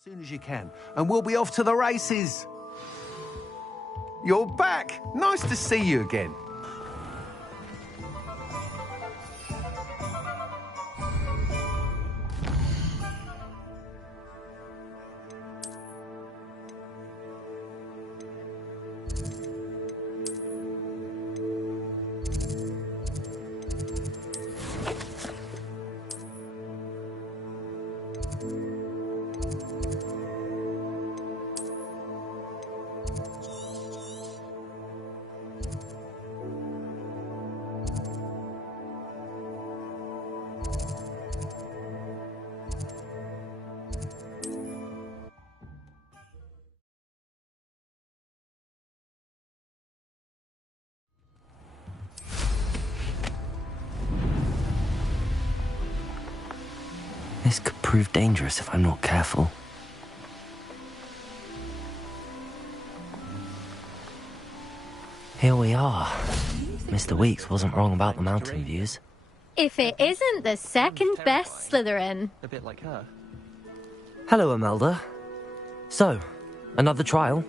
As soon as you can, and we'll be off to the races. You're back. Nice to see you again. This could prove dangerous if I'm not careful. Here we are. Mr. Weeks wasn't wrong about the mountain views. If it isn't the second best Slytherin. A bit like her. Hello, Imelda. So, another trial?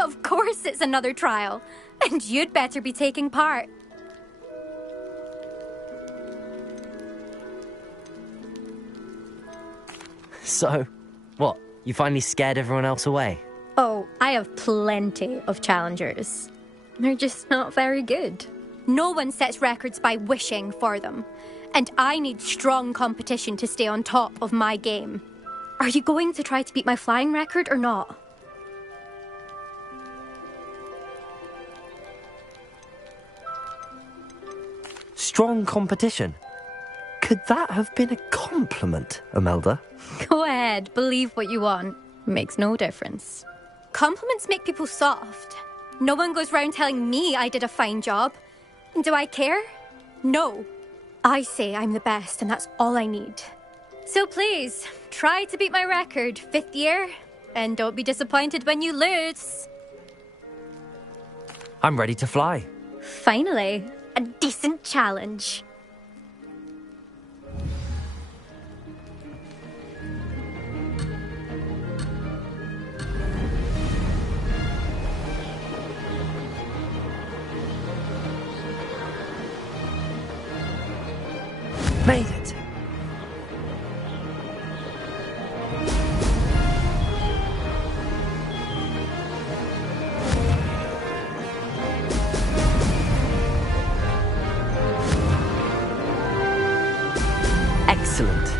Of course it's another trial. And you'd better be taking part. So, what? You finally scared everyone else away? Oh, I have plenty of challengers. They're just not very good. No one sets records by wishing for them. And I need strong competition to stay on top of my game. Are you going to try to beat my flying record or not? Strong competition? Could that have been a compliment, Imelda? Go ahead, believe what you want. Makes no difference. Compliments make people soft. No one goes round telling me I did a fine job. Do I care? No. I say I'm the best and that's all I need. So please, try to beat my record, 5th year, and don't be disappointed when you lose. I'm ready to fly. Finally, a decent challenge. Made it. Excellent.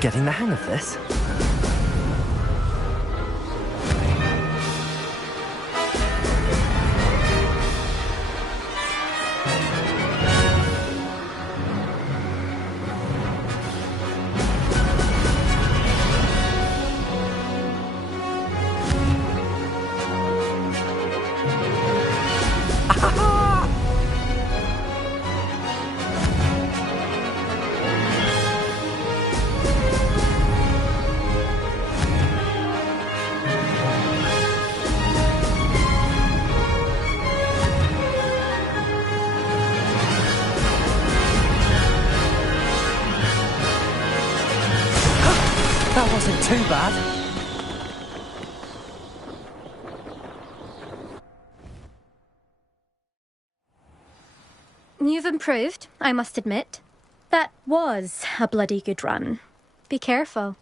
Getting the hang of this. That wasn't too bad. You've improved, I must admit. That was a bloody good run. Be careful.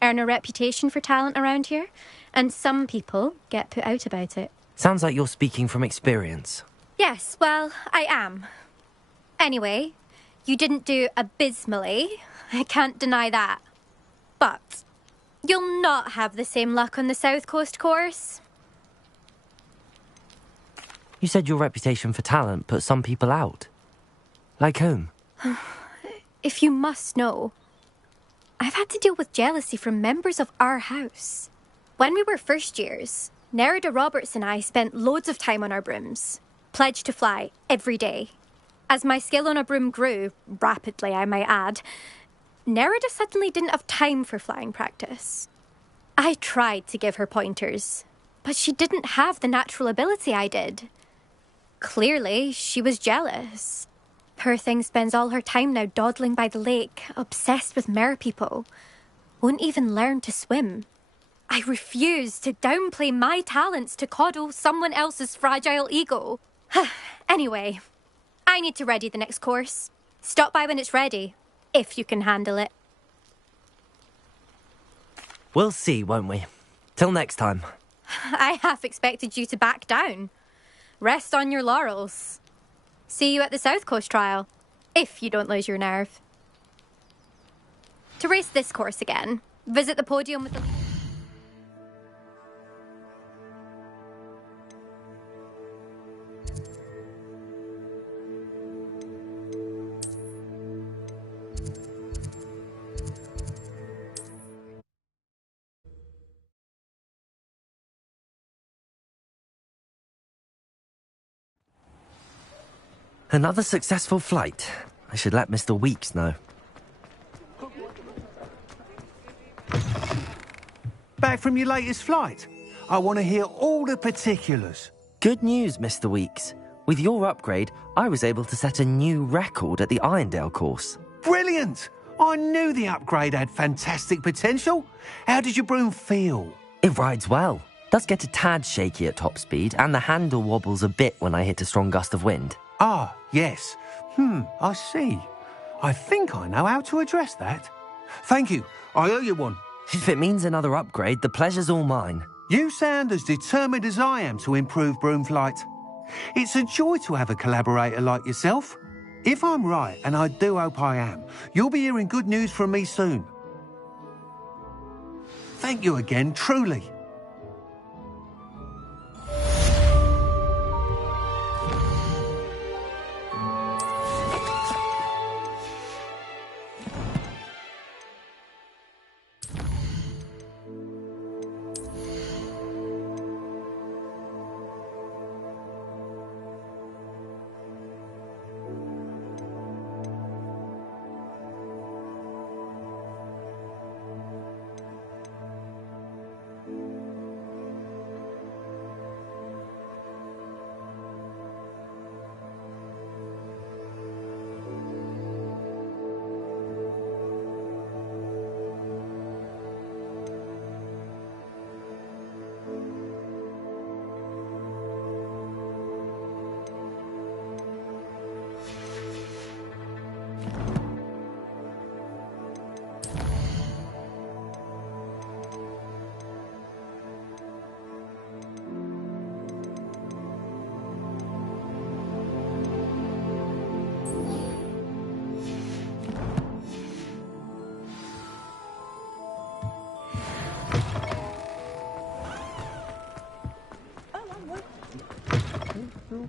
Earn a reputation for talent around here, and some people get put out about it. Sounds like you're speaking from experience. Yes, well, I am. Anyway, You didn't do abysmally. I can't deny that. But you'll not have the same luck on the South Coast course. You said your reputation for talent put some people out. Like whom? If you must know, I've had to deal with jealousy from members of our house. When we were first years, Nerida Roberts and I spent loads of time on our brooms, pledged to fly every day. As my skill on a broom grew, rapidly I might add, Nerida suddenly didn't have time for flying practice. I tried to give her pointers, but she didn't have the natural ability I did. Clearly, she was jealous. Poor thing spends all her time now dawdling by the lake, obsessed with merpeople. Won't even learn to swim. I refuse to downplay my talents to coddle someone else's fragile ego. Anyway, I need to ready the next course. Stop by when it's ready, if you can handle it. We'll see, won't we? Till next time. I half expected you to back down. Rest on your laurels. See you at the South Coast trial, if you don't lose your nerve. To race this course again, visit the podium with the... Another successful flight. I should let Mr. Weeks know. Back from your latest flight? I want to hear all the particulars. Good news, Mr. Weeks. With your upgrade, I was able to set a new record at the Irondale course. Brilliant! I knew the upgrade had fantastic potential. How did your broom feel? It rides well. Does get a tad shaky at top speed, and the handle wobbles a bit when I hit a strong gust of wind. Ah, yes. I see. I think I know how to address that. Thank you. I owe you one. If it means another upgrade, the pleasure's all mine. You sound as determined as I am to improve broom flight. It's a joy to have a collaborator like yourself. If I'm right, and I do hope I am, you'll be hearing good news from me soon. Thank you again, truly.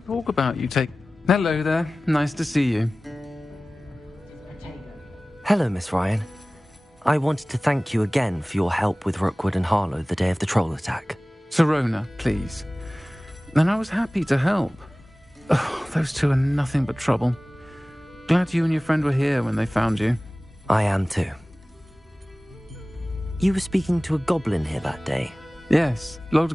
Talk about you take... Hello there. Nice to see you. Hello, Miss Ryan. I wanted to thank you again for your help with Rookwood and Harlow the day of the troll attack. Serona, please. And I was happy to help. Oh, those two are nothing but trouble. Glad you and your friend were here when they found you. I am too. You were speaking to a goblin here that day. Yes, Lord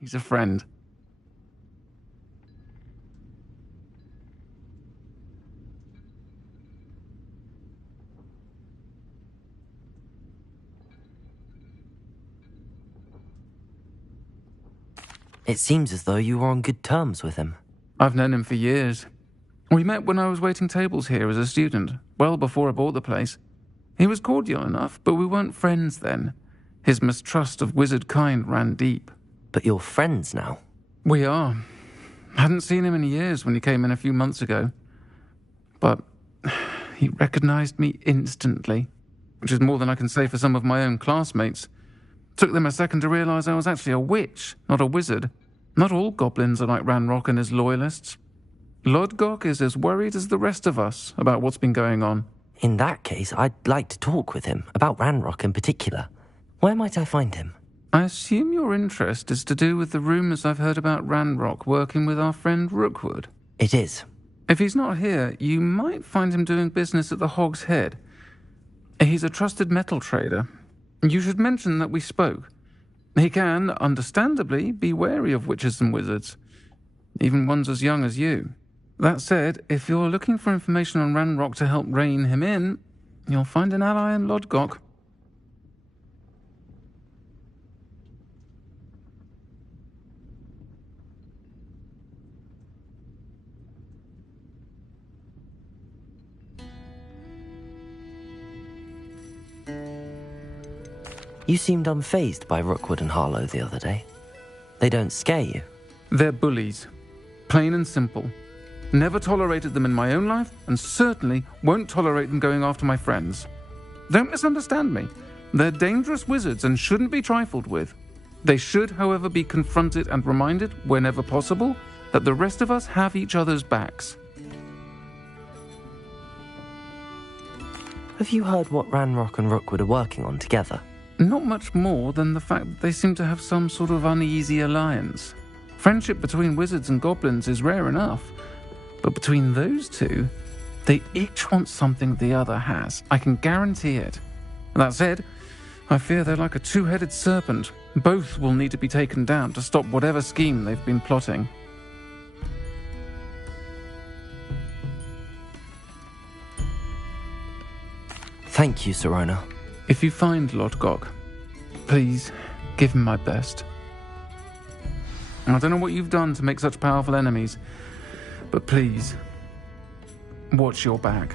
He's a friend. It seems as though you were on good terms with him. I've known him for years. We met when I was waiting tables here as a student, well before I bought the place. He was cordial enough, but we weren't friends then. His mistrust of wizard kind ran deep. But you're friends now. We are. Hadn't seen him in years when he came in a few months ago. But he recognized me instantly, which is more than I can say for some of my own classmates. Took them a second to realize I was actually a witch, not a wizard. Not all goblins are like Ranrock and his loyalists. Lodgok is as worried as the rest of us about what's been going on. In that case, I'd like to talk with him, about Ranrock in particular. Where might I find him? I assume your interest is to do with the rumors I've heard about Ranrock working with our friend Rookwood. It is. If he's not here, you might find him doing business at the Hog's Head. He's a trusted metal trader. You should mention that we spoke. He can, understandably, be wary of witches and wizards, even ones as young as you. That said, if you're looking for information on Ranrock to help rein him in, you'll find an ally in Lodgok. You seemed unfazed by Rookwood and Harlow the other day. They don't scare you. They're bullies. Plain and simple. Never tolerated them in my own life, and certainly won't tolerate them going after my friends. Don't misunderstand me. They're dangerous wizards and shouldn't be trifled with. They should, however, be confronted and reminded, whenever possible, that the rest of us have each other's backs. Have you heard what Ranrock and Rookwood are working on together? Not much more than the fact that they seem to have some sort of uneasy alliance. Friendship between wizards and goblins is rare enough, but between those two, they each want something the other has. I can guarantee it. That said, I fear they're like a two-headed serpent. Both will need to be taken down to stop whatever scheme they've been plotting. Thank you, Serona. If you find Lodgok, please give him my best. I don't know what you've done to make such powerful enemies, but please, watch your back.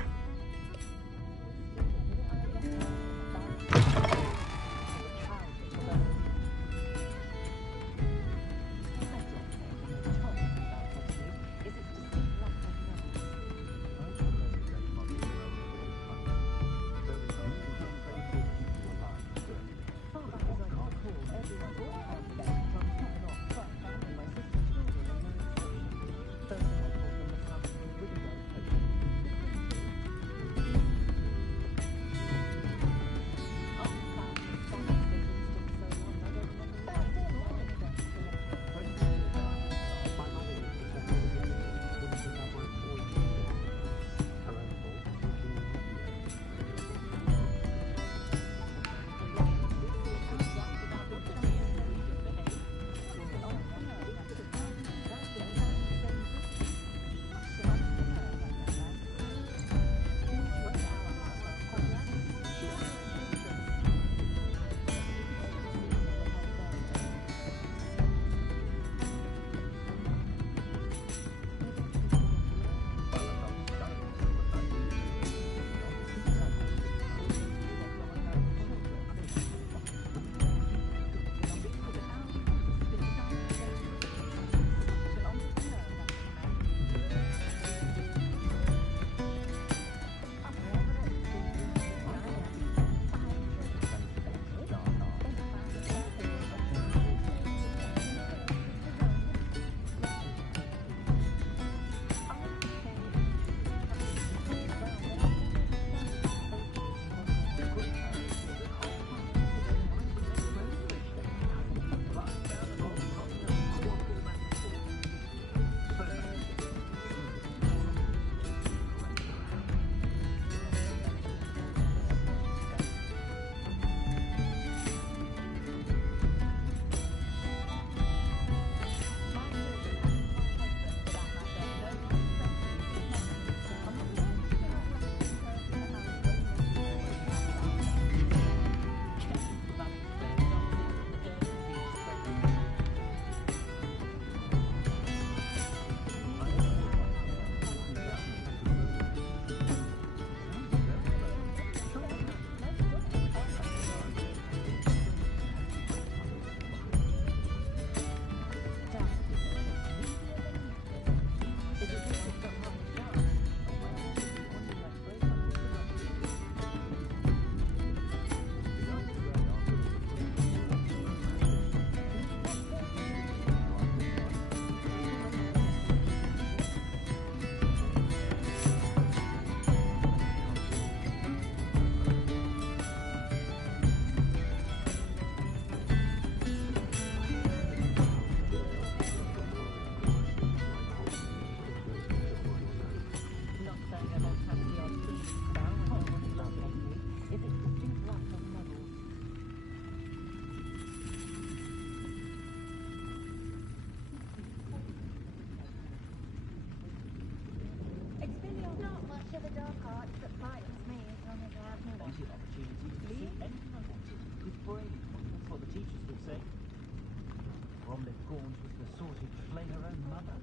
the dark arts that frightens me as long as I have new Plenty of opportunity to see anything I wanted. With brain, that's what the teachers would say. Bromley Gaunt was the sort who'd flay her own mother.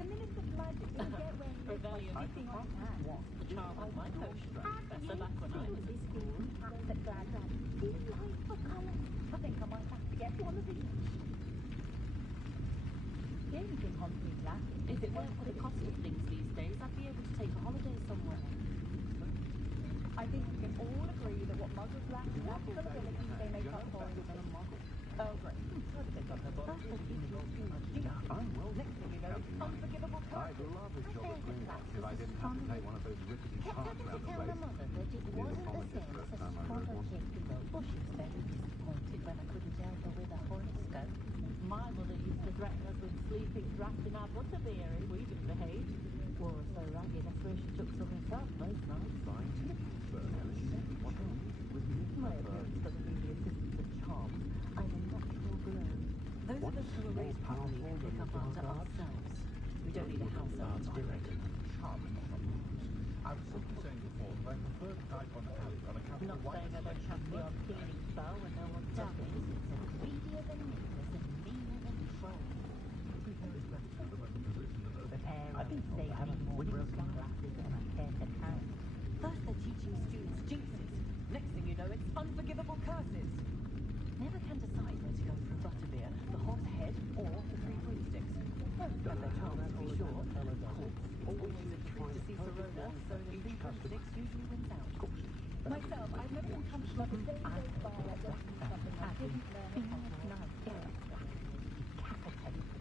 The minister of magic will get where he Rebellion. anything on his hands. The charm of my potion. Professor back when I was in school. The glad rag. Delight for colour. I think I might have to get one of these. The only thing haunts me laughing If it weren't for the cost of things these days, I'd be able to take a holiday somewhere. I think we can all agree that what muggles lack is natural abilities they make up for in some muggles. Oh, great. I'm well. Next thing you know, it's unforgivable I'd curses. love a job at Greenhouse if I didn't have to take one of those rickety carts around the place. That it wasn't the same as a smaller kid who wrote. Well, she was very disappointed when I couldn't help her with a horoscope. My mother used to threaten us with sleeping draught in our butterbeer if we didn't behave. Wore us so ragged, I swear she took some herself most nights. My appearance doesn't need the assistance of charm. I'm a natural glow. Those of us who are raised properly can pick up after ourselves. We don't need a house elf to do it. I was simply saying before that I prefer to type on a tablet on a Not capital white saying I don't have the odd cleaning spell when no one's Darkness looking. is a greedier than needless and meaner than troll. The pair of saving more broken glasses than I care to count. First they're teaching students jinxes. Next thing you know, it's unforgivable curses. Never can decide where to go for a butterbeer, the hot head or the 3 broomsticks. And their charms, to be sure. Always a treat to see Serona, so the 3 broomsticks usually wins out. Myself, I've never been comfortable with the day goes by like this something I didn't learn at night.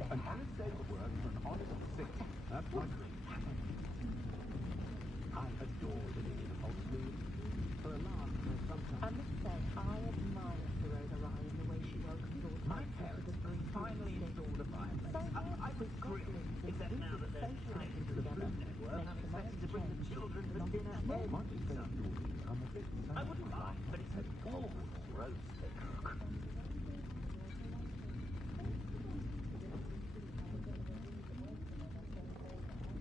An honest day's work for an honest six. That's my dream. I adore the Lady of Hogsmeade. For a laugh, I sometimes... I must say, I admire Serona Ryan in the way she welcomes all My types parents of the finally installed a fireplace. I was grim, except now that they're connected to the Food Network, I'm expected to bring the children to the dinner every Sunday. I wouldn't mind, but it's an awful roast they cook.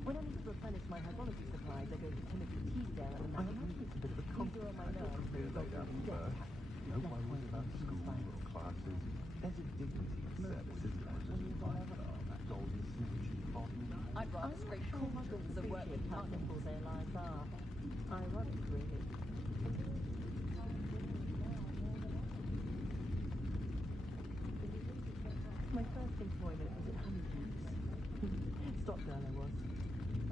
When I need to replenish my herbology supplies, I go to Timothy Teasdale at the I Manor. think it's a bit of a These are on my nerves. They lay down first. No worries about school or classes. There's a dignity in service, isn't there? That golden snitch bottom. I'd rather scrape cool muggles than work with how muggles. simple their lives are. Ironic, really. My first employment was at Honeydews. Stock girl I was.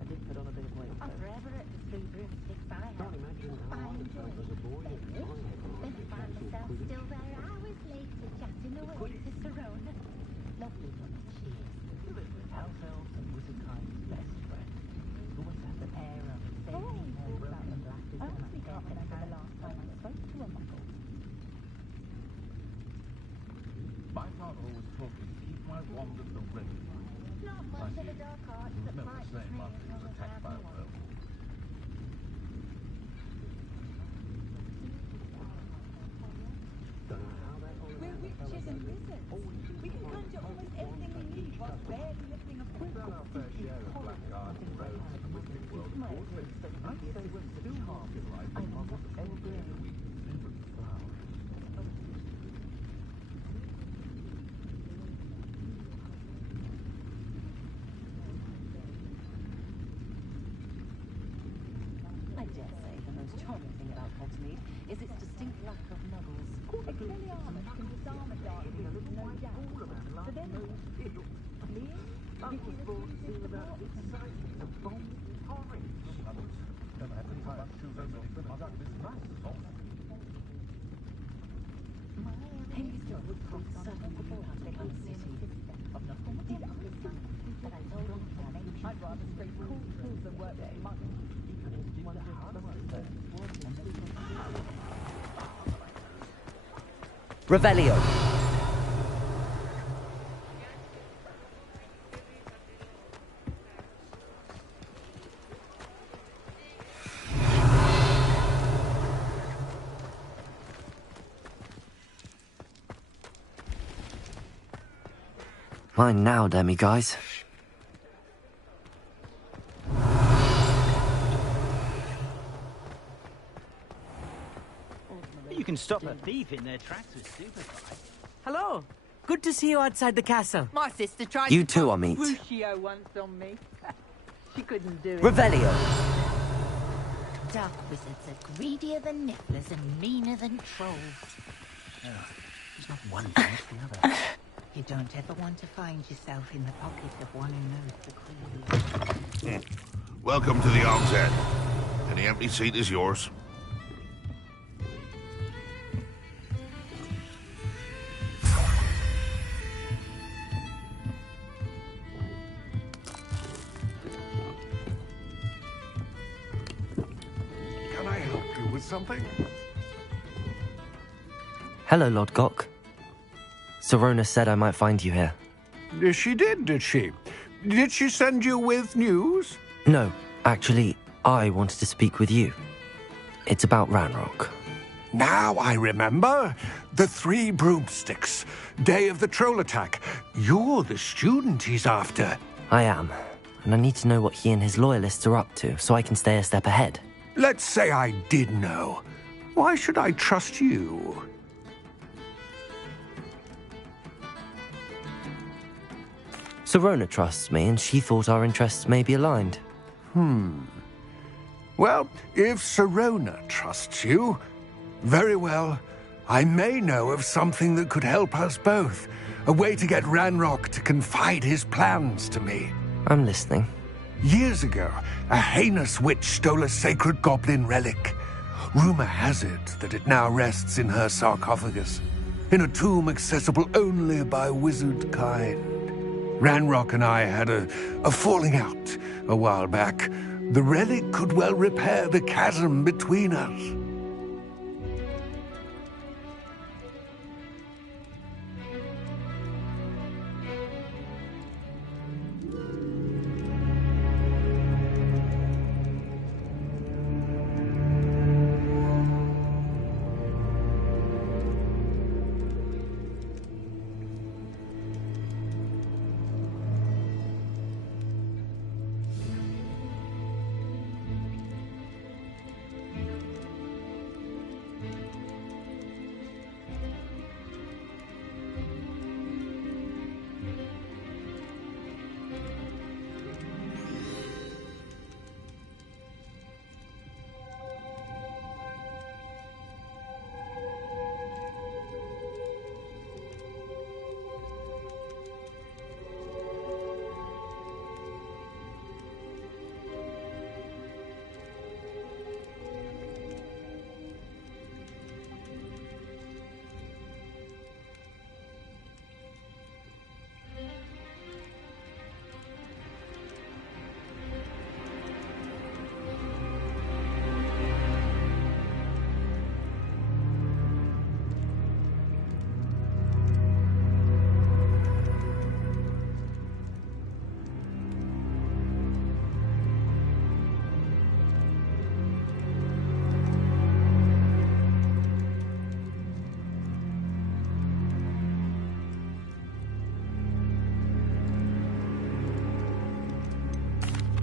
I did put on a bit of weight. I'm forever at the 3 broomsticks I have. Can't imagine how I felt as a boy at the time. Then I find myself still there hours later chatting away to Serona. Lovely woman she is. House elves and wizard kind's best friend. Always had the pair of saving more broken glasses I than honestly I can't care to remember the count. last time I spoke to a muggle. My father always taught me to keep my wand at the ready. Not much of the dark arts that Never frightens say me Martin as long was as I attacked have by a new one. werewolf. We're witches and wizards. We can conjure almost anything we need while barely lifting a We've done our fair share of black garden roads in the wizarding world, of course, but I'd say we're still half as right as almost any day of the week. Favorite flower. I dare say the most charming thing about Hogsmeade is its distinct lack of nuggles. A clearly armoured can disarm a dark beast with no doubt. But then, fleeing? I was born to see about its size. The bomb orange. Never had to tie up shoes over the mother. This nice soft. Hengist's Woodcock certainly knew how to become a city. But I told him I'd rather scrape cool tools than work with muggles. Revelio. Mine now, demi guys. can stop a thief in their tracks with Superfly. Hello. Good to see you outside the castle. My sister tried You to two pull are meet. Crucio once on me. She couldn't do it. Revelio. Dark wizards are greedier than nifflers and meaner than trolls. There's not one thing to the other. You don't ever want to find yourself in the pocket of one who knows the clues. Welcome to the Arm's Head. Any empty seat is yours. Can I help you with something? Hello, Lord Gok. Sorona said I might find you here. She did she? Did she send you with news? No, actually, I wanted to speak with you. It's about Ranrock. Now I remember. The 3 broomsticks. Day of the troll attack. You're the student he's after. I am, and I need to know what he and his loyalists are up to so I can stay a step ahead. Let's say I did know. Why should I trust you? Sorona trusts me, and she thought our interests may be aligned. Well, if Sorona trusts you, very well. I may know of something that could help us both. A way to get Ranrock to confide his plans to me. I'm listening. Years ago, a heinous witch stole a sacred goblin relic. Rumor has it that it now rests in her sarcophagus, in a tomb accessible only by wizard kind. Ranrock and I had a falling out a while back. The relic could well repair the chasm between us.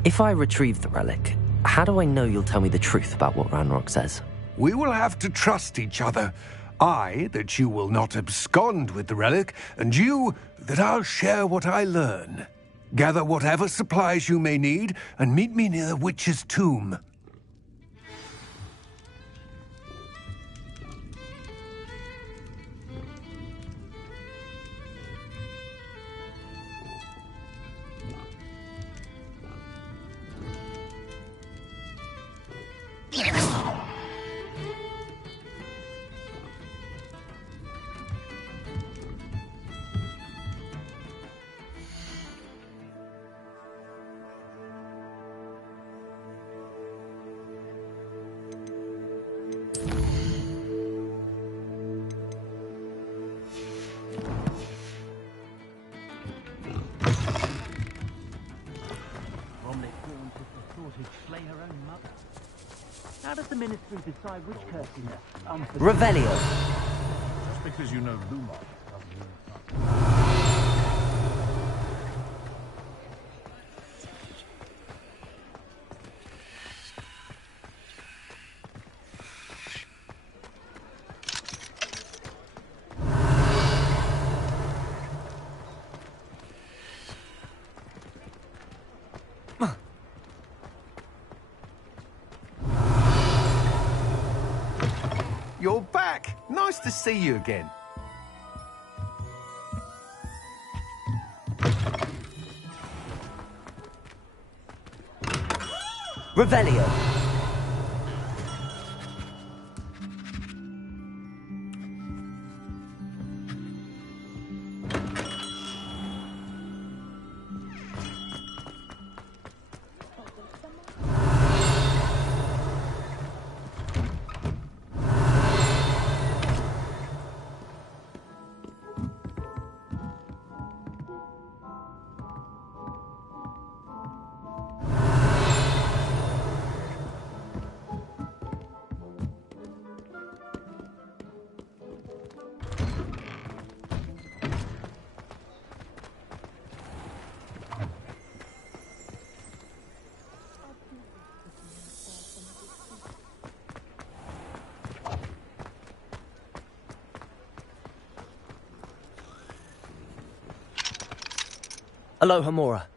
If I retrieve the relic, how do I know you'll tell me the truth about what Ranrock says? We will have to trust each other. I, that you will not abscond with the relic, and you, that I'll share what I learn. Gather whatever supplies you may need, and meet me near the witch's tomb. Slay her own mother. How does the ministry decide which curses are Revelio. Just because you know Lumos doesn't mean it's not. You're back. Nice to see you again. Revelio. Aloha Mora.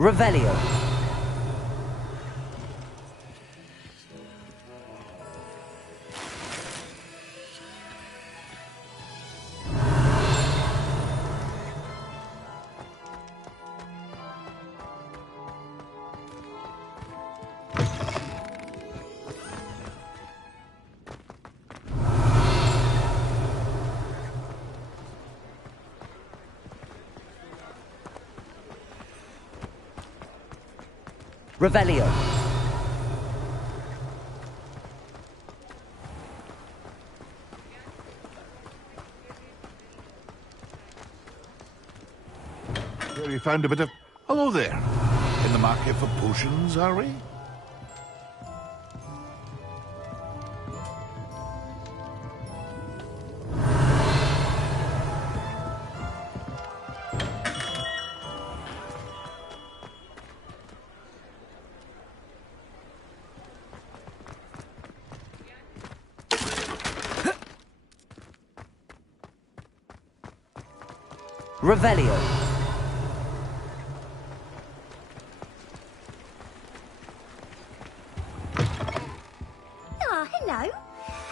Revelio. Revelio. Well, we found a bit of... Hello there. In the market for potions, are we? Revelio. Ah, hello.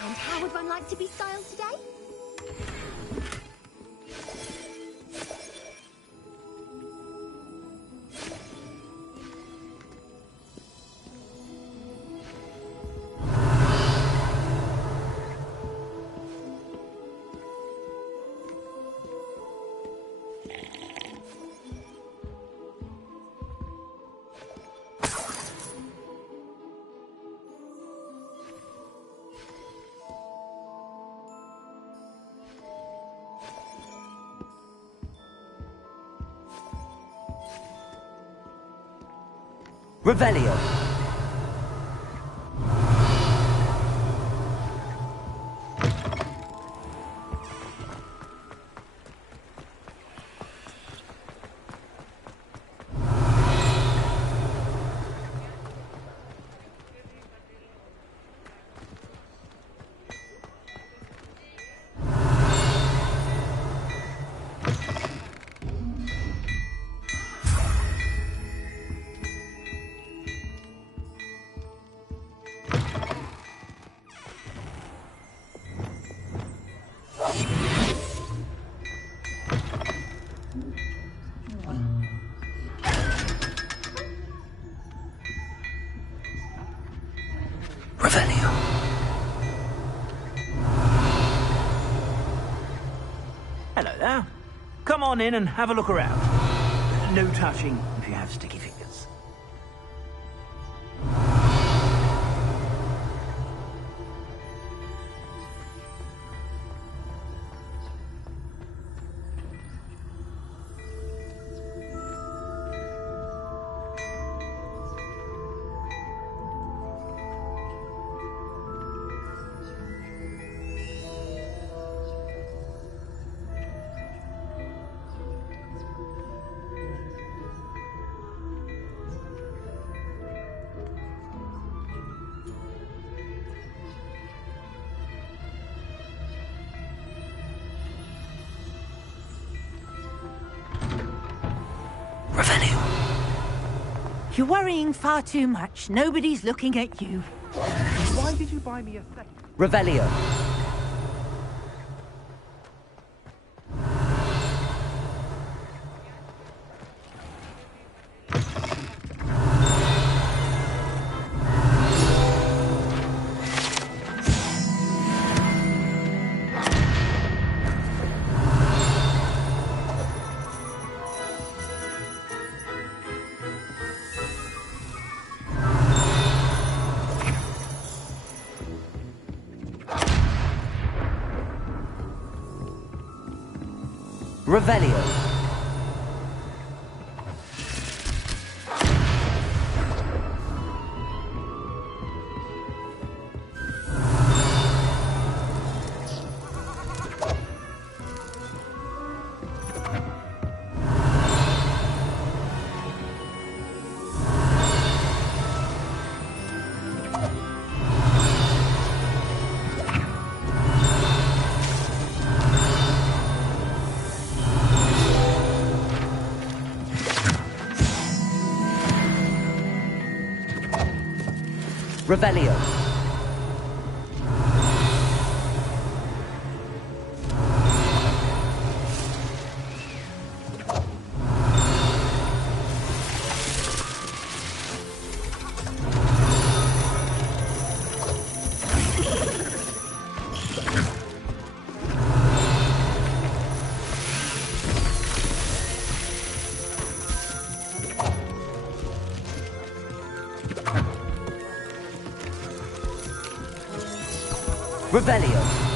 And how would one like to be styled today? Revelio. Revelio. Hello there. Come on in and have a look around. No touching if you have sticky fingers. Revelio. You're worrying far too much. Nobody's looking at you. Why did you buy me a second? Revelio. Revelio. Revelio. Revelio.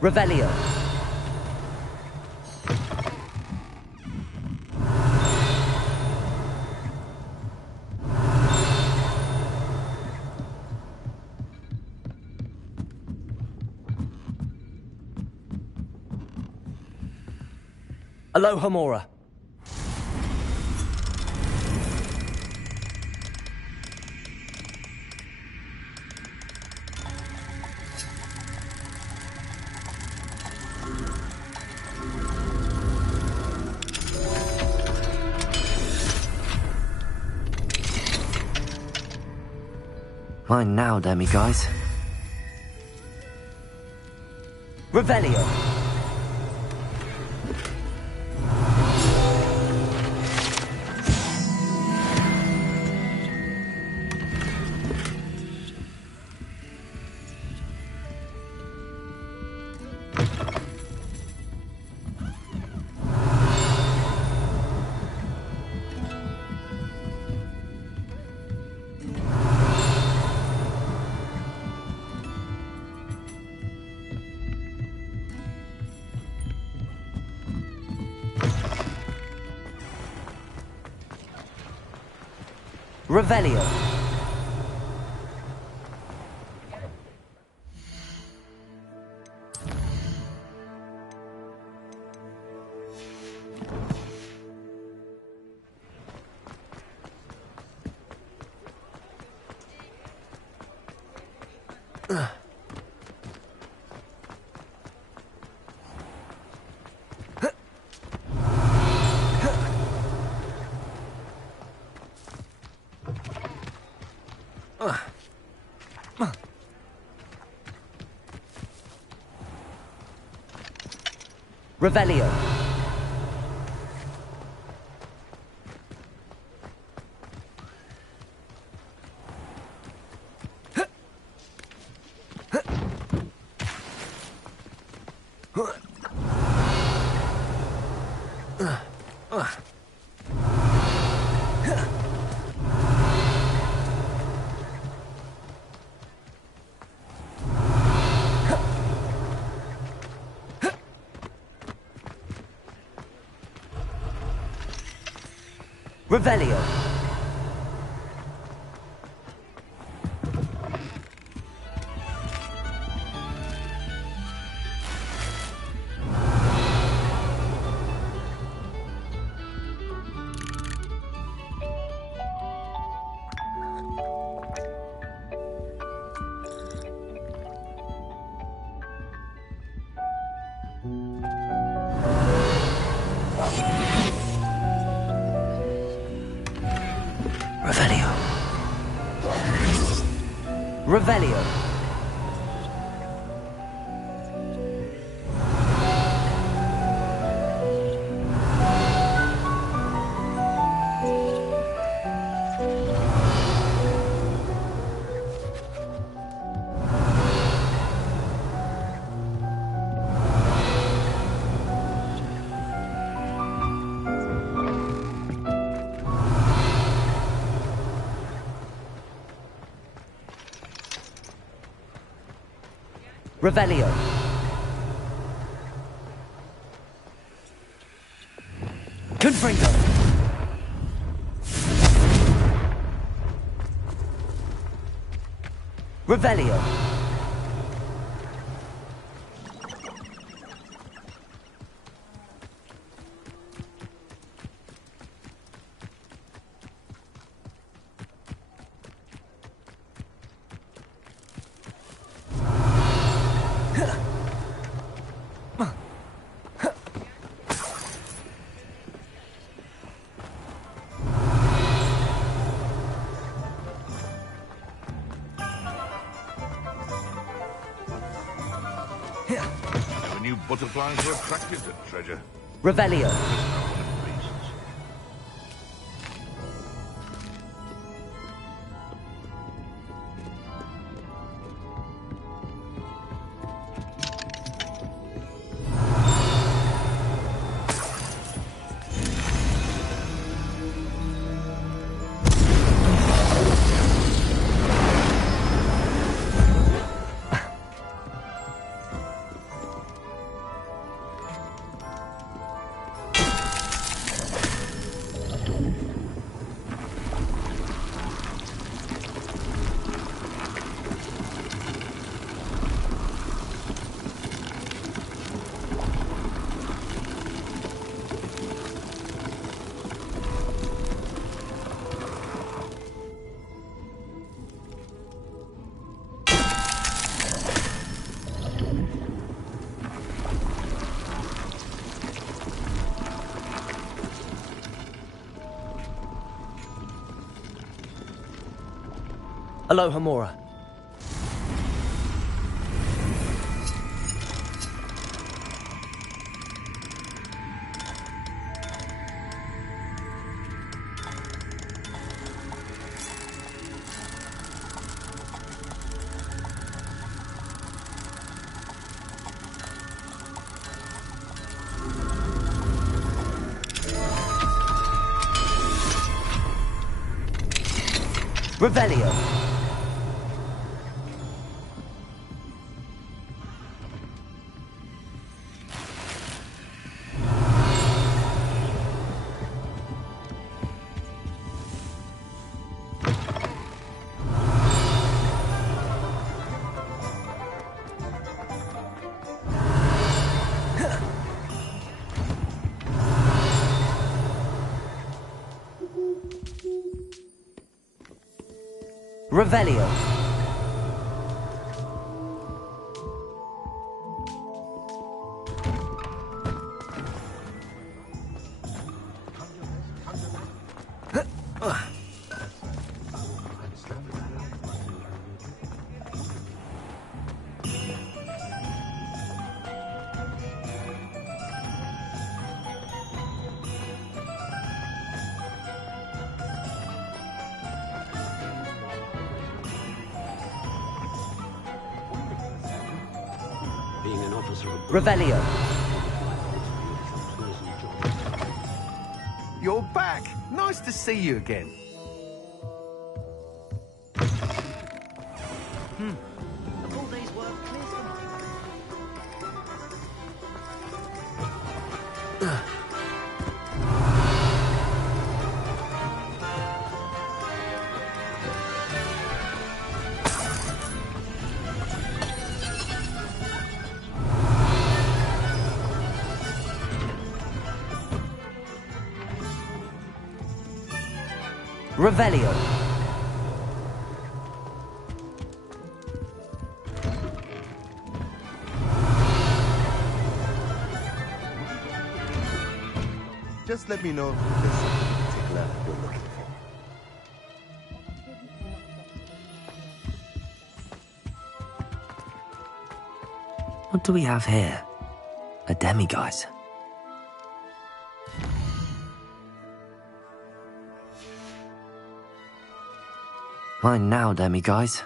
Revelio. Aloha Mora. Mine now, demiguise. Revelio. Revelio. Revelio. Revelio. Revelio. Revelio. Confringo. Revelio. Never knew butterflies were attracted to treasure. Revelio. Aloha Mora. Revelio. Revelio. being an officer of Revelio. You're back. Nice to see you again. A full day's work clears the mind. Revelio. Just let me know if there's something in particular you're looking for. What do we have here? A demiguise. Fine now, demiguise.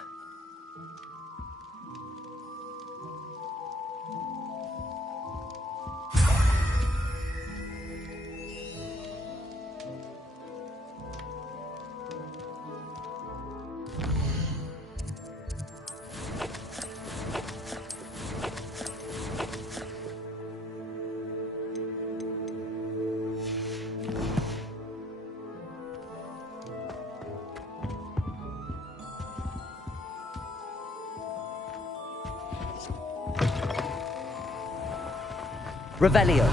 Revelio.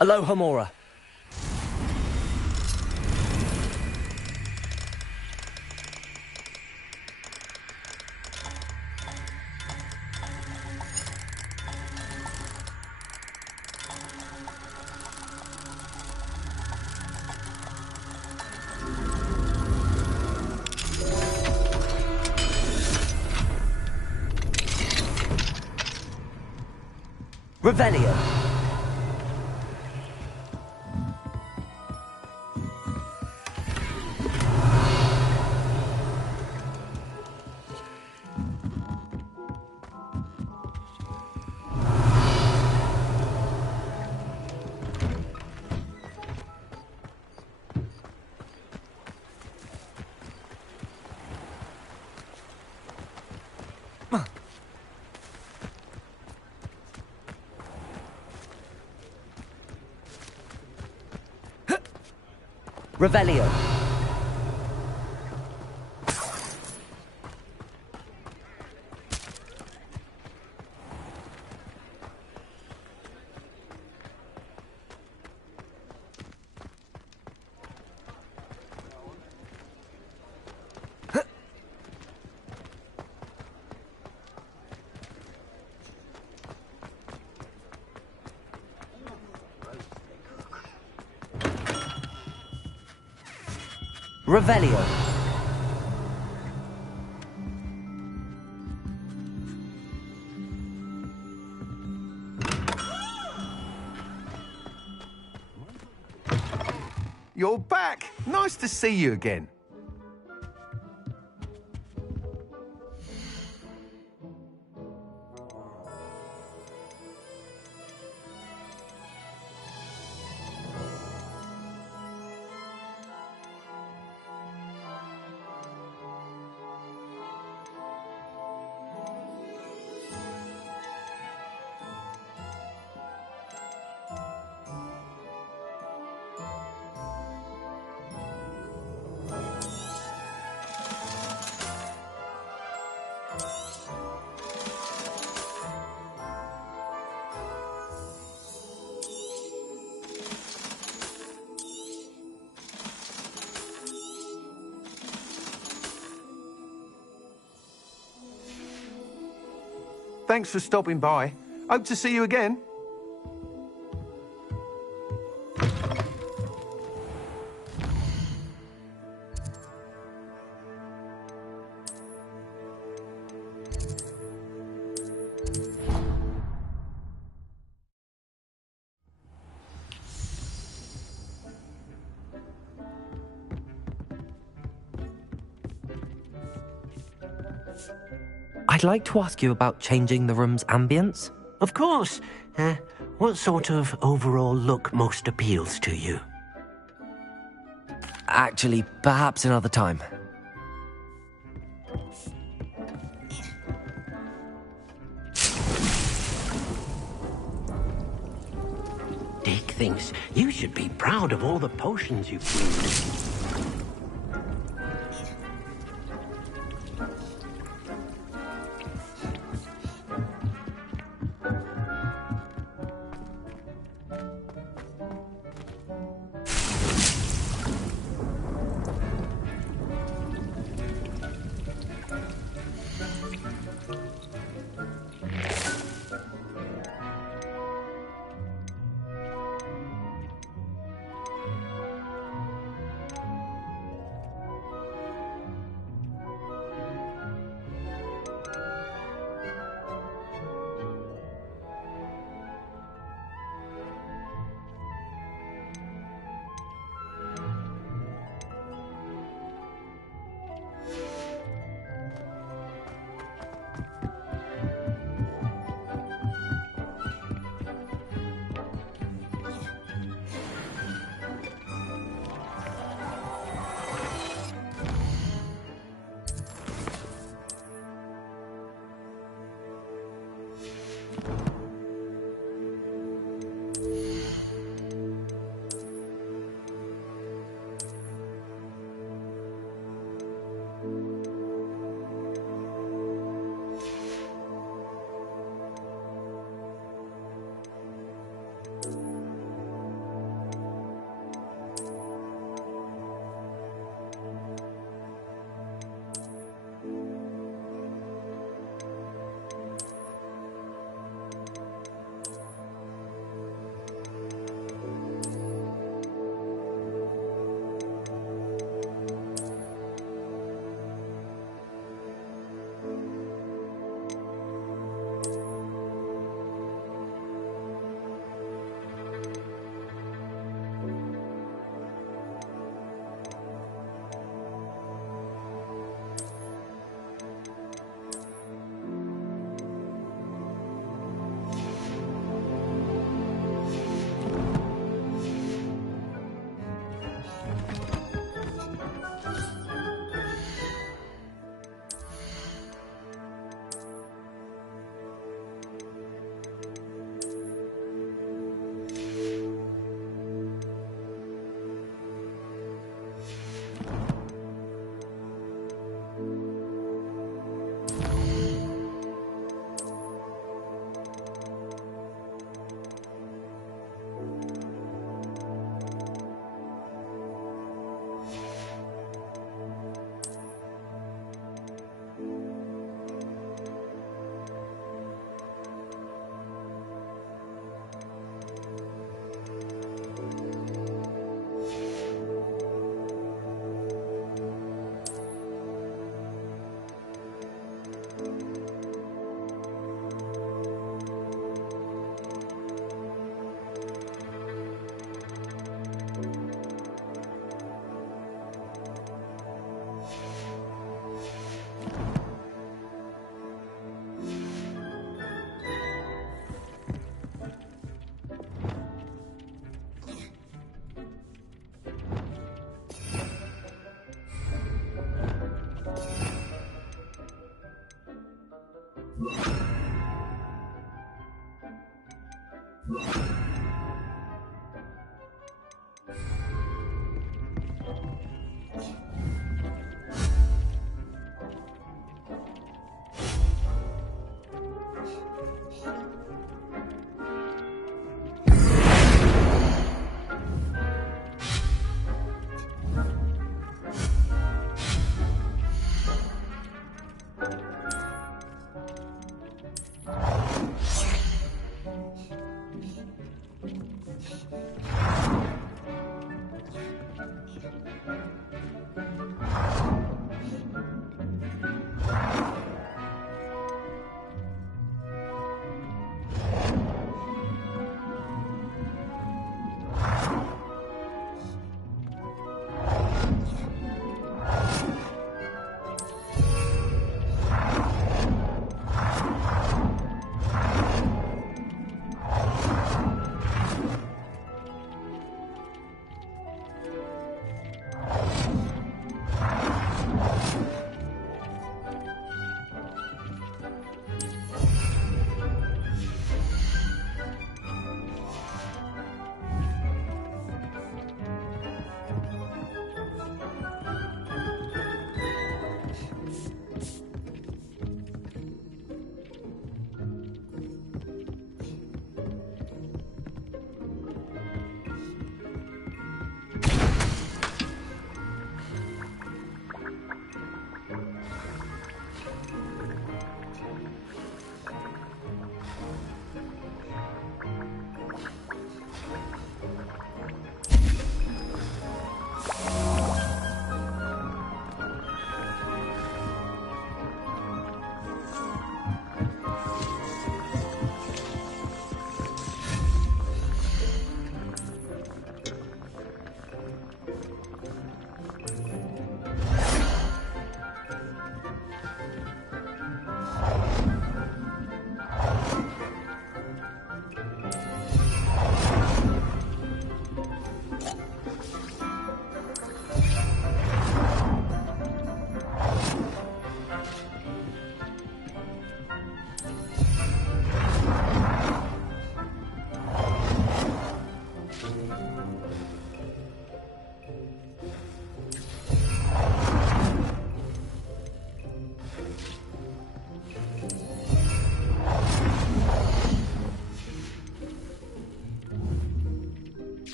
Aloha Mora. Revelio. Revelio. Revelio. You're back. Nice to see you again. Thanks for stopping by. Hope to see you again. I'd like to ask you about changing the room's ambience. Of course. What sort of overall look most appeals to you? Actually, perhaps another time. Dick thinks you should be proud of all the potions you've brewed.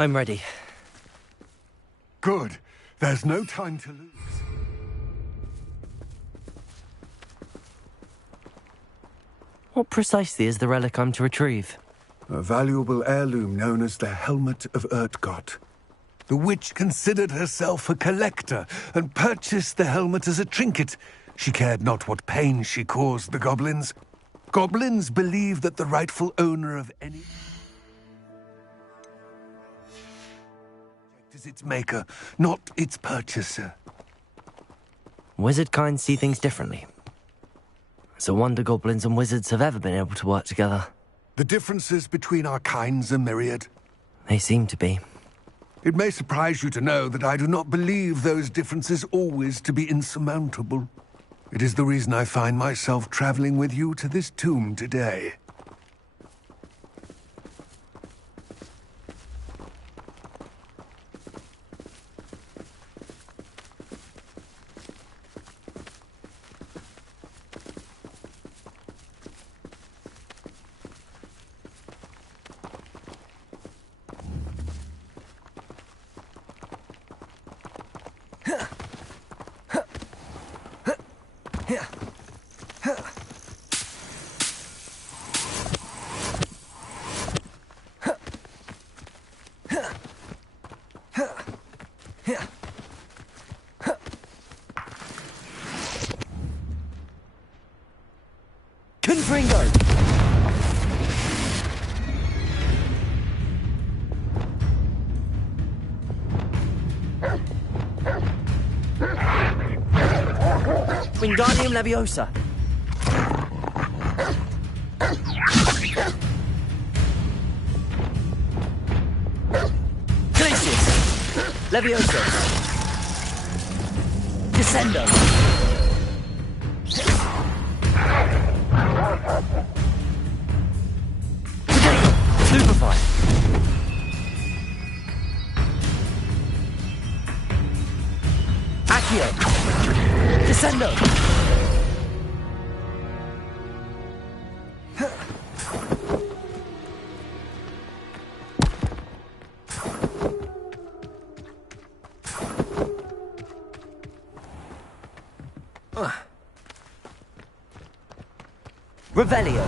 I'm ready. Good. There's no time to lose. What precisely is the relic I'm to retrieve? A valuable heirloom known as the Helmet of Urtgott. The witch considered herself a collector and purchased the helmet as a trinket. She cared not what pain she caused the goblins. Goblins believe that the rightful owner of any is its maker, not its purchaser. Wizard kinds see things differently. It's a wonder goblins and wizards have ever been able to work together. The differences between our kinds are myriad. They seem to be. It may surprise you to know that I do not believe those differences always to be insurmountable. It is the reason I find myself traveling with you to this tomb today. Wingardium Leviosa. Glacius. Leviosa. Descendo. Stupefy. Accio. Descendo. Revelio.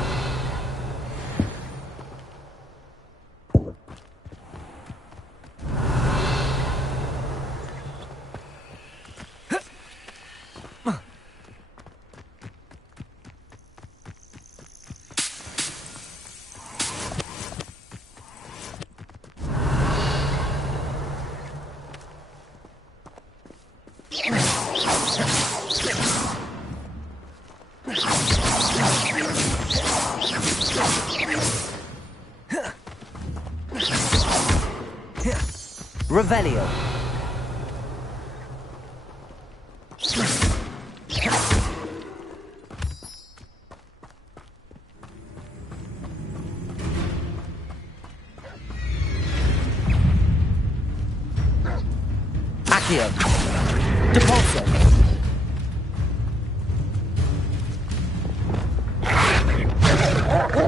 Revelio. Accio. Depulso.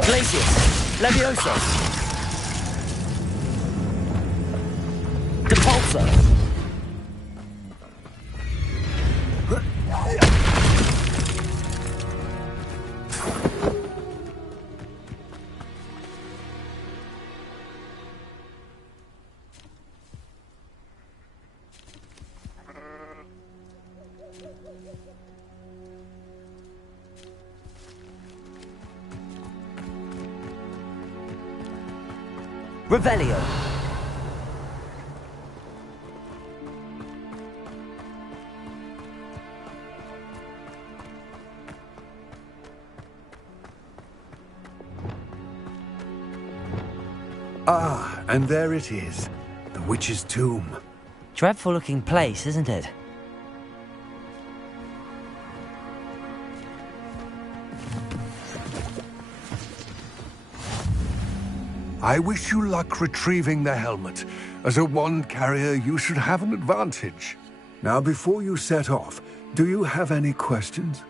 Glacius. Leviosa. Depulso. Revelio. Ah, and there it is. The witch's tomb. Dreadful looking place, isn't it? I wish you luck retrieving the helmet. As a wand carrier, you should have an advantage. Now, before you set off, do you have any questions?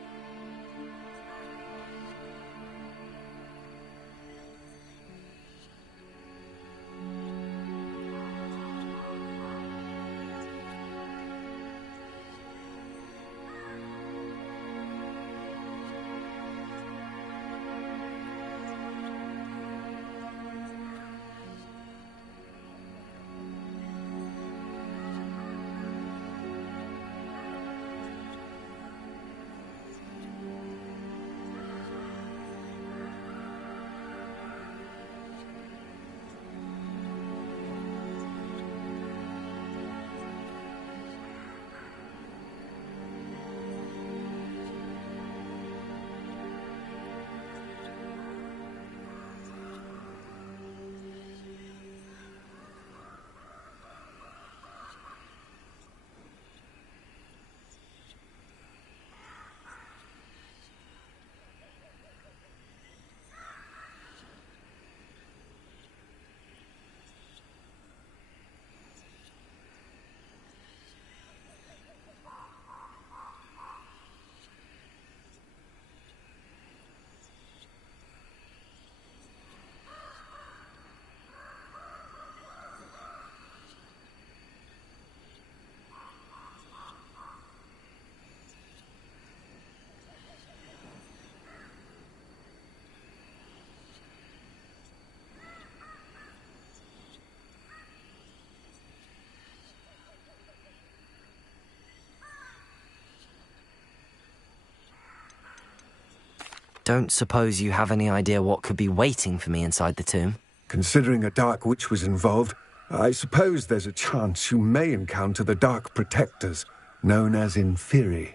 Don't suppose you have any idea what could be waiting for me inside the tomb? Considering a Dark Witch was involved, I suppose there's a chance you may encounter the Dark Protectors, known as Inferi.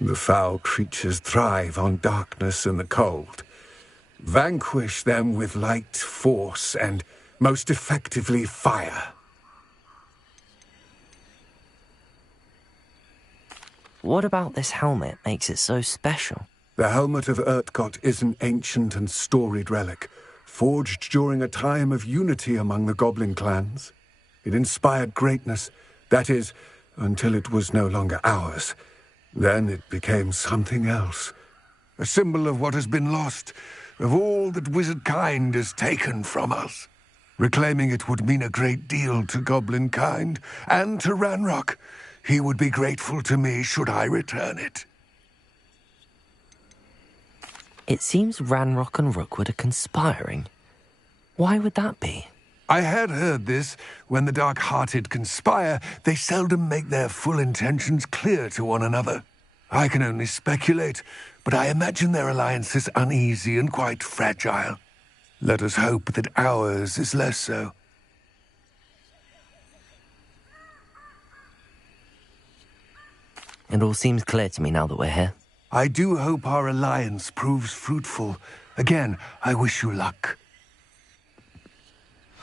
The foul creatures thrive on darkness and the cold. Vanquish them with light, force, and, most effectively, fire. What about this helmet makes it so special? The helmet of Urtkot is an ancient and storied relic, forged during a time of unity among the goblin clans. It inspired greatness, that is, until it was no longer ours. Then it became something else. A symbol of what has been lost, of all that wizard kind is taken from us. Reclaiming it would mean a great deal to goblin kind, and to Ranrock. He would be grateful to me should I return it. It seems Ranrock and Rookwood are conspiring. Why would that be? I had heard this. When the dark-hearted conspire, they seldom make their full intentions clear to one another. I can only speculate, but I imagine their alliance is uneasy and quite fragile. Let us hope that ours is less so. It all seems clear to me now that we're here. I do hope our alliance proves fruitful. Again, I wish you luck.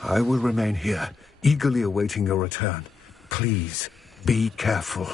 I will remain here, eagerly awaiting your return. Please, be careful.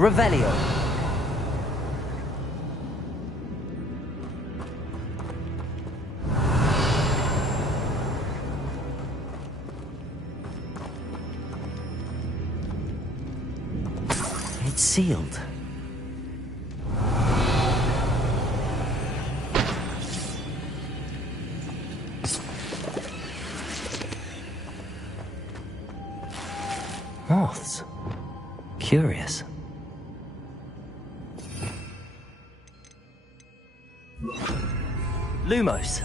Revelio. It's sealed. Moths. Curious. Lumos.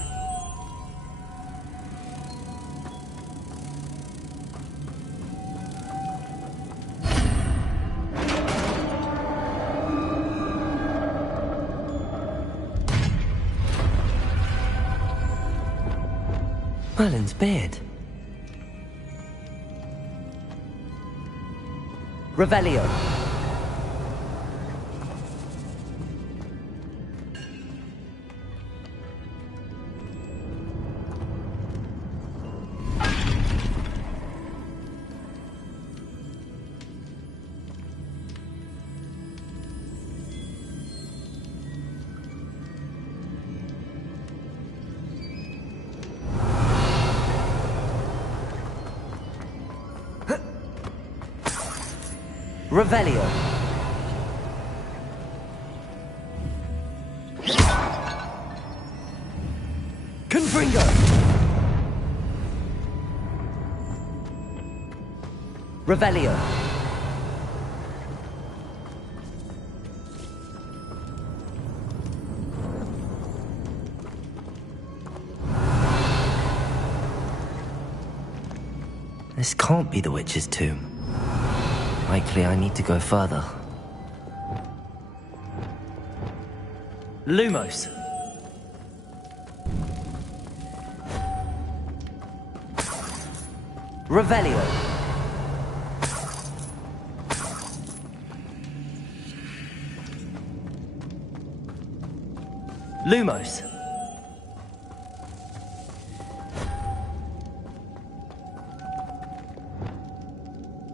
Merlin's beard. Revelio. Revelio. Confringo. Revelio. This can't be the witch's tomb. Likely I need to go further. Lumos. Revelio. Lumos.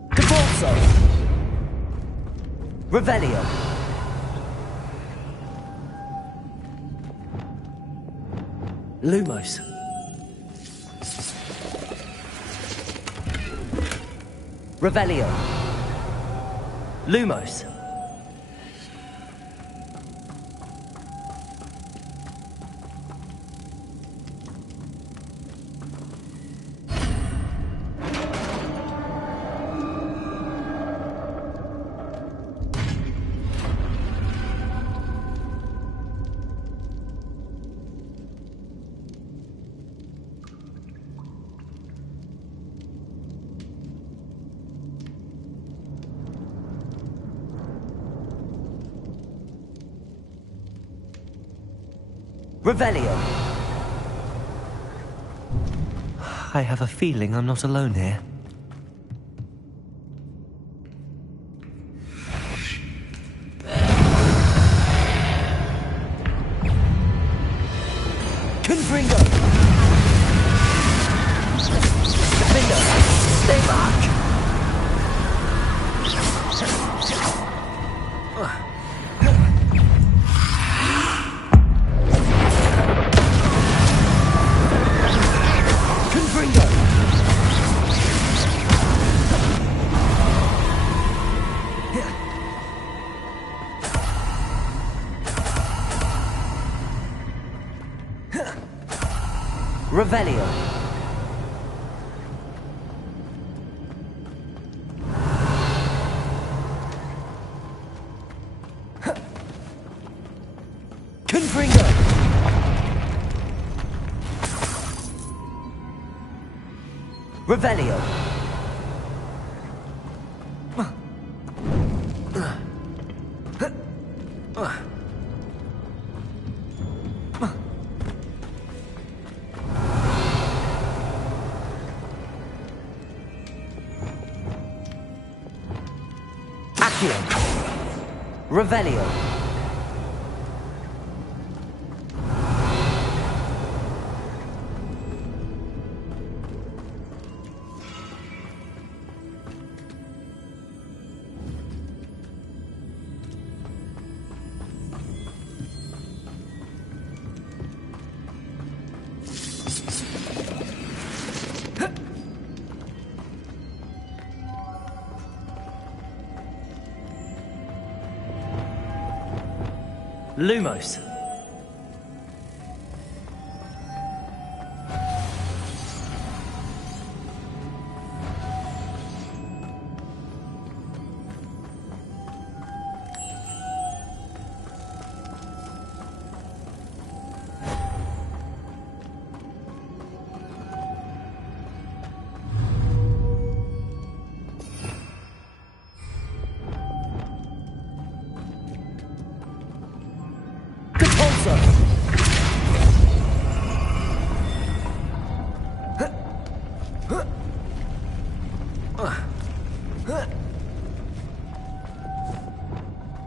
Caporzo. Revelio. Lumos. Revelio. Lumos. Revelio. I have a feeling I'm not alone here. Confringo. Defender. Stay back. Revelio. Confringo. Revelio. Revelio. Lumos.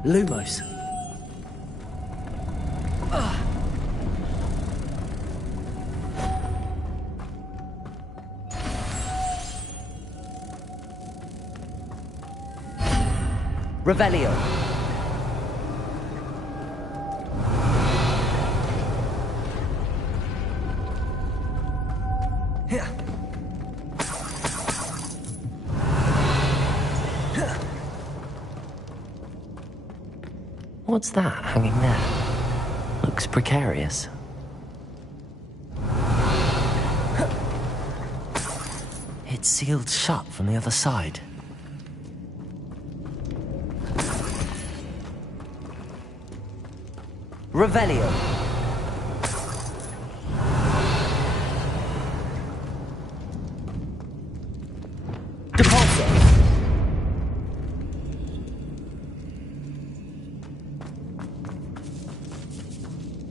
Lumos. Revelio. What's that hanging there? Looks precarious. It's sealed shut from the other side. Revelio. Depulso.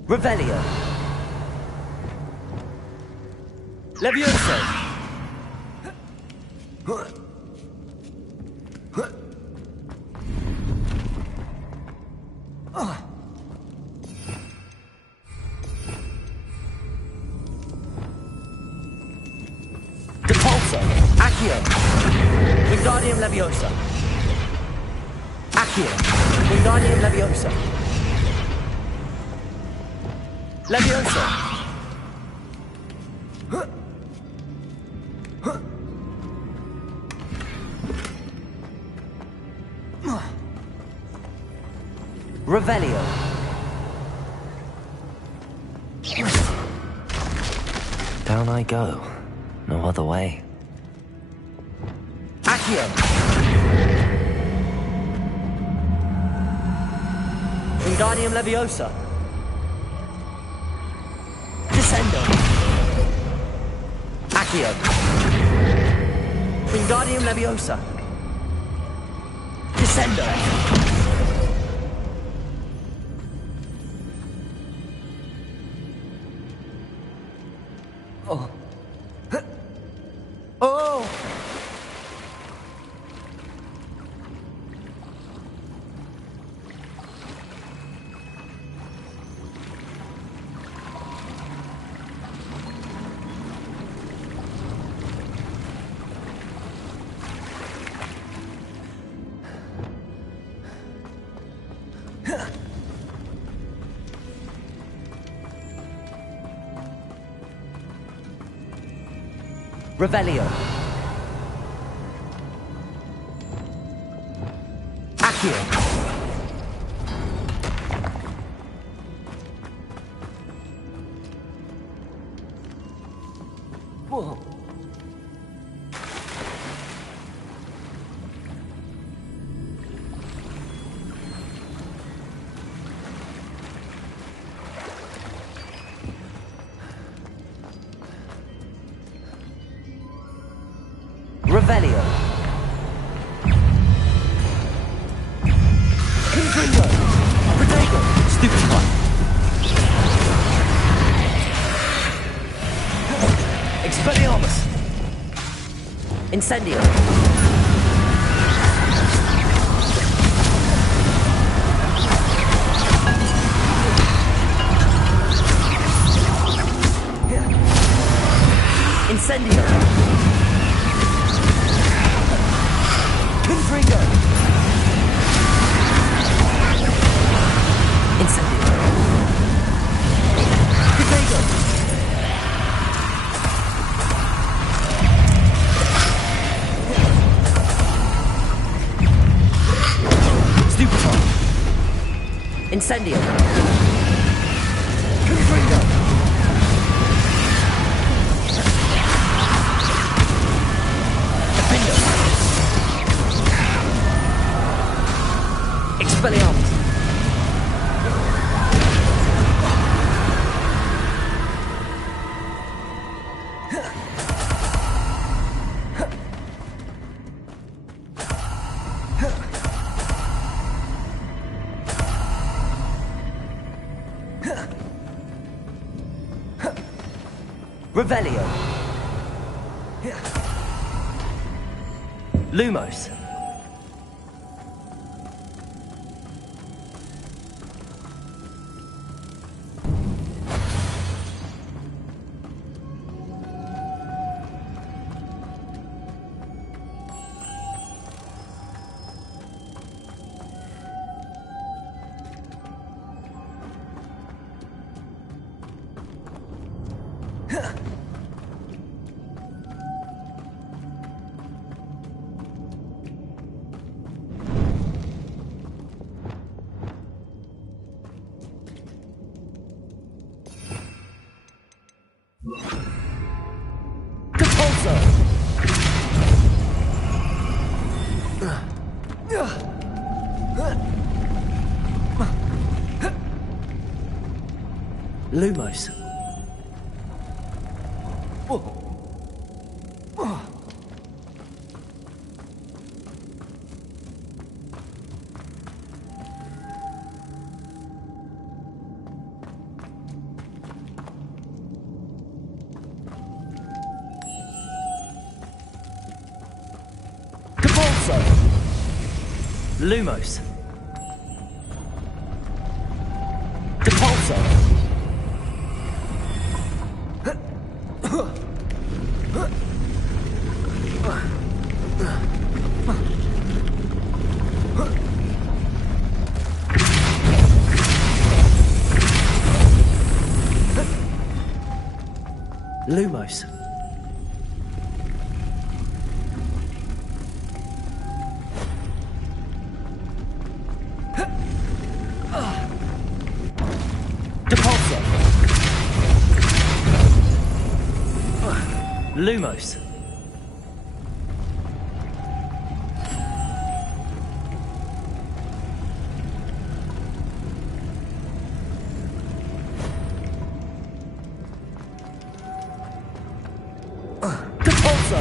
Revelio. Levioso. Depulso. Accio. Wingardium Leviosa. Accio. Wingardium Leviosa. Leviosa. Revelio. Down I go. No other way. Accio. Wingardium Leviosa. Descendo. Accio. Wingardium Leviosa. Descendo. Oh. Oh. Revelio. Accio. Whoa. Revelio. Confringo. Protego. Stupefy. Expelliarmus. Incendio. Incendio. Confringo. Incendio. Protego. Stupefy. Incendio. Confringo. Defendo. Expelliarmus. Revelio. Lumos. Lumos. Lumos. Depulso. Lumos. Lumos. Depulso.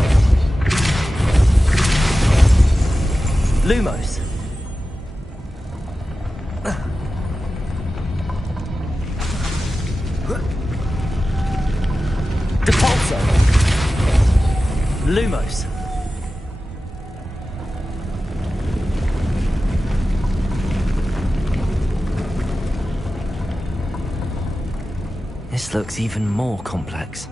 Lumos. Depulso. Lumos. This looks even more complex.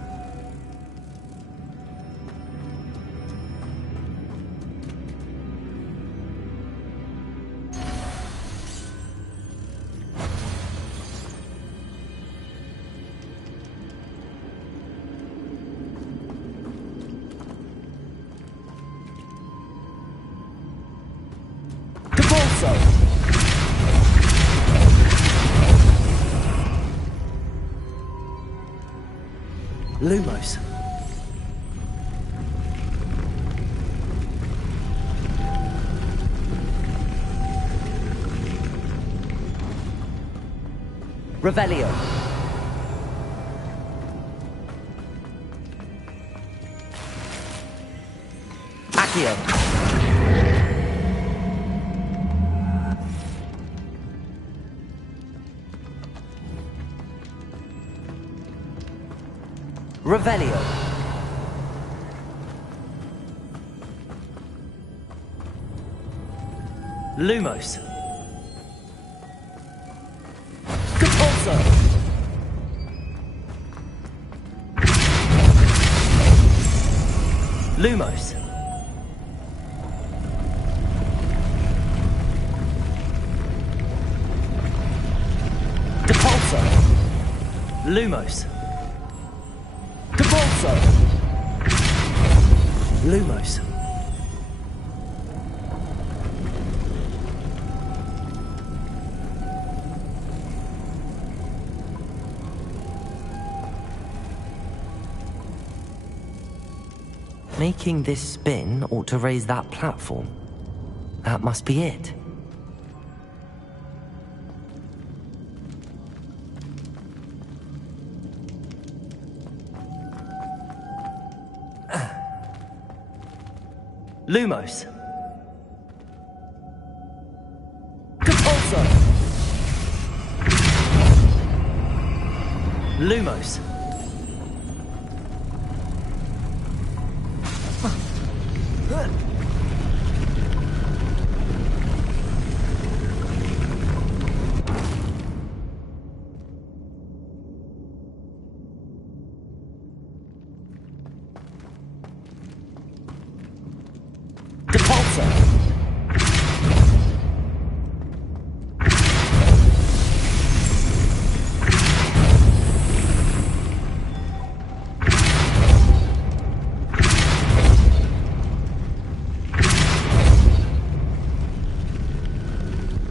Lumos. Revelio. Accio. Revelio. Lumos. Depulso. Lumos. Depulso. Lumos. Depulso. Lumos. Making this spin ought to raise that platform. That must be it. Lumos. Depulso. Lumos.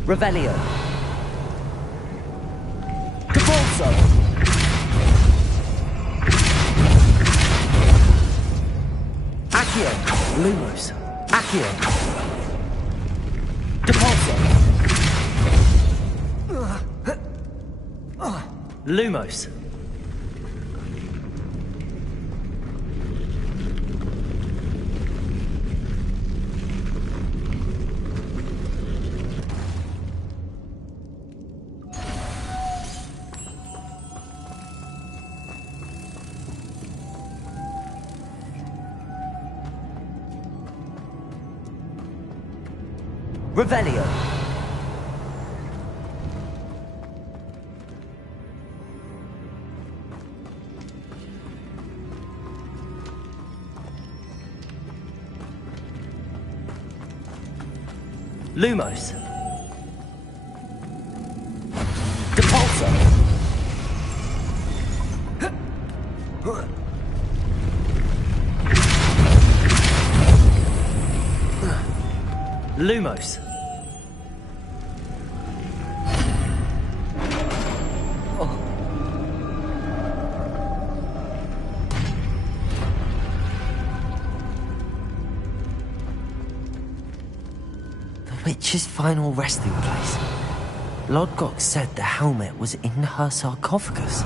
Revelio. Capalso. Accio. Lumos. Accio. Capalso. Lumos. Revelio. Lumos. Capalso. Lumos. Witch's final resting place. Lodgok said the helmet was in her sarcophagus.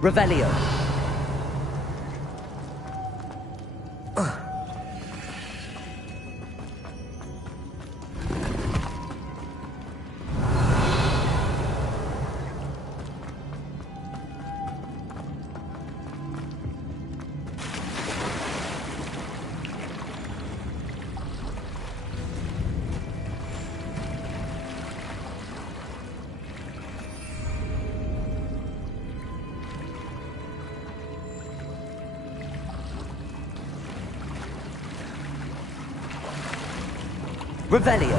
Revelio. Revelio.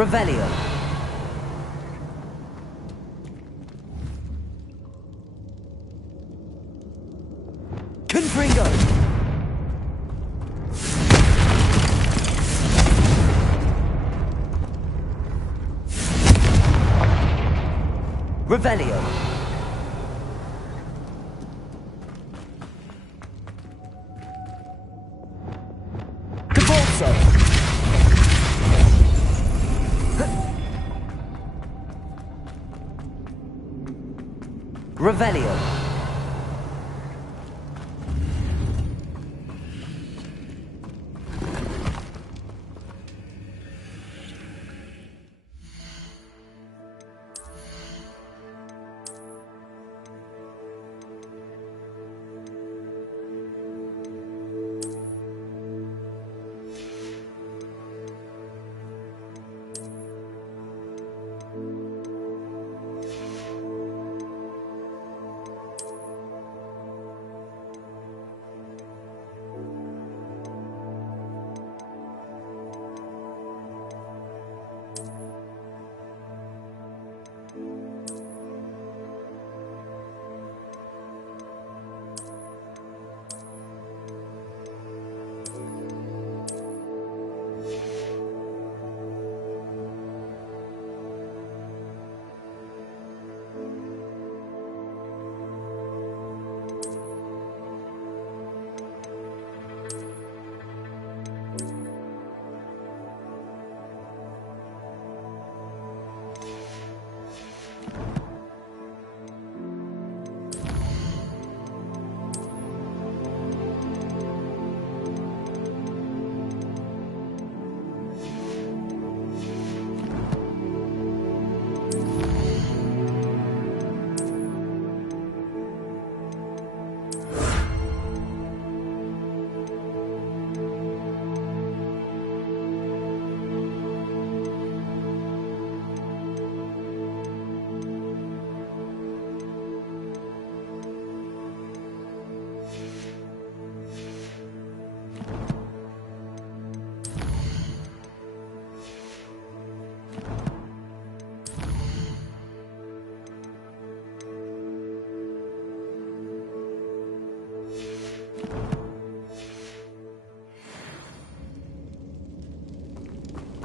Revelio. Confringo. Revelio. Capalso. Revelio.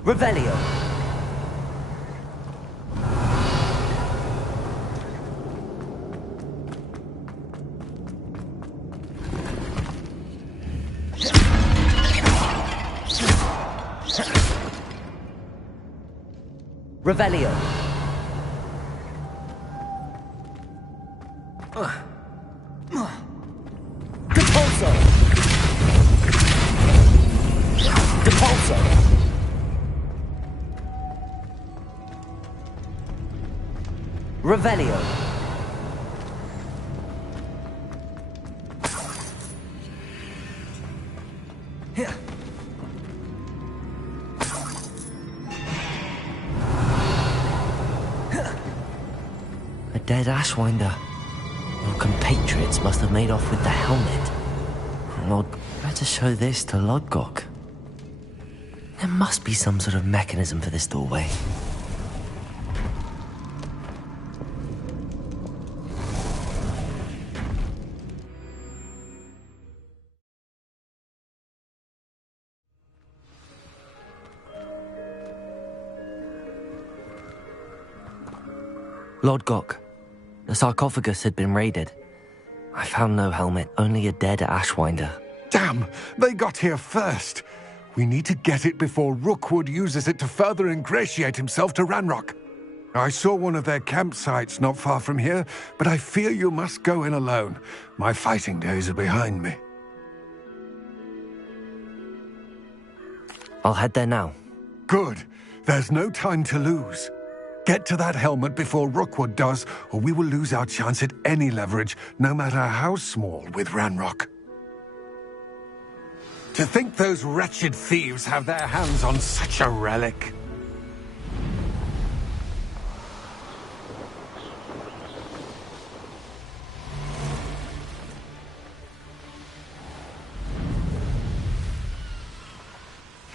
Revelio. Revelio. Depulso. Depulso. Revelio. A dead Ashwinder. Your compatriots must have made off with the helmet. Lord, better show this to Lodgok. There must be some sort of mechanism for this doorway. Lodgok, the sarcophagus had been raided. I found no helmet, only a dead Ashwinder. Damn! They got here first. We need to get it before Rookwood uses it to further ingratiate himself to Ranrock. I saw one of their campsites not far from here, but I fear you must go in alone. My fighting days are behind me. I'll head there now. Good. There's no time to lose. Get to that helmet before Rookwood does, or we will lose our chance at any leverage, no matter how small, with Ranrock. To think those wretched thieves have their hands on such a relic.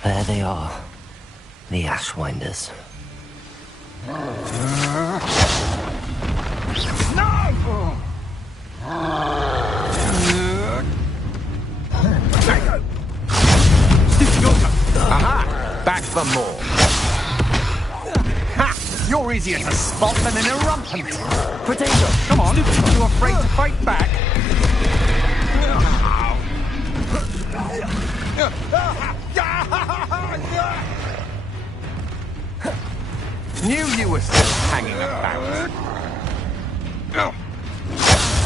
There they are, the Ashwinders. Aha! Back for more. Ha! You're easier to spot than an irrumpant. Potato! Come on, you afraid to fight back? Knew you were still hanging about.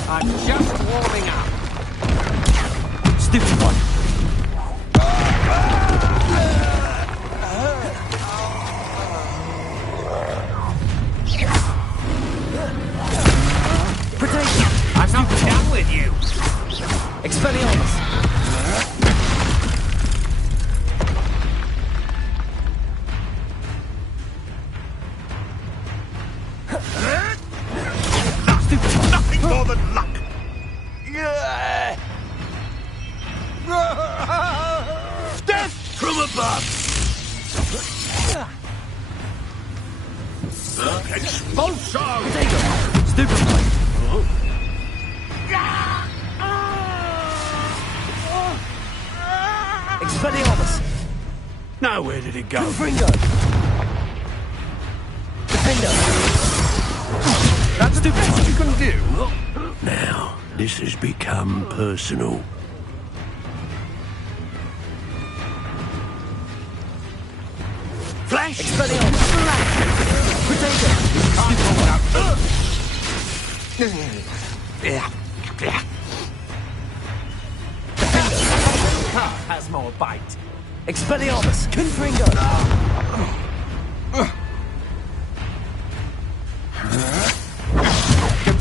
I'm just warming up. Stupid one. Potato! I'm not done with you. Expelliarmus! Nothing more than luck. Death from above. Expulso! Potato! Stupid one! Expelliarmus! Now where did it go? Confringo! Defender! That's the best you can do. Now, this has become personal. Flash! Expelliarmus! Potato! Can't hold out. Car has more bite. Expelliarmus! Confringo!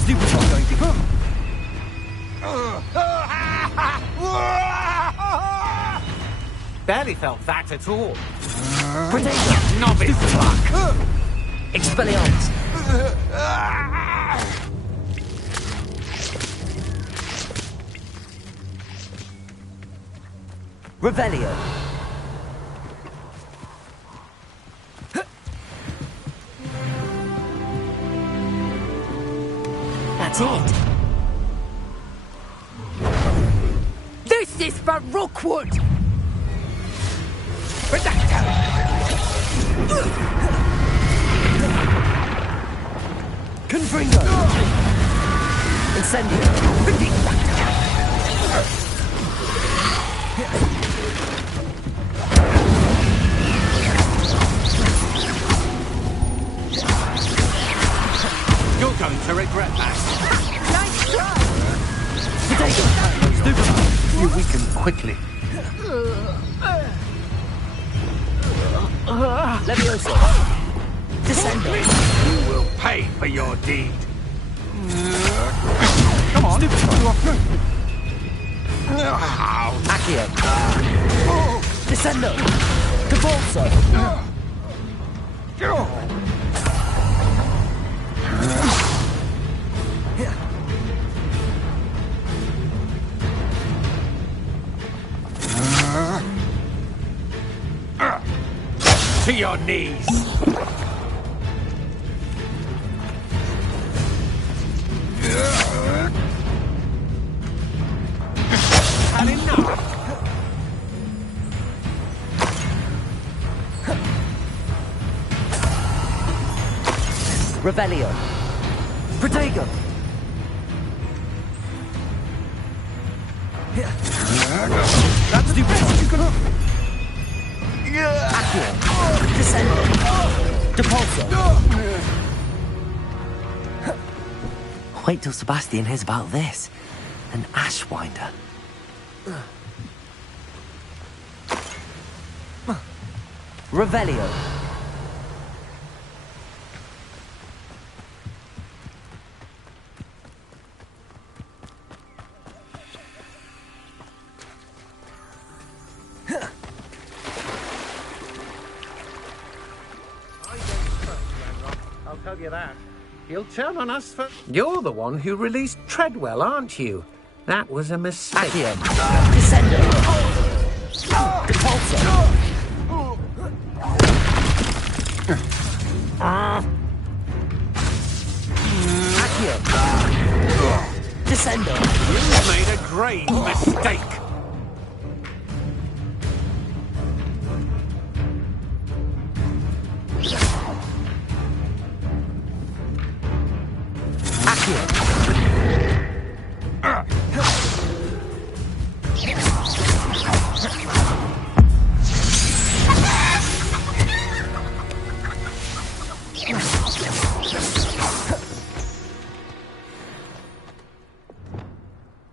Stupid one going to go. Barely felt that at all. Potato! Novice luck. Expelliarmus! Revelio! That's it! This is for Rookwood! Confringo! Incendio! You're going to regret that. Potato! You weaken quickly. Levioso! Descendo! You will pay for your deed. Come on, you are through. Accio! Descendo! Cavalso! To your knees. Had enough. Revelio! Protego! That's the best you can hope. Accio! Descendo! Depulso! Wait till Sebastian hears about this. An Ashwinder. Revelio! I'll tell you that. He'll turn on us for... You're the one who released Treadwell, aren't you? That was a mistake. Accio! Descendo! Depulso! Accio! Descendo! You've made a grave mistake.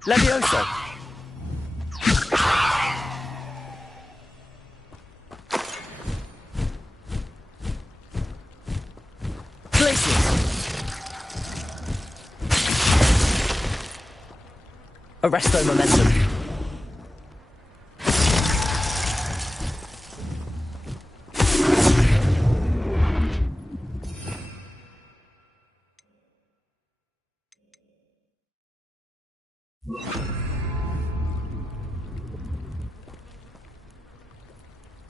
Levioso! Glacius! Arresto momentum.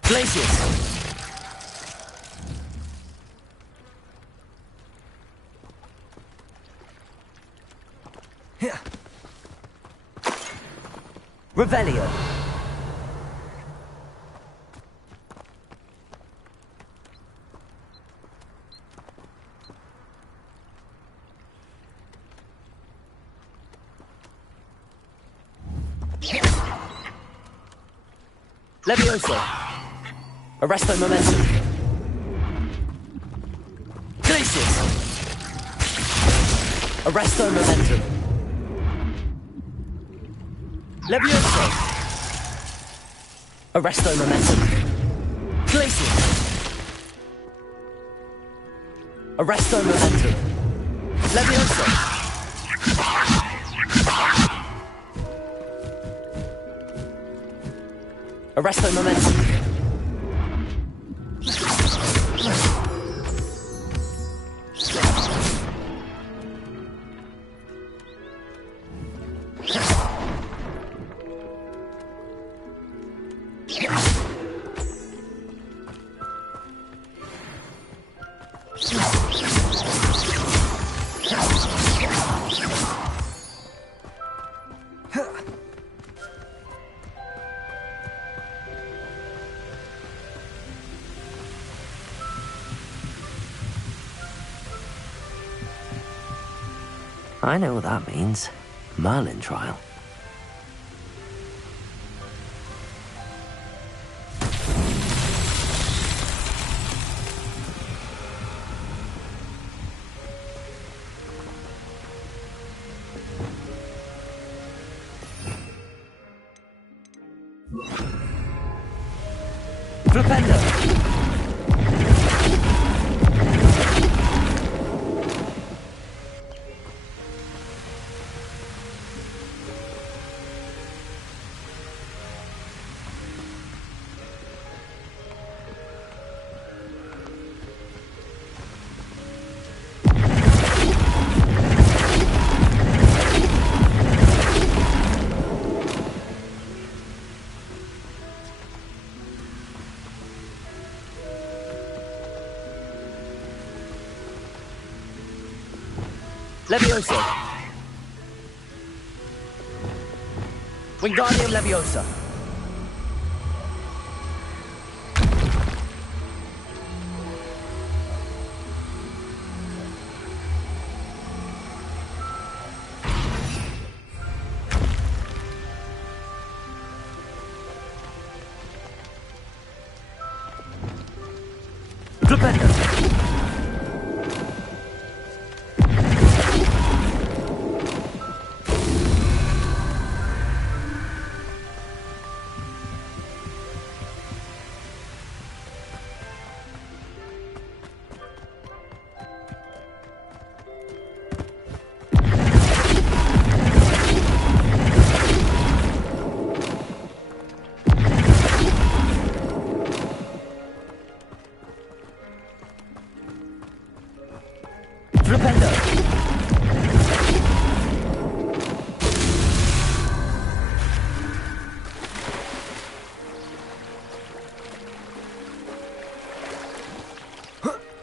Glacius! Revelio! Levioso! Arresto momentum. Glacius! Arresto momentum. Levioso! Arresto momentum. Glacius! Arresto momentum. Levioso! Arresto momentum. I know what that means. Merlin trial. Flipendo! Leviosa. Wingardium Leviosa. Flipendo. Flipendo.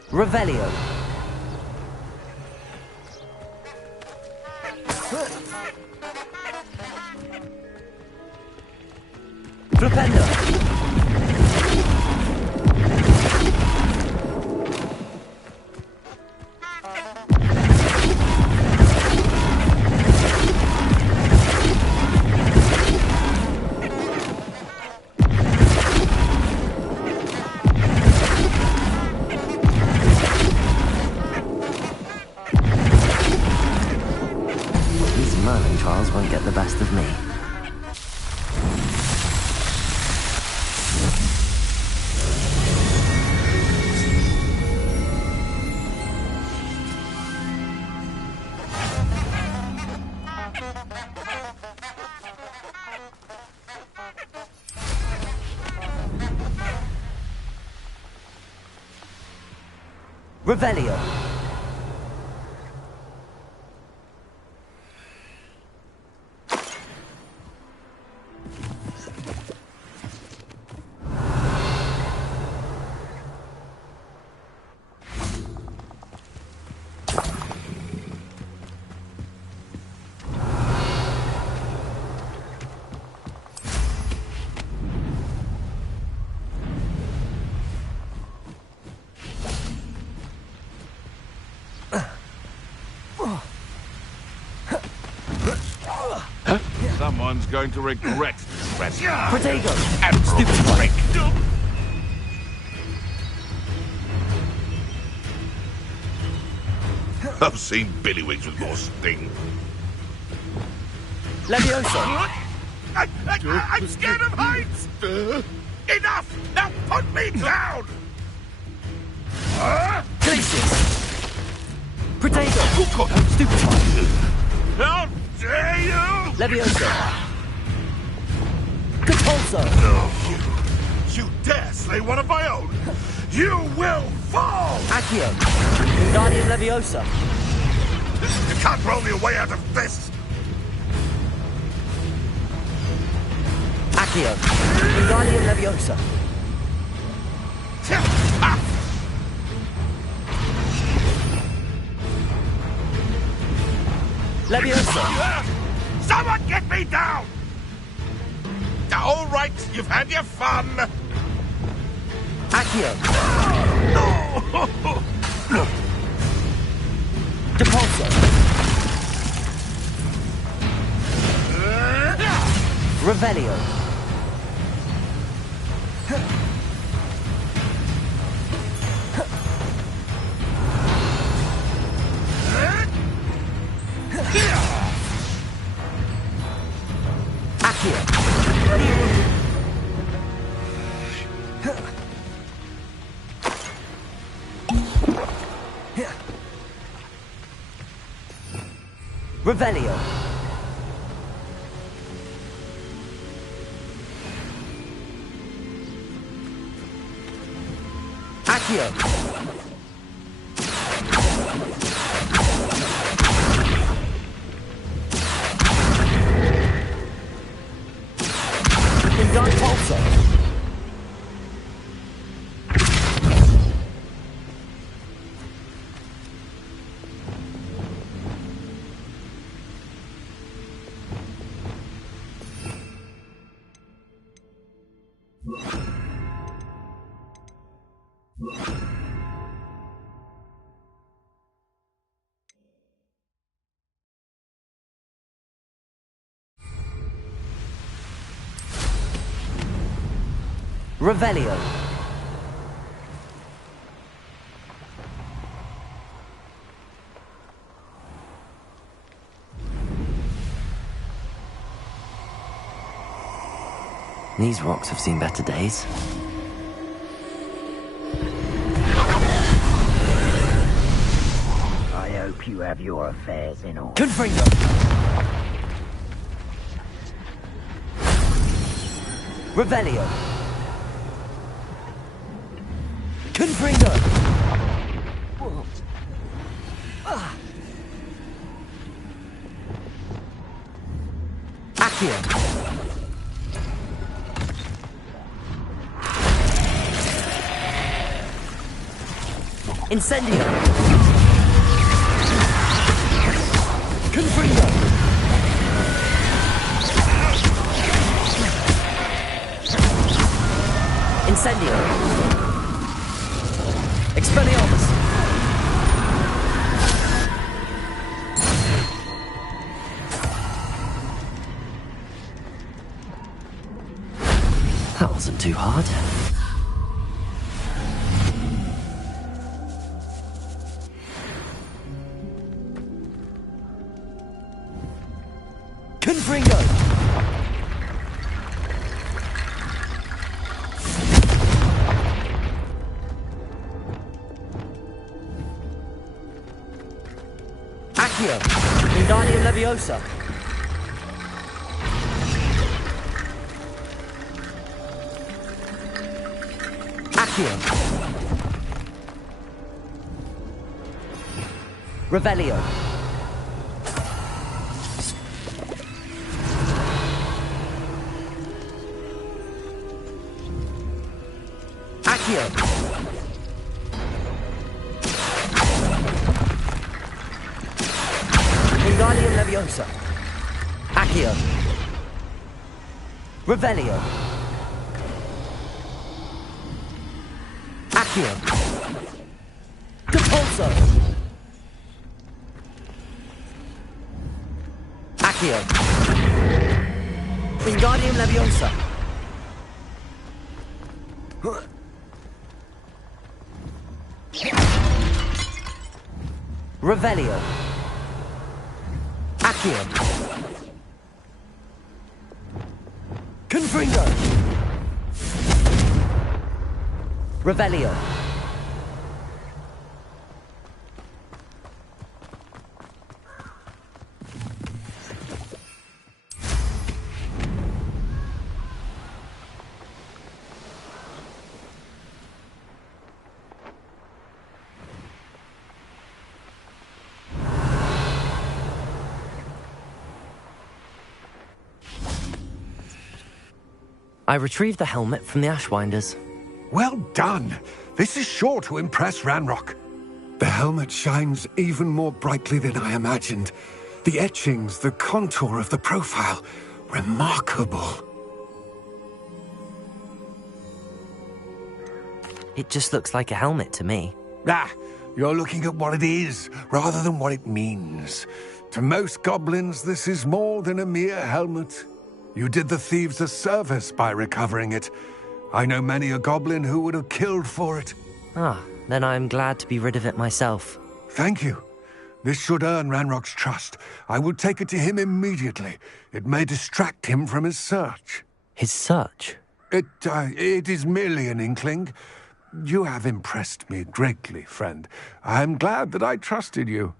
Revelio. Flipendo. These Merlin trials won't get the best of me. Revelio. Someone's going to regret this rescue. Protego. Stupid prick. I've seen Billywigs with more sting. Leviosa. I'm scared of heights! Enough! Now put me down! Glacius. Protego. Stupefy. How dare you! Leviosa. Capulso. You dare slay one of my own! You will fall! Accio. Wingardium Leviosa. You can't roll me away out of this! Accio. Wingardium Leviosa. Leviosa. Someone get me down! All right, you've had your fun. Accio. Depulso. Revelio. Accio. Revelio. Accio. Indon Pulsar. Revelio. These rocks have seen better days. I hope you have your affairs in order. Confringo. Revelio. Confringo. Accio. Incendio. Confringo. Incendio. Expelliarmus. That wasn't too hard. Confringo. Accio. Wingardium Leviosa. Accio. Revelio. Accio. Wingardium Leviosa. Accio. Revelio. Accio. Compulso. Accio. Wingardium Leviosa. Revelio. Accio. Confringo. Revelio. I retrieved the helmet from the Ashwinders. Well done. This is sure to impress Ranrock. The helmet shines even more brightly than I imagined. The etchings, the contour of the profile. Remarkable. It just looks like a helmet to me. Ah, you're looking at what it is, rather than what it means. To most goblins, this is more than a mere helmet. You did the thieves a service by recovering it. I know many a goblin who would have killed for it. Ah, then I am glad to be rid of it myself. Thank you. This should earn Ranrock's trust. I will take it to him immediately. It may distract him from his search. His search? It is merely an inkling. You have impressed me greatly, friend. I am glad that I trusted you.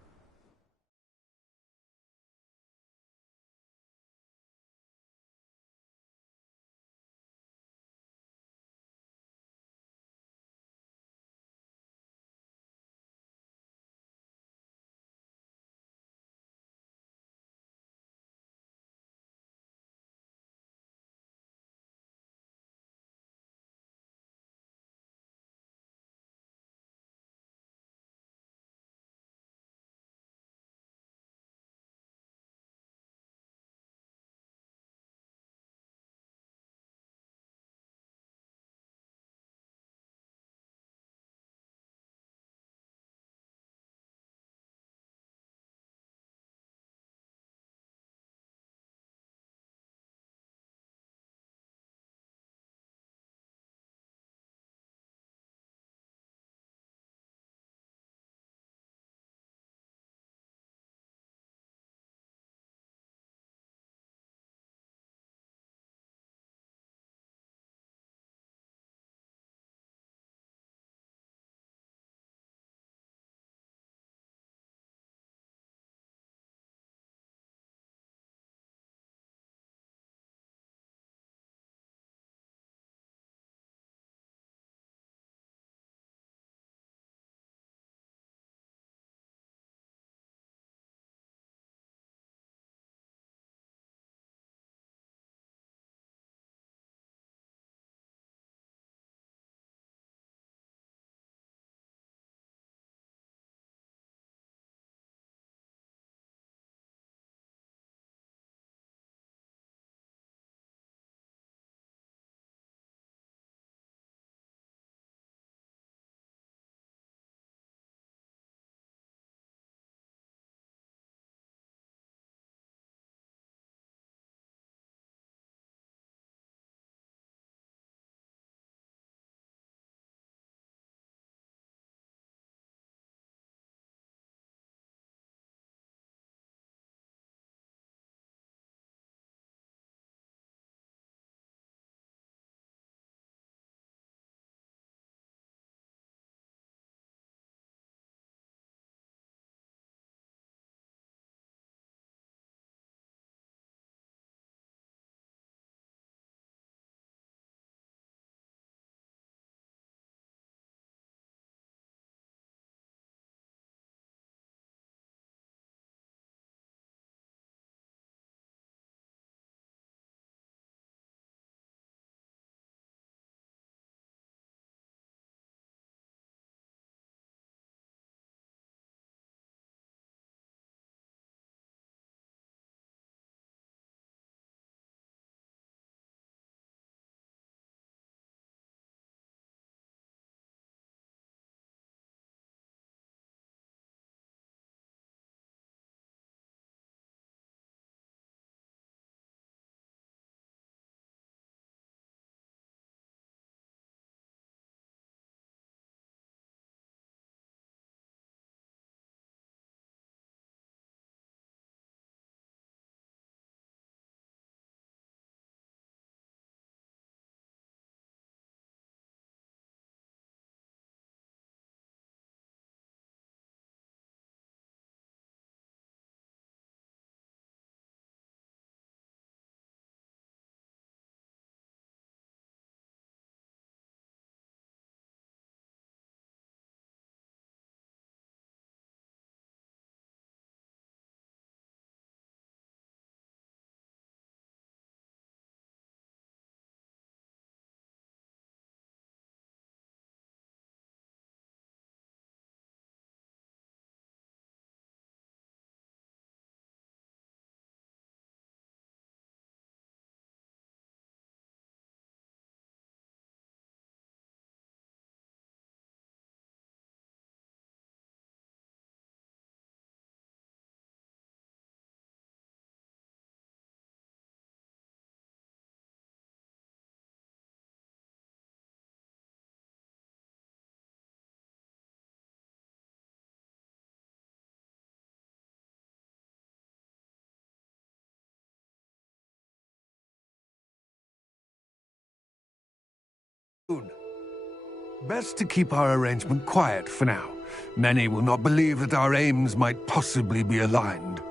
Best to keep our arrangement quiet for now. Many will not believe that our aims might possibly be aligned.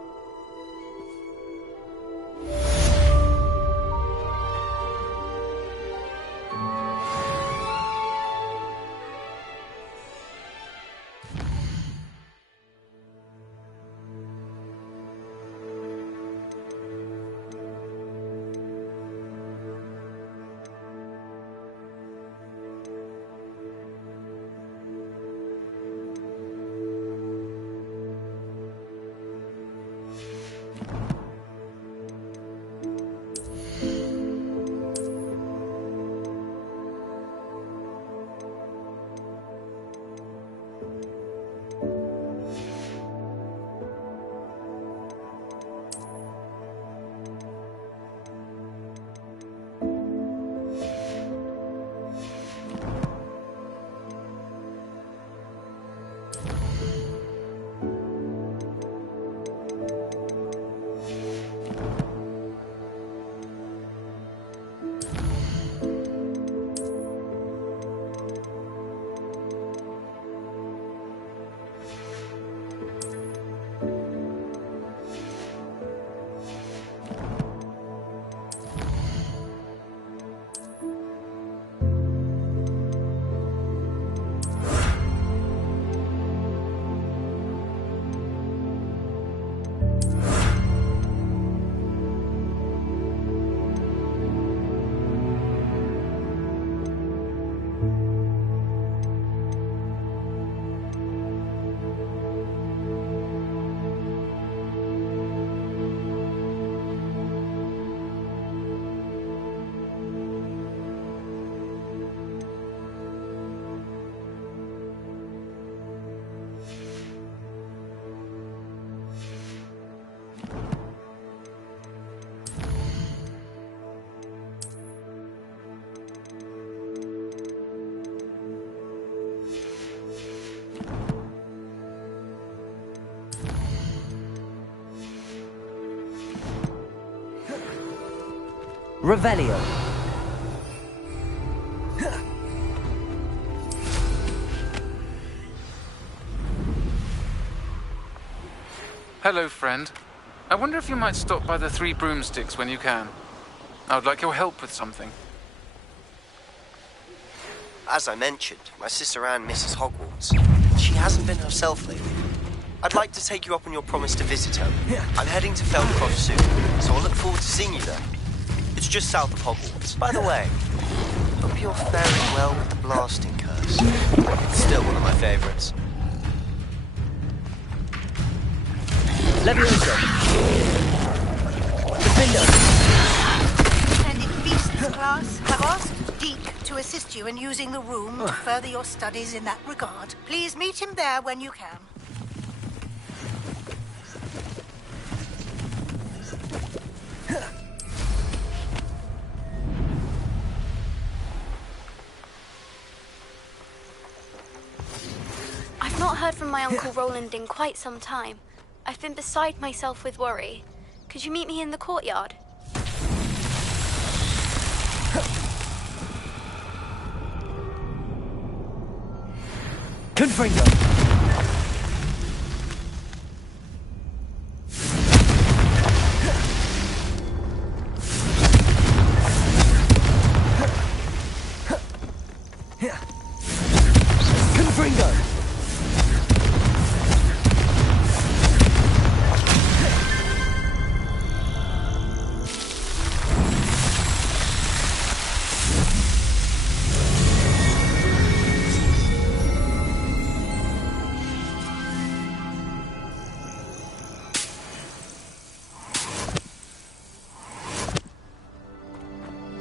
Revelio. Hello, friend. I wonder if you might stop by the Three Broomsticks when you can. I would like your help with something. As I mentioned, my sister Anne misses Hogwarts. She hasn't been herself lately. I'd like to take you up on your promise to visit her. I'm heading to Feldcroft soon, so I'll look forward to seeing you there. It's just south of Hogwarts. By the way, hope you're faring well with the blasting curse. It's still one of my favorites. Levioso. Defender. Attending Beast's class, have asked Deke to assist you in using the room to further your studies in that regard. Please meet him there when you can. I've not heard from my Uncle Roland in quite some time. I've been beside myself with worry. Could you meet me in the courtyard? Confringo. Confringo.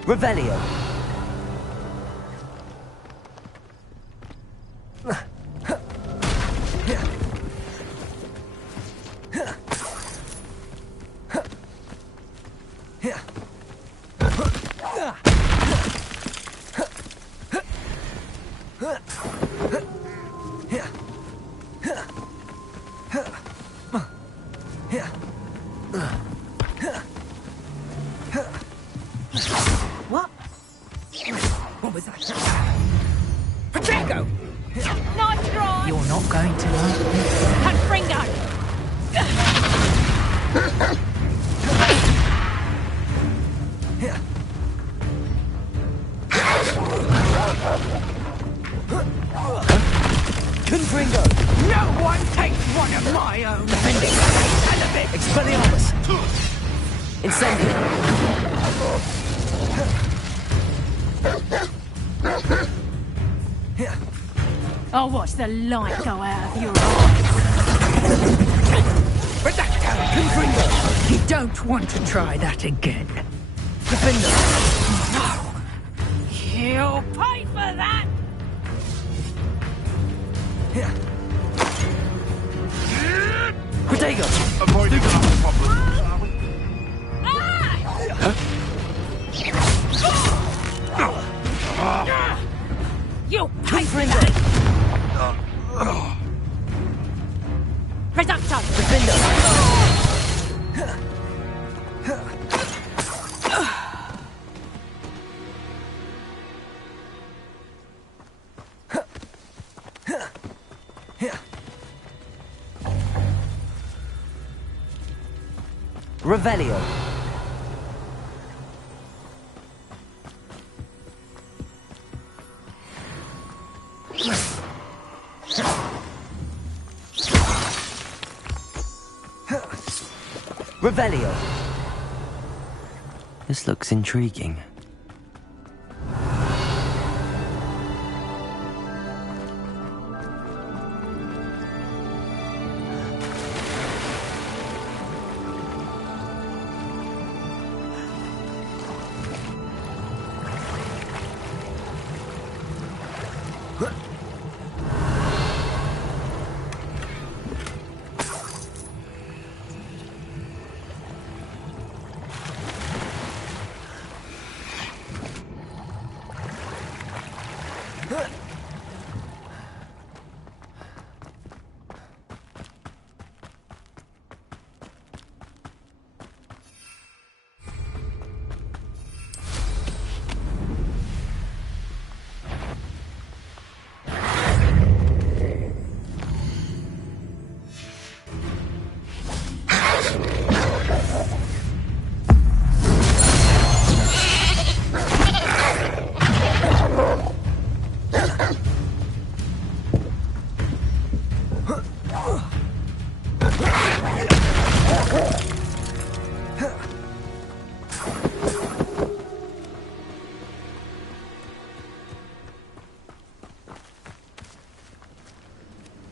Revelio. What? What was that? own. Defending. Expelliarmus. Incendium. I'll watch the light go out of your eyes. Confringo. You don't want to try that again. Defender. You'll pay for that! Protego. Avoiding enough problems, are we? You'll pay for that! Reducto! Defender. Revelio. Revelio. This looks intriguing.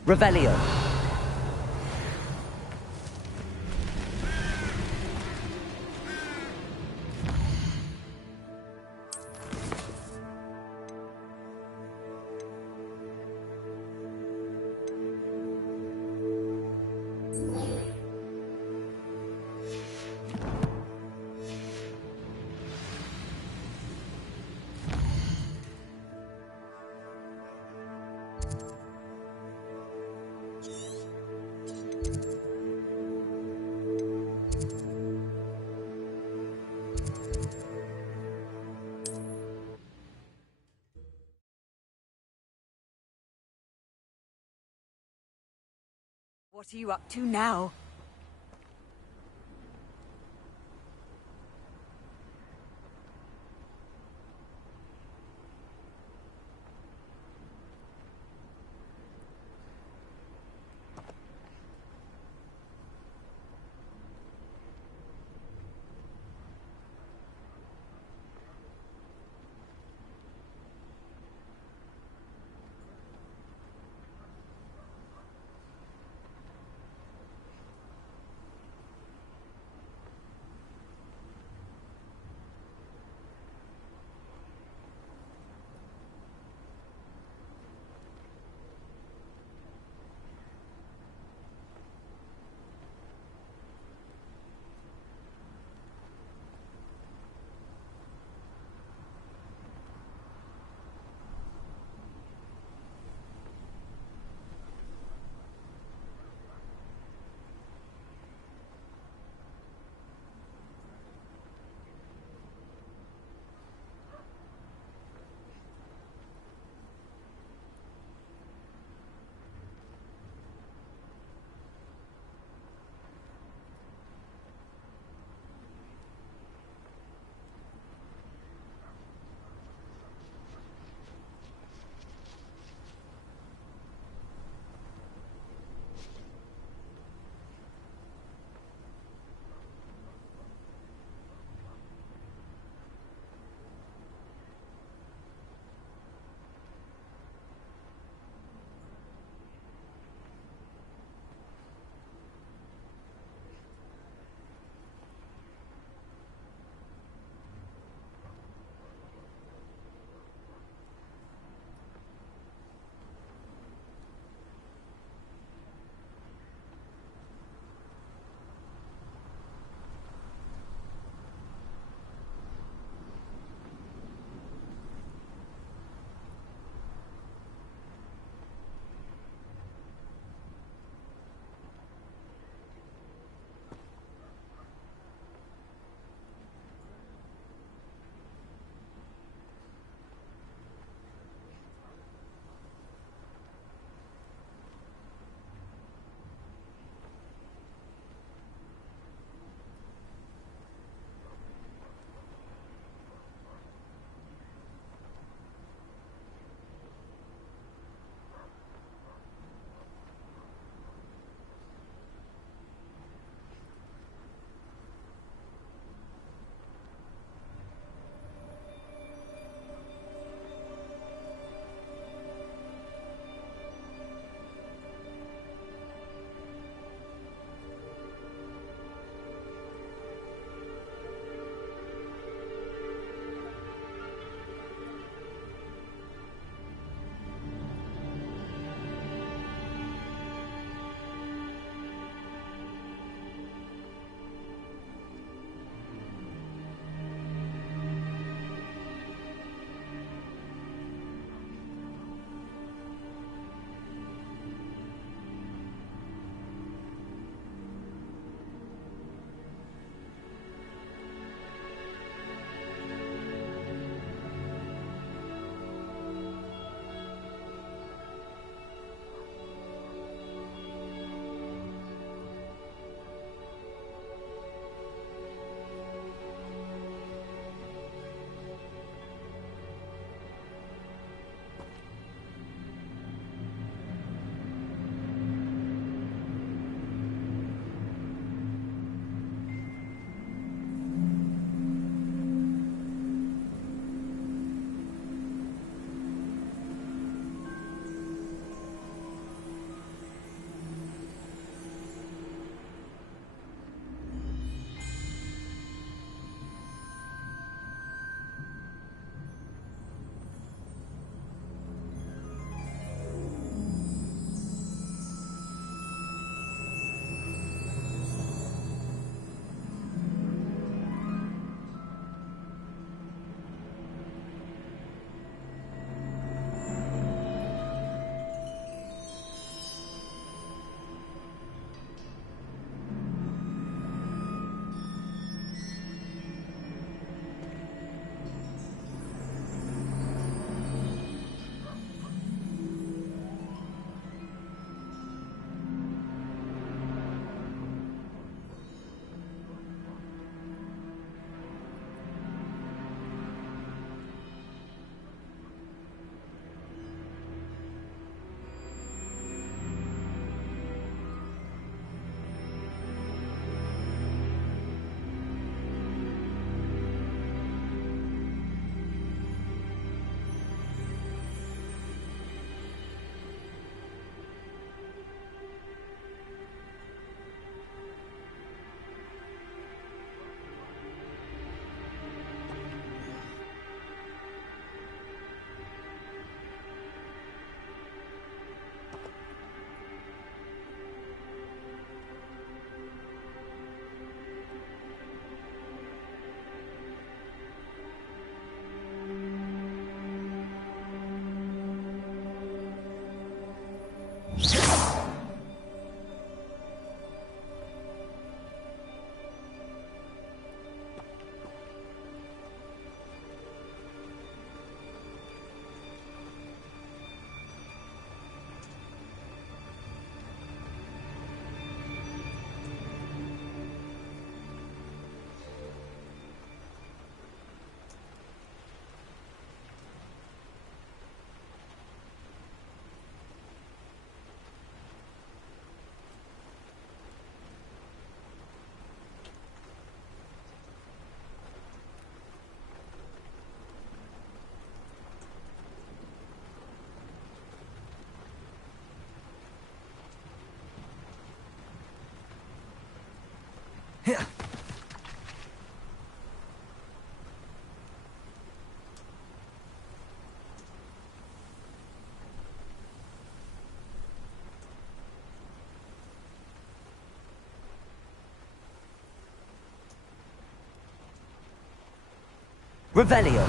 Revelio. What are you up to now? Revelio.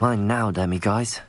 Mine now, demi guys.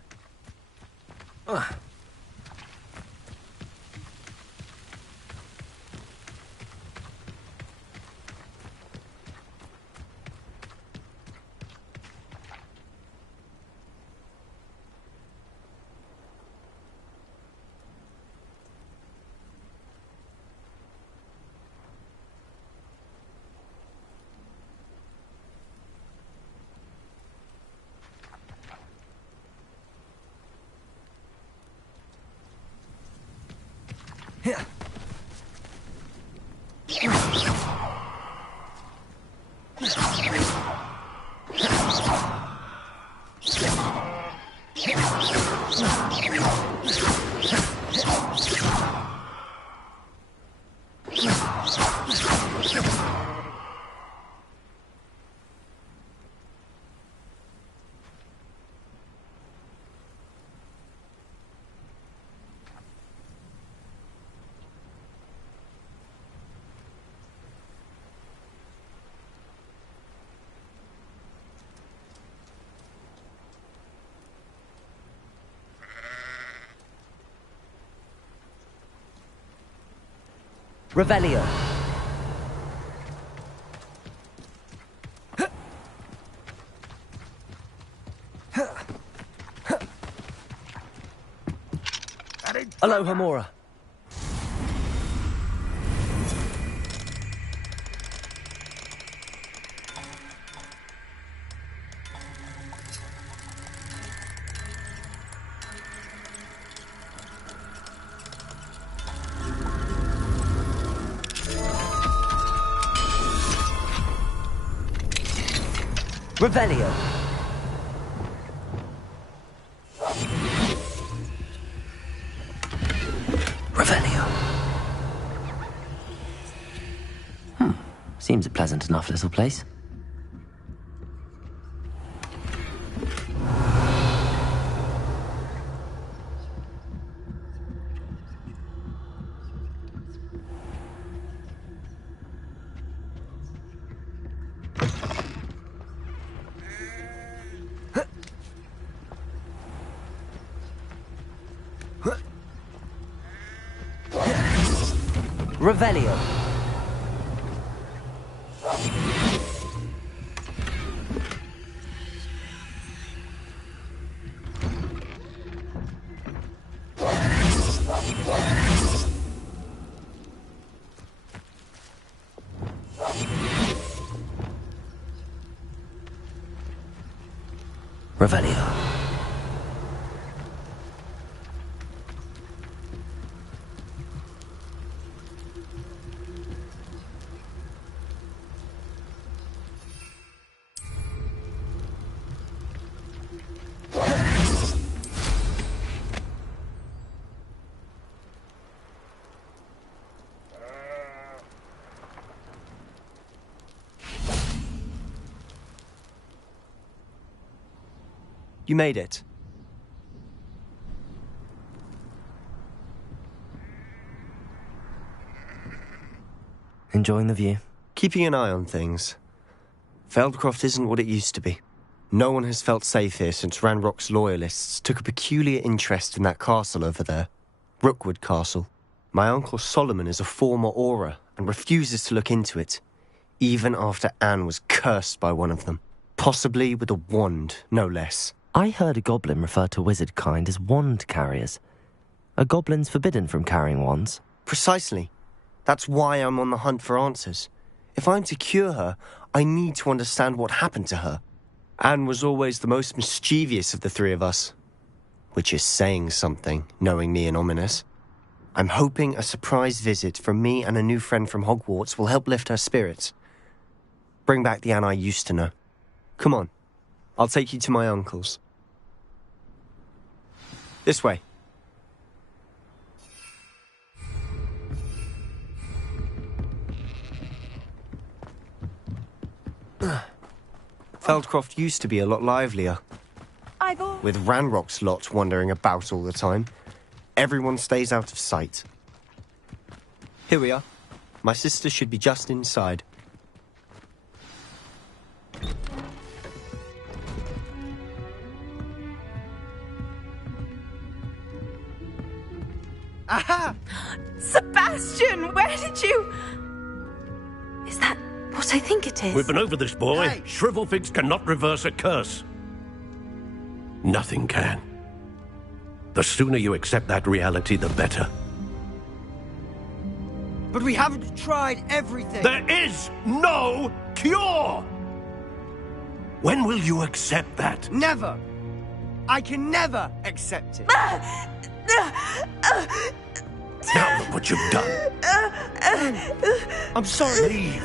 Revelio. Aloha Mora. Revelio. Revelio. Seems a pleasant enough little place. Revelio. Revelio. You made it. Enjoying the view? Keeping an eye on things. Feldcroft isn't what it used to be. No one has felt safe here since Ranrock's loyalists took a peculiar interest in that castle over there. Rookwood Castle. My uncle Solomon is a former Auror and refuses to look into it, even after Anne was cursed by one of them. Possibly with a wand, no less. I heard a goblin refer to wizard kind as wand carriers. Are goblins forbidden from carrying wands? Precisely. That's why I'm on the hunt for answers. If I'm to cure her, I need to understand what happened to her. Anne was always the most mischievous of the three of us. Which is saying something, knowing me and Ominous. I'm hoping a surprise visit from me and a new friend from Hogwarts will help lift her spirits. Bring back the Anne I used to know. Come on, I'll take you to my uncle's. This way. Feldcroft used to be a lot livelier. With Ranrock's lot wandering about all the time. Everyone stays out of sight. Here we are. My sister should be just inside. Aha! Sebastian, where did you... Is that what I think it is? We've been over this, boy. Shrivelfigs cannot reverse a curse. Nothing can. The sooner you accept that reality, the better. But we haven't tried everything. There is no cure! When will you accept that? Never. I can never accept it. Now look what you've done. I'm sorry.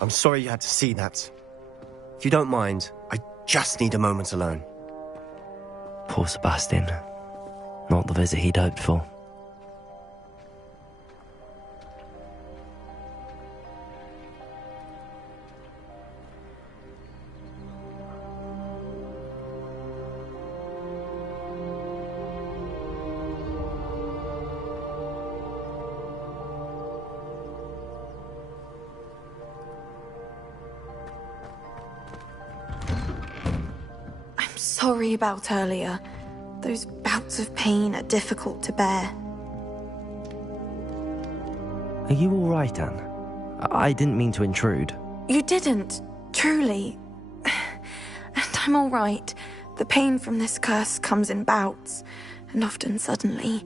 I'm sorry you had to see that. If you don't mind, I just need a moment alone. Poor Sebastian. Not the visit he'd hoped for. Sorry about earlier. Those bouts of pain are difficult to bear. Are you all right, Anne? I didn't mean to intrude. You didn't, truly. And I'm all right. The pain from this curse comes in bouts, and often suddenly.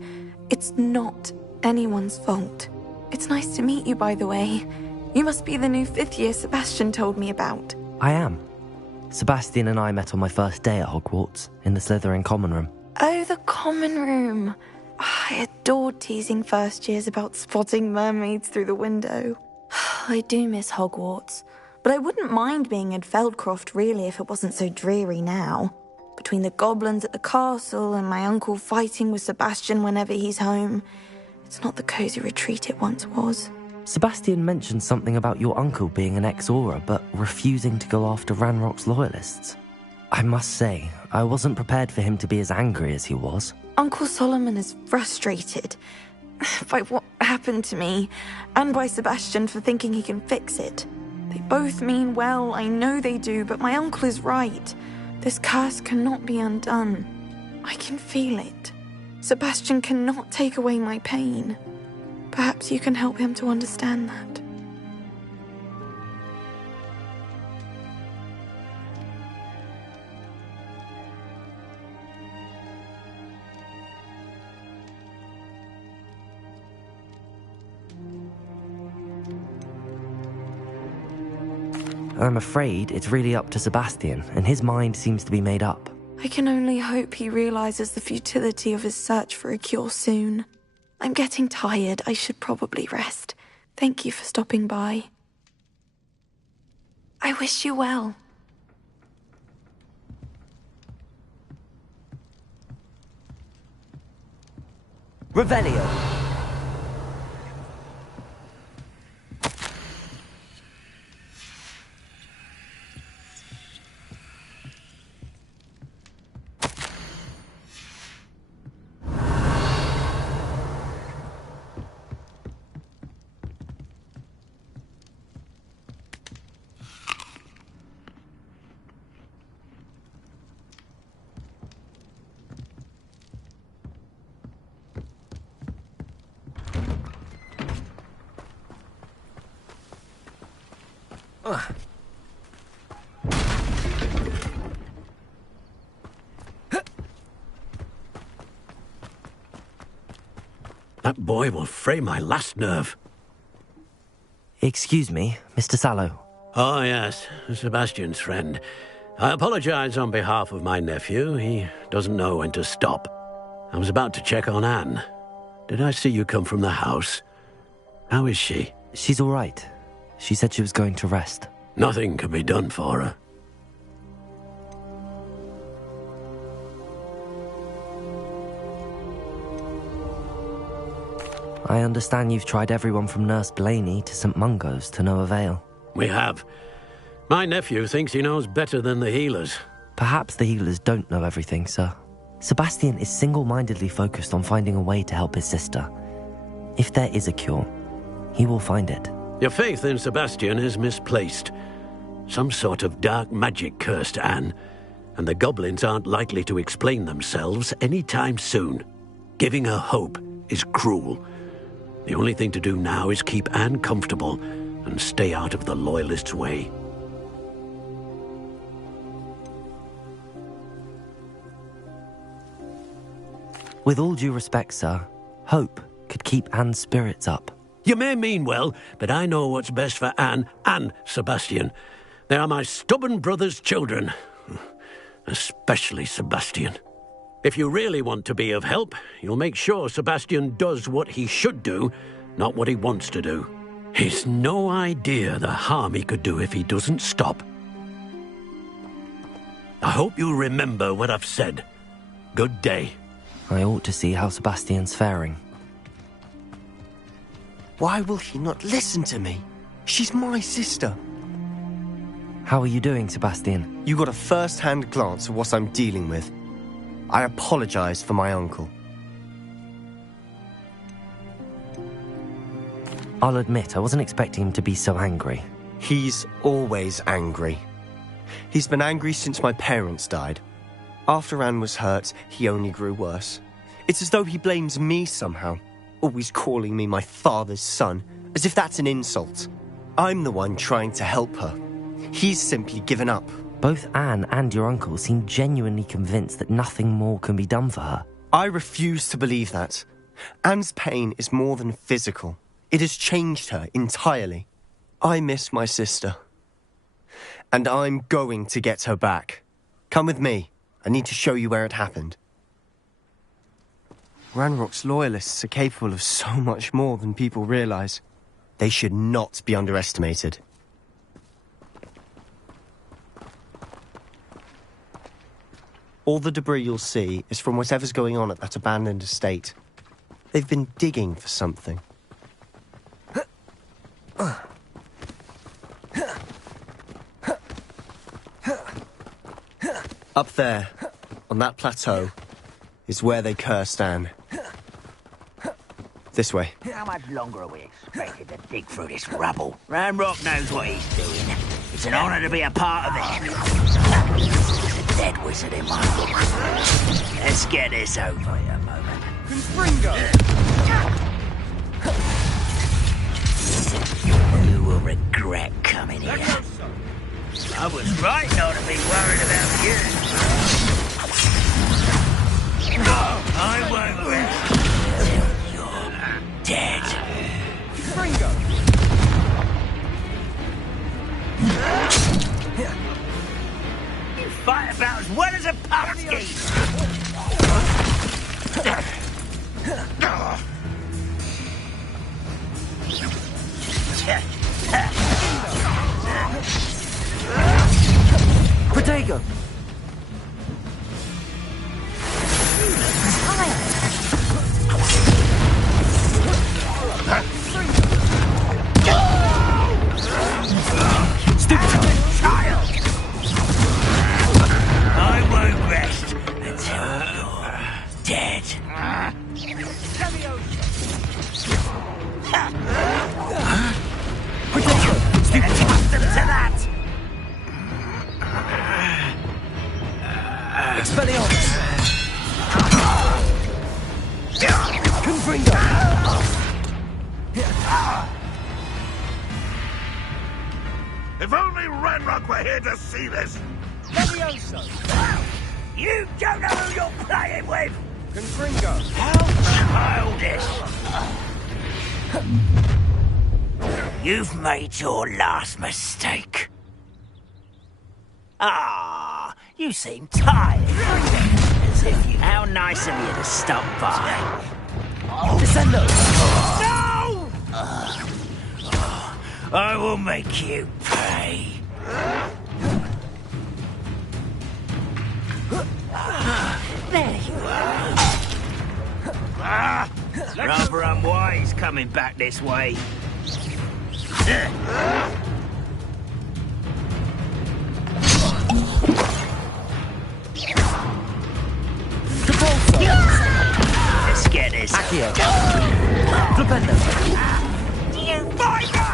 It's not anyone's fault. It's nice to meet you, by the way. You must be the new 5th year Sebastian told me about. I am. Sebastian and I met on my first day at Hogwarts, in the Slytherin common room. Oh, the common room. I adored teasing first years about spotting mermaids through the window. I do miss Hogwarts, but I wouldn't mind being in Feldcroft really if it wasn't so dreary now. Between the goblins at the castle and my uncle fighting with Sebastian whenever he's home, it's not the cosy retreat it once was. Sebastian mentioned something about your uncle being an ex-Auror, but refusing to go after Ranrock's loyalists. I must say, I wasn't prepared for him to be as angry as he was. Uncle Solomon is frustrated by what happened to me, and by Sebastian for thinking he can fix it. They both mean well, I know they do, but my uncle is right. This curse cannot be undone. I can feel it. Sebastian cannot take away my pain. Perhaps you can help him to understand that. I'm afraid it's really up to Sebastian, and his mind seems to be made up. I can only hope he realizes the futility of his search for a cure soon. I'm getting tired. I should probably rest. Thank you for stopping by. I wish you well. Revelio. That boy will fray my last nerve. Excuse me, Mr. Sallow. Oh, yes, Sebastian's friend. I apologize on behalf of my nephew. He doesn't know when to stop. I was about to check on Anne. Did I see you come from the house? How is she? She's all right. She said she was going to rest. Nothing can be done for her. I understand you've tried everyone from Nurse Blaney to St. Mungo's to no avail. We have. My nephew thinks he knows better than the healers. Perhaps the healers don't know everything, sir. Sebastian is single-mindedly focused on finding a way to help his sister. If there is a cure, he will find it. Your faith in Sebastian is misplaced. Some sort of dark magic cursed Anne, and the goblins aren't likely to explain themselves anytime soon. Giving her hope is cruel. The only thing to do now is keep Anne comfortable and stay out of the Loyalists' way. With all due respect, sir, hope could keep Anne's spirits up. You may mean well, but I know what's best for Anne and Sebastian. They are my stubborn brother's children. Especially Sebastian. If you really want to be of help, you'll make sure Sebastian does what he should do, not what he wants to do. He's no idea the harm he could do if he doesn't stop. I hope you remember what I've said. Good day. I ought to see how Sebastian's faring. Why will he not listen to me? She's my sister. How are you doing, Sebastian? You got a first-hand glance at what I'm dealing with. I apologize for my uncle. I'll admit, I wasn't expecting him to be so angry. He's always angry. He's been angry since my parents died. After Anne was hurt, he only grew worse. It's as though he blames me somehow, always calling me my father's son, as if that's an insult. I'm the one trying to help her. He's simply given up. Both Anne and your uncle seem genuinely convinced that nothing more can be done for her. I refuse to believe that. Anne's pain is more than physical. It has changed her entirely. I miss my sister. And I'm going to get her back. Come with me. I need to show you where it happened. Ranrock's loyalists are capable of so much more than people realize. They should not be underestimated. All the debris you'll see is from whatever's going on at that abandoned estate. They've been digging for something. Up there, on that plateau, is where they cursed Anne. This way. How much longer are we expected to dig through this rubble? Ranrock knows what he's doing. It's an honor to be a part of it. The dead wizard in my book. Let's get this over in a moment. Confringo! You will regret coming here. I was right not to be worried about you. I won't rest till you're dead. Confringo! You fight about as well as a pumpkin! Protego! Child! I won't rest until you're dead. Get accustomed to that! Expelliarmus! Confringo! If only Ranrock were here to see this! Levioso! You don't know who you're playing with! Confringo! How childish! You've made your last mistake. Ah, you seem tired. As if you... How nice of you to stop by. Descendo! No! I will make you pay. There you are. Rather unwise coming back this way. Let's get this. Accio. Flipendo. You fighter!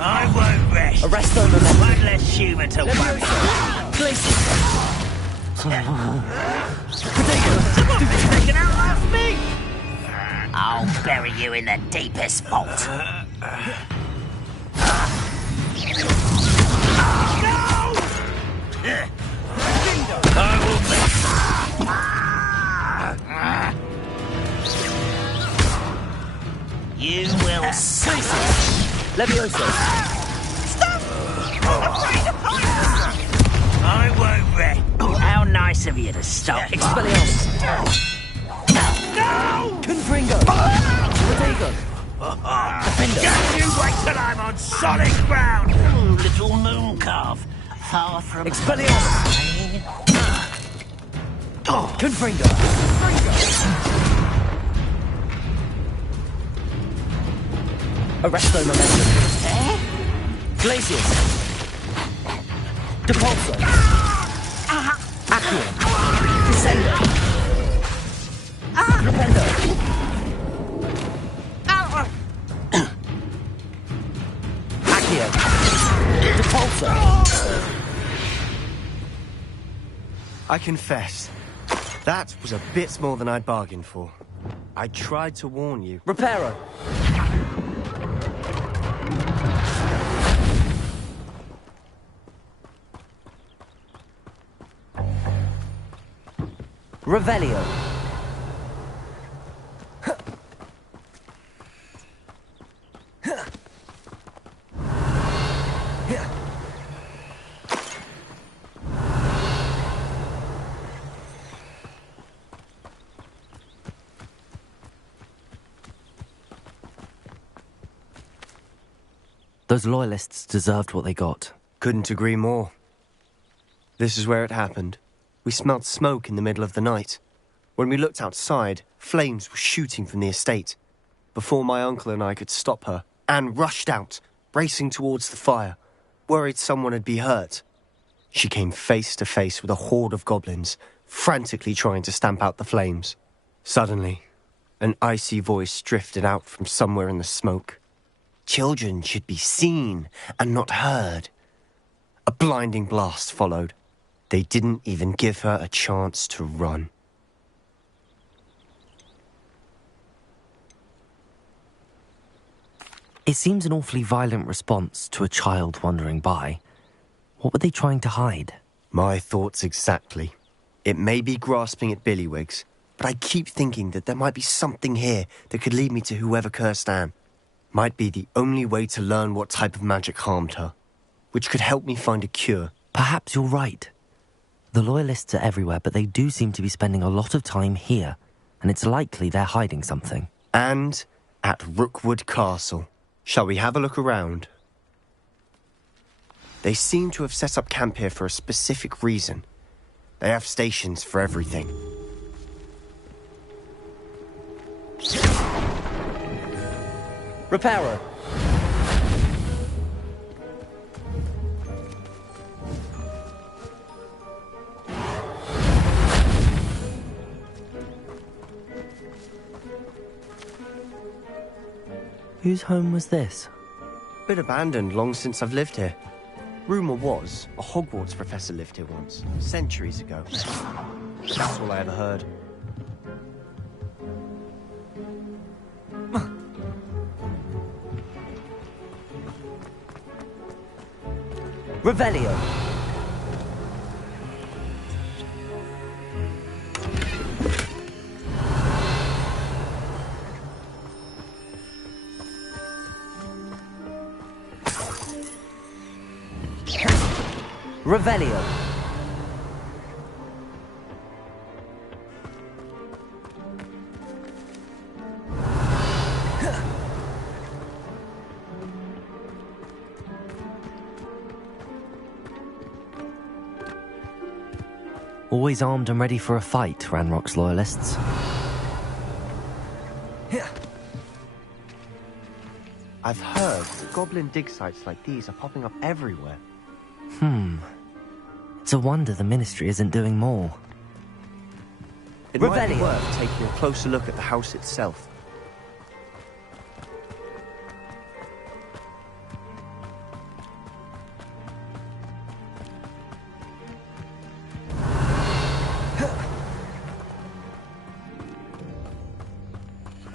I won't rest. Arresto momentum. One less human to worry. Glacius. They can outlast me! I'll bury you in the deepest vault. I will make... You will see. Levioso. Stop! I'm afraid of heights! I won't rest. How nice of you to stop. Expelliarmus. No! Confringo. Protego. Just you wait till I'm on solid ground, little moon calf. Far from Expelliarmus. Confringo. Arresto momentum. Glacius. Depulso. Accio. Descendo. Flipendo. Accio. Depulso. I confess, that was a bit more than I'd bargained for. I tried to warn you. Reparo. Revelio. Those loyalists deserved what they got. Couldn't agree more. This is where it happened. We smelled smoke in the middle of the night. When we looked outside, flames were shooting from the estate. Before my uncle and I could stop her, Anne rushed out, racing towards the fire, worried someone had been hurt. She came face to face with a horde of goblins, frantically trying to stamp out the flames. Suddenly, an icy voice drifted out from somewhere in the smoke. Children should be seen and not heard. A blinding blast followed. They didn't even give her a chance to run. It seems an awfully violent response to a child wandering by. What were they trying to hide? My thoughts exactly. It may be grasping at Billywigs, but I keep thinking that there might be something here that could lead me to whoever cursed Anne. Might be the only way to learn what type of magic harmed her, which could help me find a cure. Perhaps you're right. The loyalists are everywhere, but they do seem to be spending a lot of time here, and it's likely they're hiding something. And at Rookwood Castle. Shall we have a look around? They seem to have set up camp here for a specific reason. They have stations for everything. Reparo. Whose home was this? Bit abandoned long since I've lived here. Rumour was, a Hogwarts professor lived here once, centuries ago. That's all I ever heard. Revelio. Revelio. Always armed and ready for a fight, Ranrock's loyalists. I've heard that goblin dig sites like these are popping up everywhere. It's a wonder the Ministry isn't doing more. It might be worth taking a closer look at the house itself.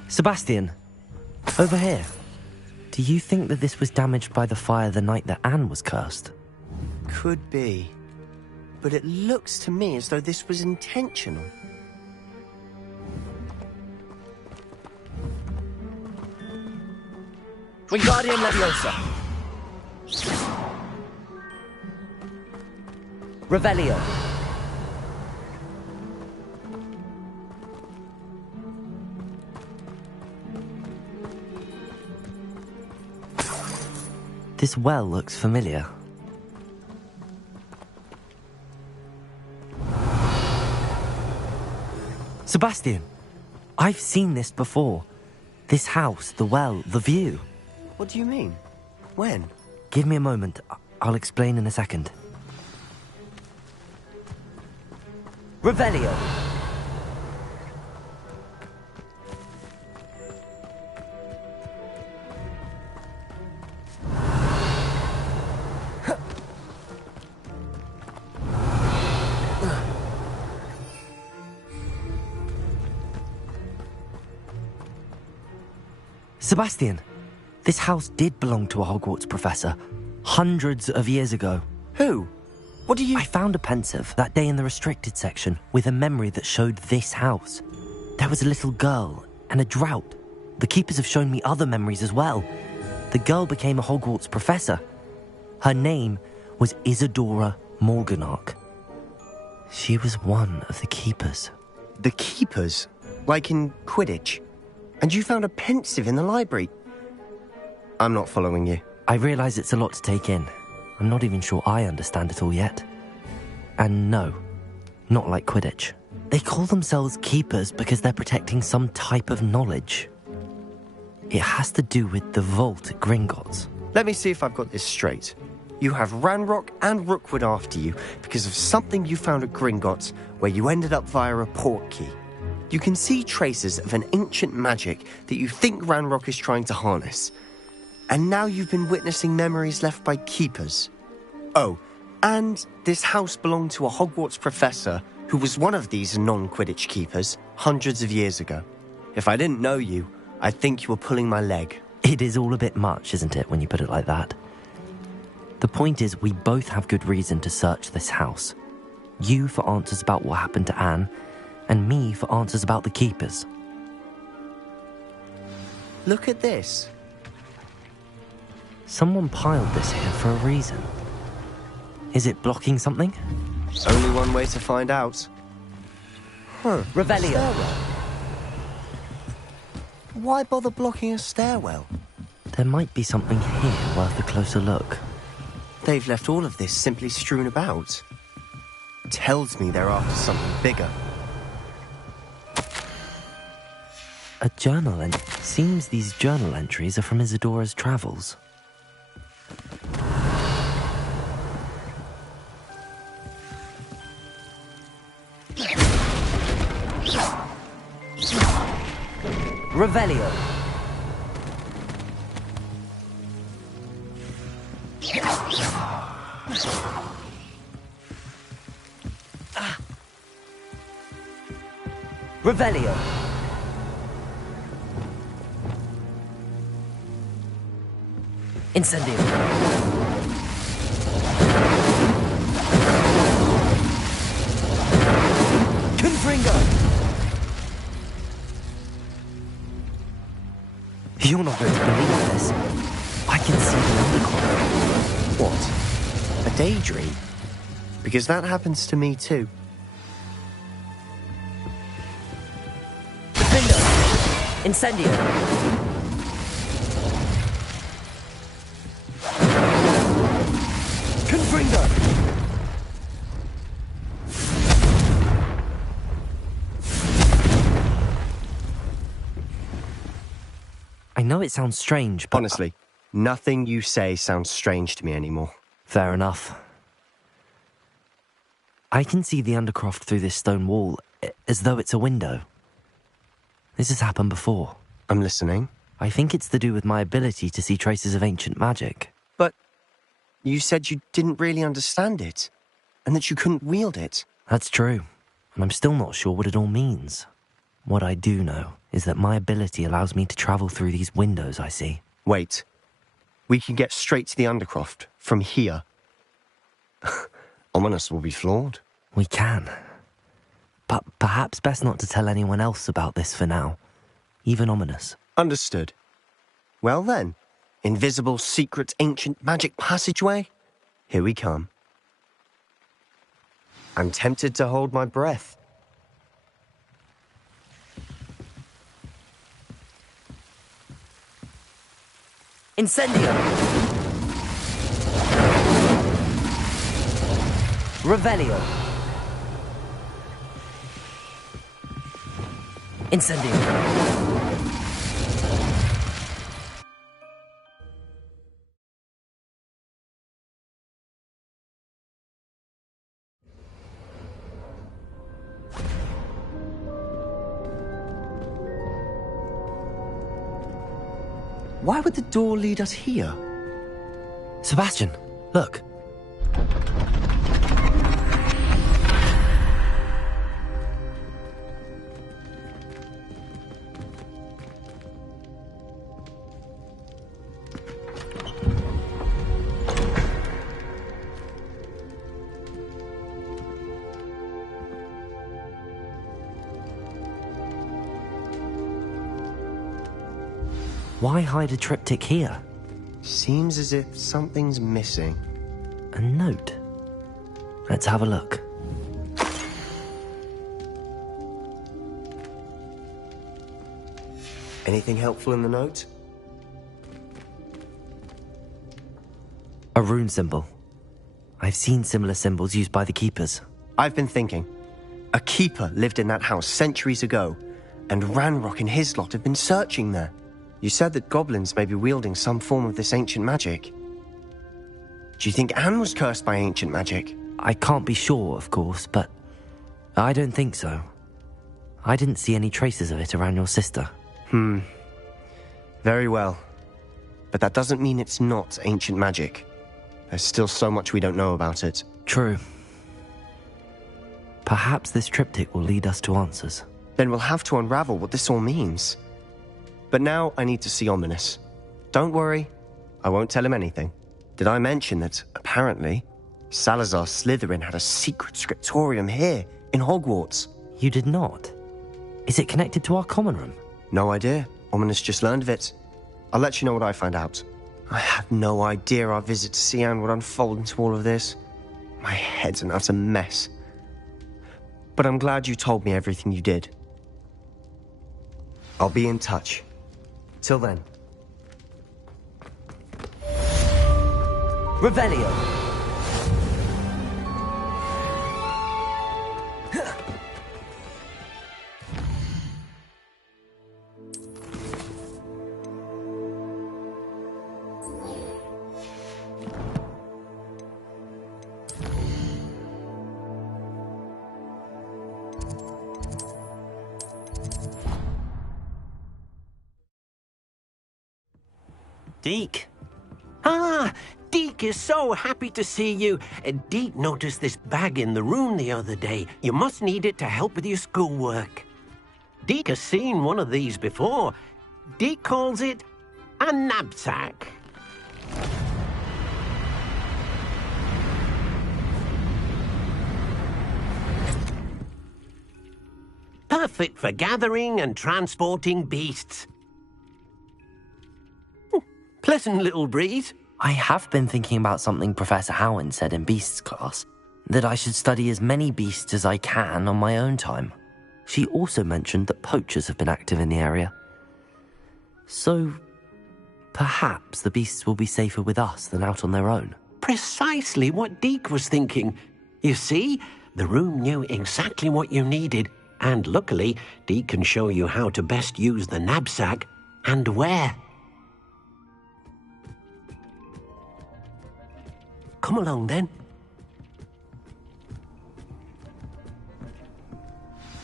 Sebastian, over here. Do you think that this was damaged by the fire the night that Anne was cursed? Could be. But it looks to me as though this was intentional. Wingardium Leviosa. Revelio. This well looks familiar. Sebastian, I've seen this before. This house, the well, the view. What do you mean? When? Give me a moment. I'll explain in a second. Revelio. Sebastian, this house did belong to a Hogwarts professor hundreds of years ago. Who? What do you... I found a pensive that day in the restricted section with a memory that showed this house. There was a little girl and a drought. The keepers have shown me other memories as well. The girl became a Hogwarts professor. Her name was Isadora Morganach. She was one of the keepers. The keepers? Like in Quidditch? And you found a pensive in the library? I'm not following you. I realise it's a lot to take in. I'm not even sure I understand it all yet. And no, not like Quidditch. They call themselves keepers because they're protecting some type of knowledge. It has to do with the vault at Gringotts. Let me see if I've got this straight. You have Ranrock and Rookwood after you because of something you found at Gringotts where you ended up via a port key. You can see traces of an ancient magic that you think Ranrock is trying to harness. And now you've been witnessing memories left by keepers. Oh, and this house belonged to a Hogwarts professor who was one of these non-Quidditch keepers hundreds of years ago. If I didn't know you, I'd think you were pulling my leg. It is all a bit much, isn't it, when you put it like that? The point is, we both have good reason to search this house. You for answers about what happened to Anne, and me for answers about the keepers. Look at this. Someone piled this here for a reason. Is it blocking something? Only one way to find out. Revelio. Stairwell. Why bother blocking a stairwell? There might be something here worth a closer look. They've left all of this simply strewn about. Tells me they're after something bigger. A journal entry. Seems these journal entries are from Isadora's travels. Revelio. Revelio. Incendio. Confringo. You're not going to believe this. I can see the underground. What? A daydream? Because that happens to me too. Incendio! Confringo! I know it sounds strange, but... Honestly, nothing you say sounds strange to me anymore. Fair enough. I can see the Undercroft through this stone wall, as though it's a window. This has happened before. I'm listening. I think it's to do with my ability to see traces of ancient magic. But you said you didn't really understand it, and that you couldn't wield it. That's true, and I'm still not sure what it all means. What I do know is that my ability allows me to travel through these windows I see. Wait. We can get straight to the Undercroft from here. Ominous will be floored. We can. But perhaps best not to tell anyone else about this for now. Even Ominous. Understood. Well then, invisible, secret, ancient magic passageway? Here we come. I'm tempted to hold my breath. Incendio! Revelio! Incendio! Why would the door lead us here? Sebastian, look. Why hide a triptych here? Seems as if something's missing. A note. Let's have a look. Anything helpful in the note? A rune symbol. I've seen similar symbols used by the keepers. I've been thinking. A keeper lived in that house centuries ago, and Ranrock and his lot have been searching there. You said that goblins may be wielding some form of this ancient magic. Do you think Anne was cursed by ancient magic? I can't be sure, of course, but I don't think so. I didn't see any traces of it around your sister. Very well. But that doesn't mean it's not ancient magic. There's still so much we don't know about it. True. Perhaps this triptych will lead us to answers. Then we'll have to unravel what this all means. But now I need to see Ominous. Don't worry, I won't tell him anything. Did I mention that, apparently, Salazar Slytherin had a secret scriptorium here, in Hogwarts? You did not? Is it connected to our common room? No idea. Ominous just learned of it. I'll let you know what I find out. I had no idea our visit to Cian would unfold into all of this. My head's an utter mess. But I'm glad you told me everything you did. I'll be in touch. Till then. Revelio! Deke. Ah, Deke is so happy to see you. Deke noticed this bag in the room the other day. You must need it to help with your schoolwork. Deke has seen one of these before. Deke calls it a knapsack. Perfect for gathering and transporting beasts. Pleasant little breeze. I have been thinking about something Professor Howin said in Beasts class. That I should study as many beasts as I can on my own time. She also mentioned that poachers have been active in the area. So, perhaps the beasts will be safer with us than out on their own. Precisely what Deke was thinking. You see, the room knew exactly what you needed, and luckily, Deke can show you how to best use the knapsack and where. Come along then.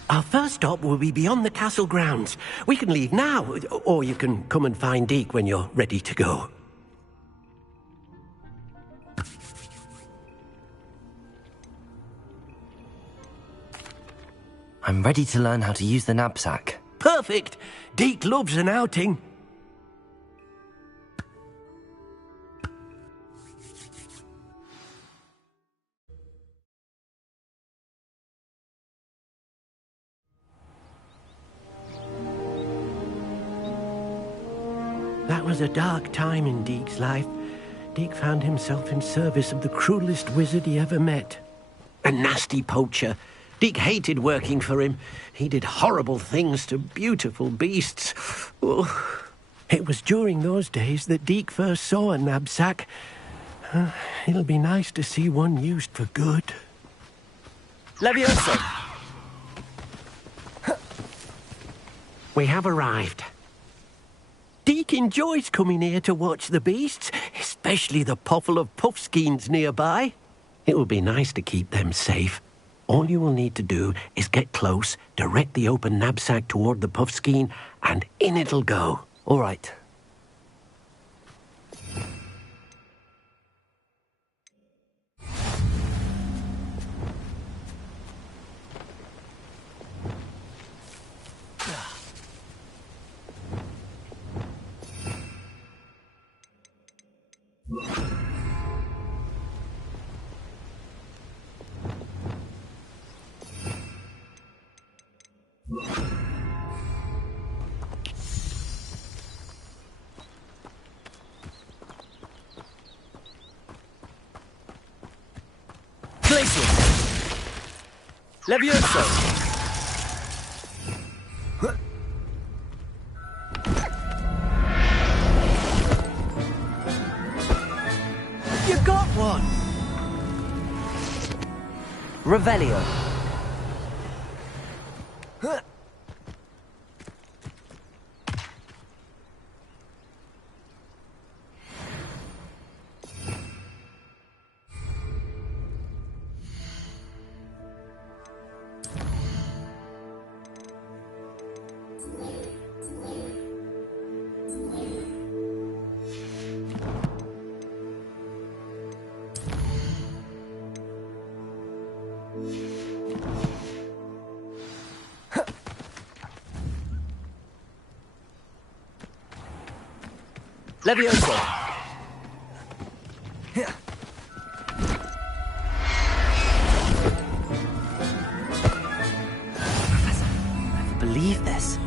Our first stop will be beyond the castle grounds. We can leave now, or you can come and find Deke when you're ready to go. I'm ready to learn how to use the knapsack. Perfect! Deke loves an outing. That was a dark time in Deke's life. Deke found himself in service of the cruelest wizard he ever met. A nasty poacher. Deke hated working for him. He did horrible things to beautiful beasts. Oh. It was during those days that Deke first saw a knapsack. It'll be nice to see one used for good. Levioso! We have arrived. Deke enjoys coming here to watch the beasts, especially the potful of puffskeins nearby. It will be nice to keep them safe. All you will need to do is get close, direct the open knapsack toward the puffskein, and in it'll go. All right. Levioso! You got one! Revelio. Levioso. Professor, I never believe this.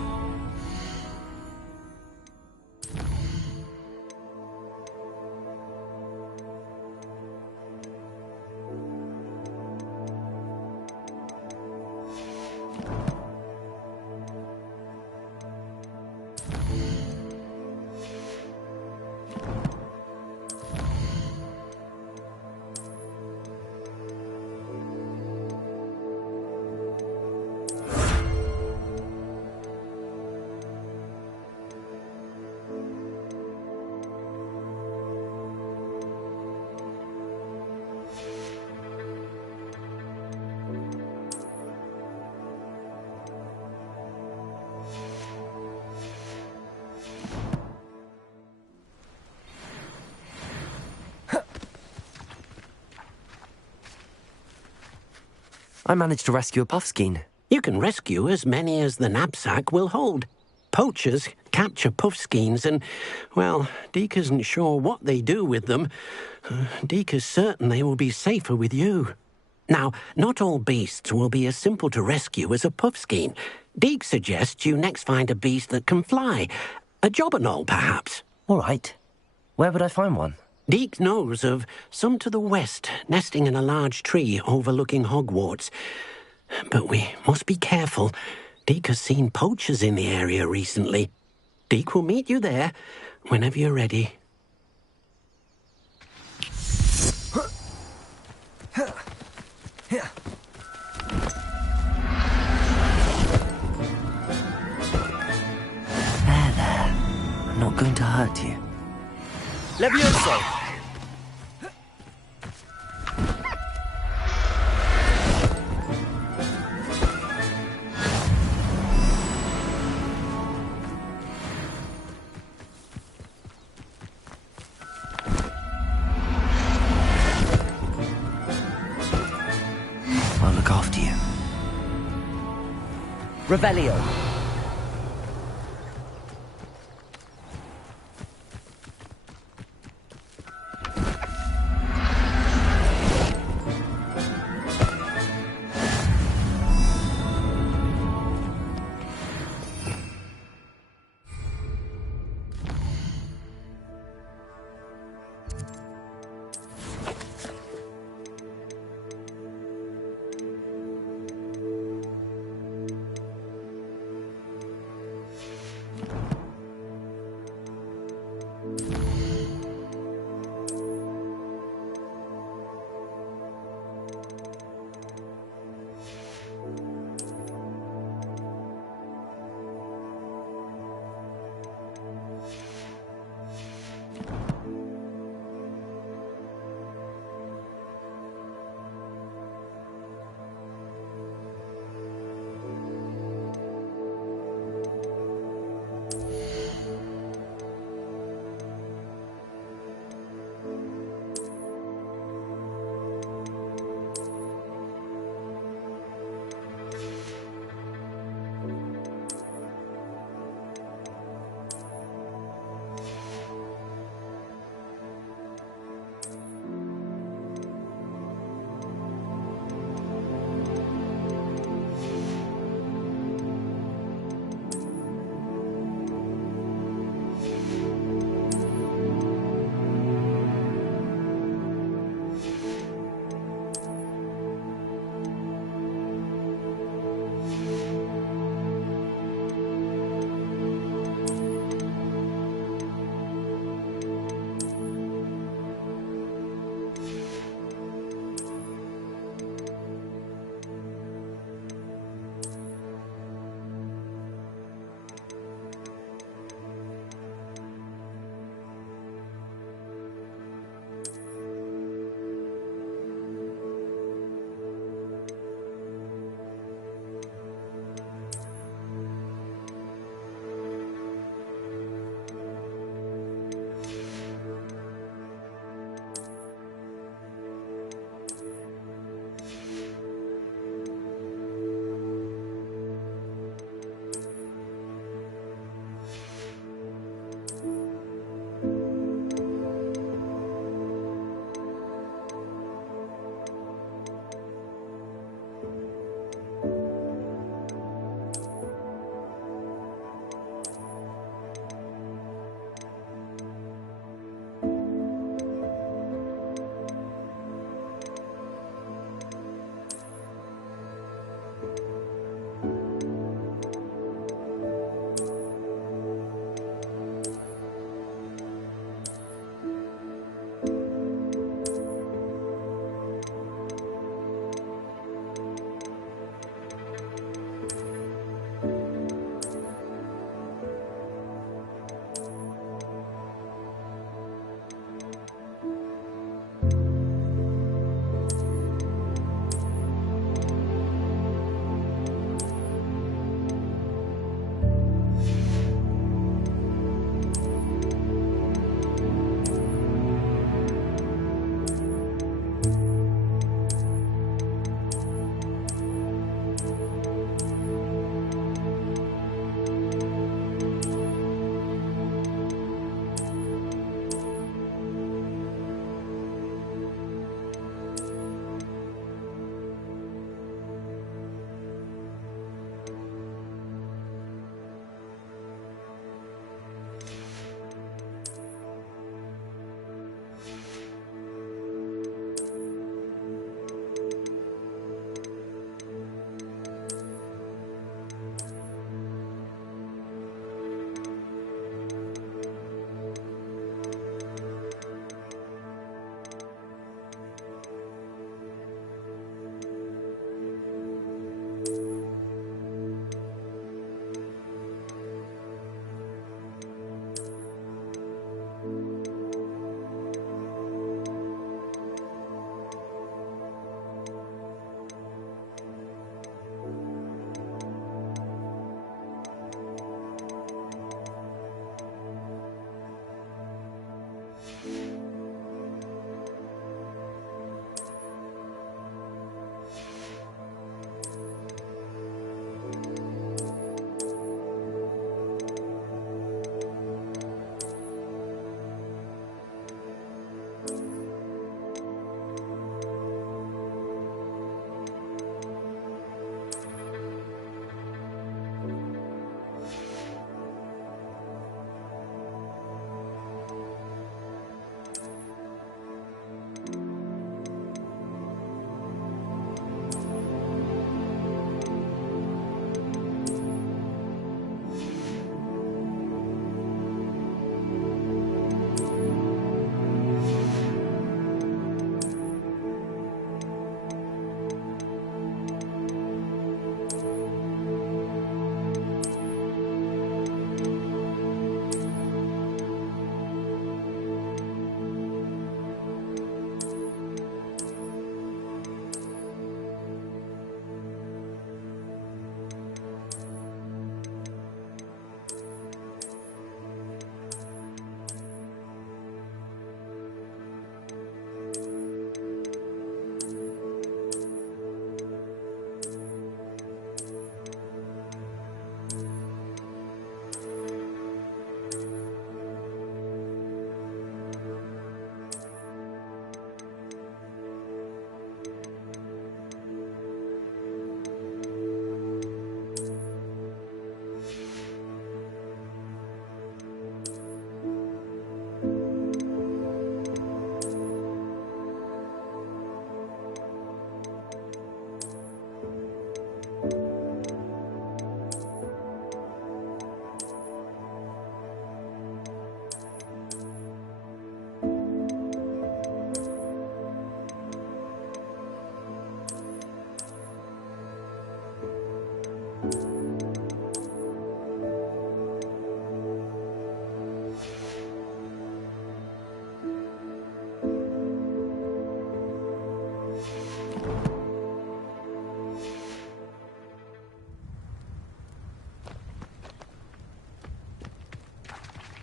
I managed to rescue a puffskein. You can rescue as many as the knapsack will hold. Poachers capture puffskeins and, well, Deke isn't sure what they do with them. Deke is certain they will be safer with you. Now, not all beasts will be as simple to rescue as a puffskein. Deke suggests you next find a beast that can fly. A jobberknoll, perhaps. All right. Where would I find one? Deke knows of some to the west, nesting in a large tree overlooking Hogwarts. But we must be careful. Deke has seen poachers in the area recently. Deke will meet you there whenever you're ready. There. I'm not going to hurt you. Levioso! I'll look after you. Revelio.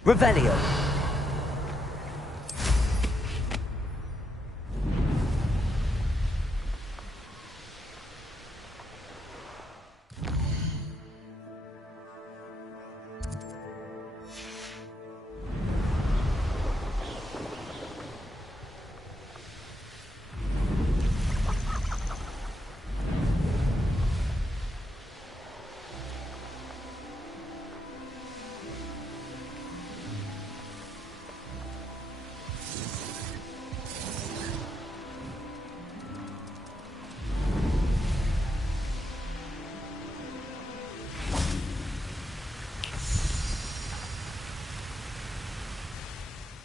Revelio.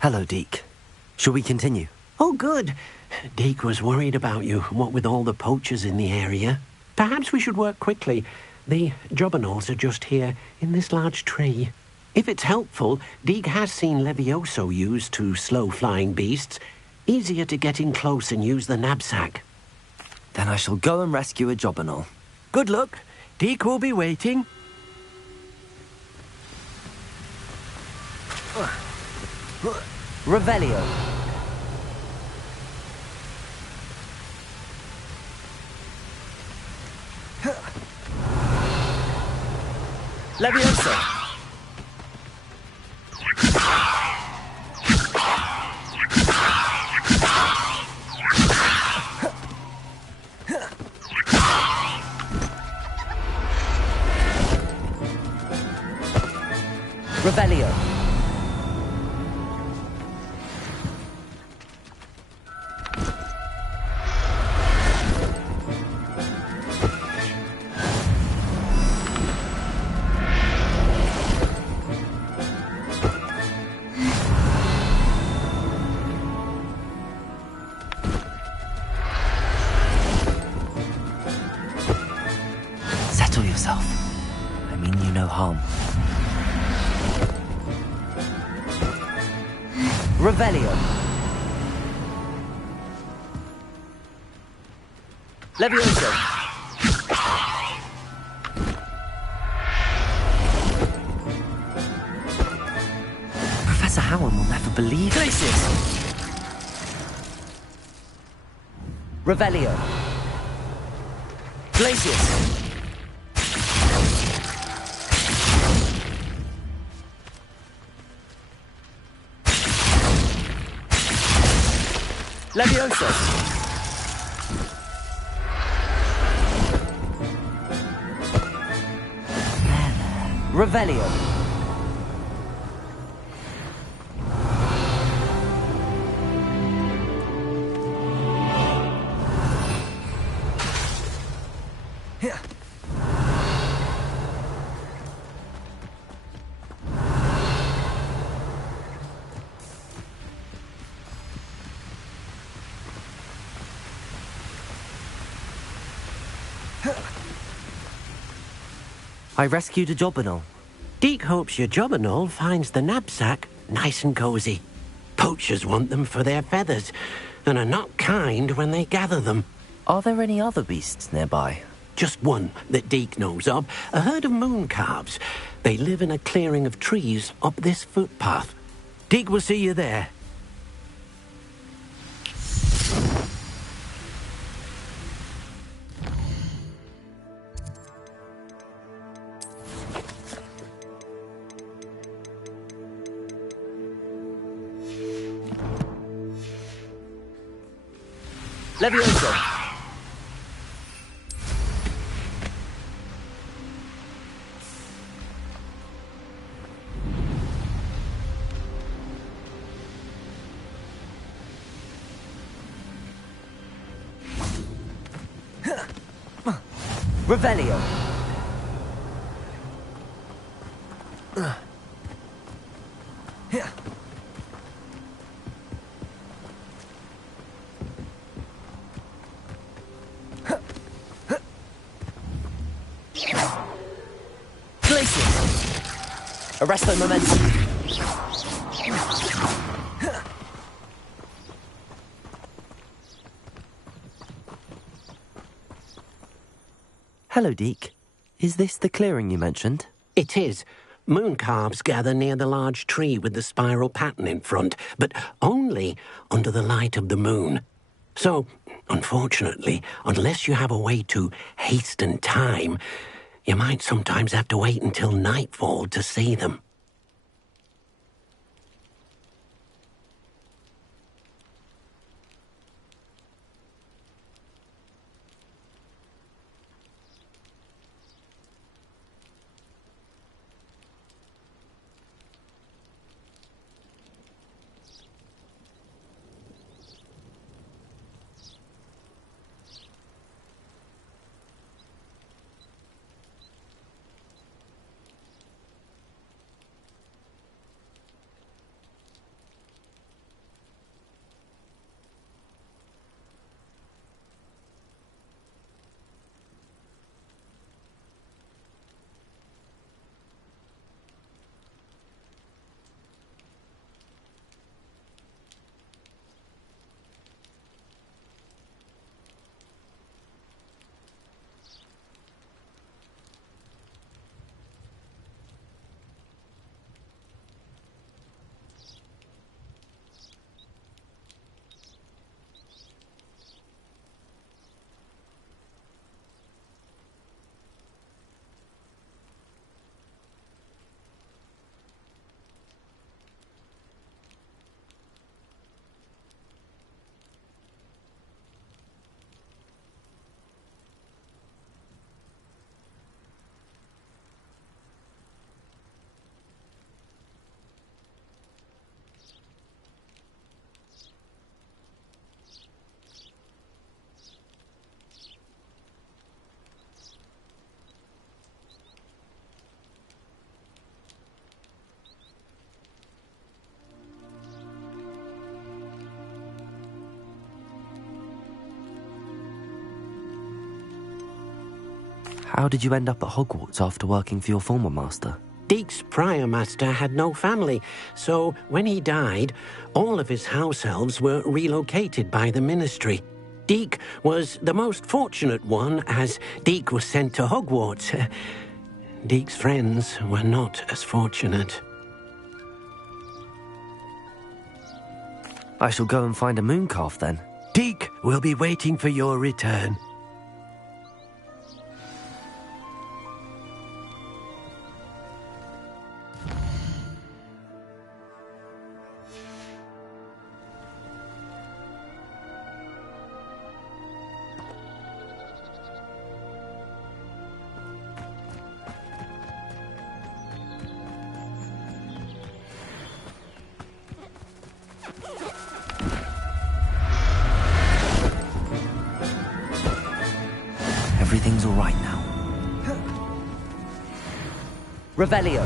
Hello, Deke. Shall we continue? Oh, good. Deke was worried about you, what with all the poachers in the area. Perhaps we should work quickly. The jobberknolls are just here, in this large tree. If it's helpful, Deke has seen Levioso used to slow flying beasts. Easier to get in close and use the knapsack. Then I shall go and rescue a jobberknoll. Good luck. Deke will be waiting. Revelio. Levioso. Revelio. Settle yourself. I mean you no harm. Revelio. Levioso. Professor Howard will never believe this. Revelio. Glacius. Levioso. Revelio. I rescued a jobberknoll. Deke hopes your jobberknoll finds the knapsack nice and cozy. Poachers want them for their feathers, and are not kind when they gather them. Are there any other beasts nearby? Just one that Deke knows of, a herd of moon calves. They live in a clearing of trees up this footpath. Deke will see you there. Levioso. Revelio. Glacius. Arresto momentum. Hello, Deke. Is this the clearing you mentioned? It is. Mooncalves gather near the large tree with the spiral pattern in front, but only under the light of the moon. So, unfortunately, unless you have a way to hasten time, you might sometimes have to wait until nightfall to see them. How did you end up at Hogwarts after working for your former master? Deek's prior master had no family, so when he died, all of his house elves were relocated by the ministry. Deek was the most fortunate one, as Deek was sent to Hogwarts. Deek's friends were not as fortunate. I shall go and find a mooncalf then. Deek will be waiting for your return. Everything's all right now. Revelio.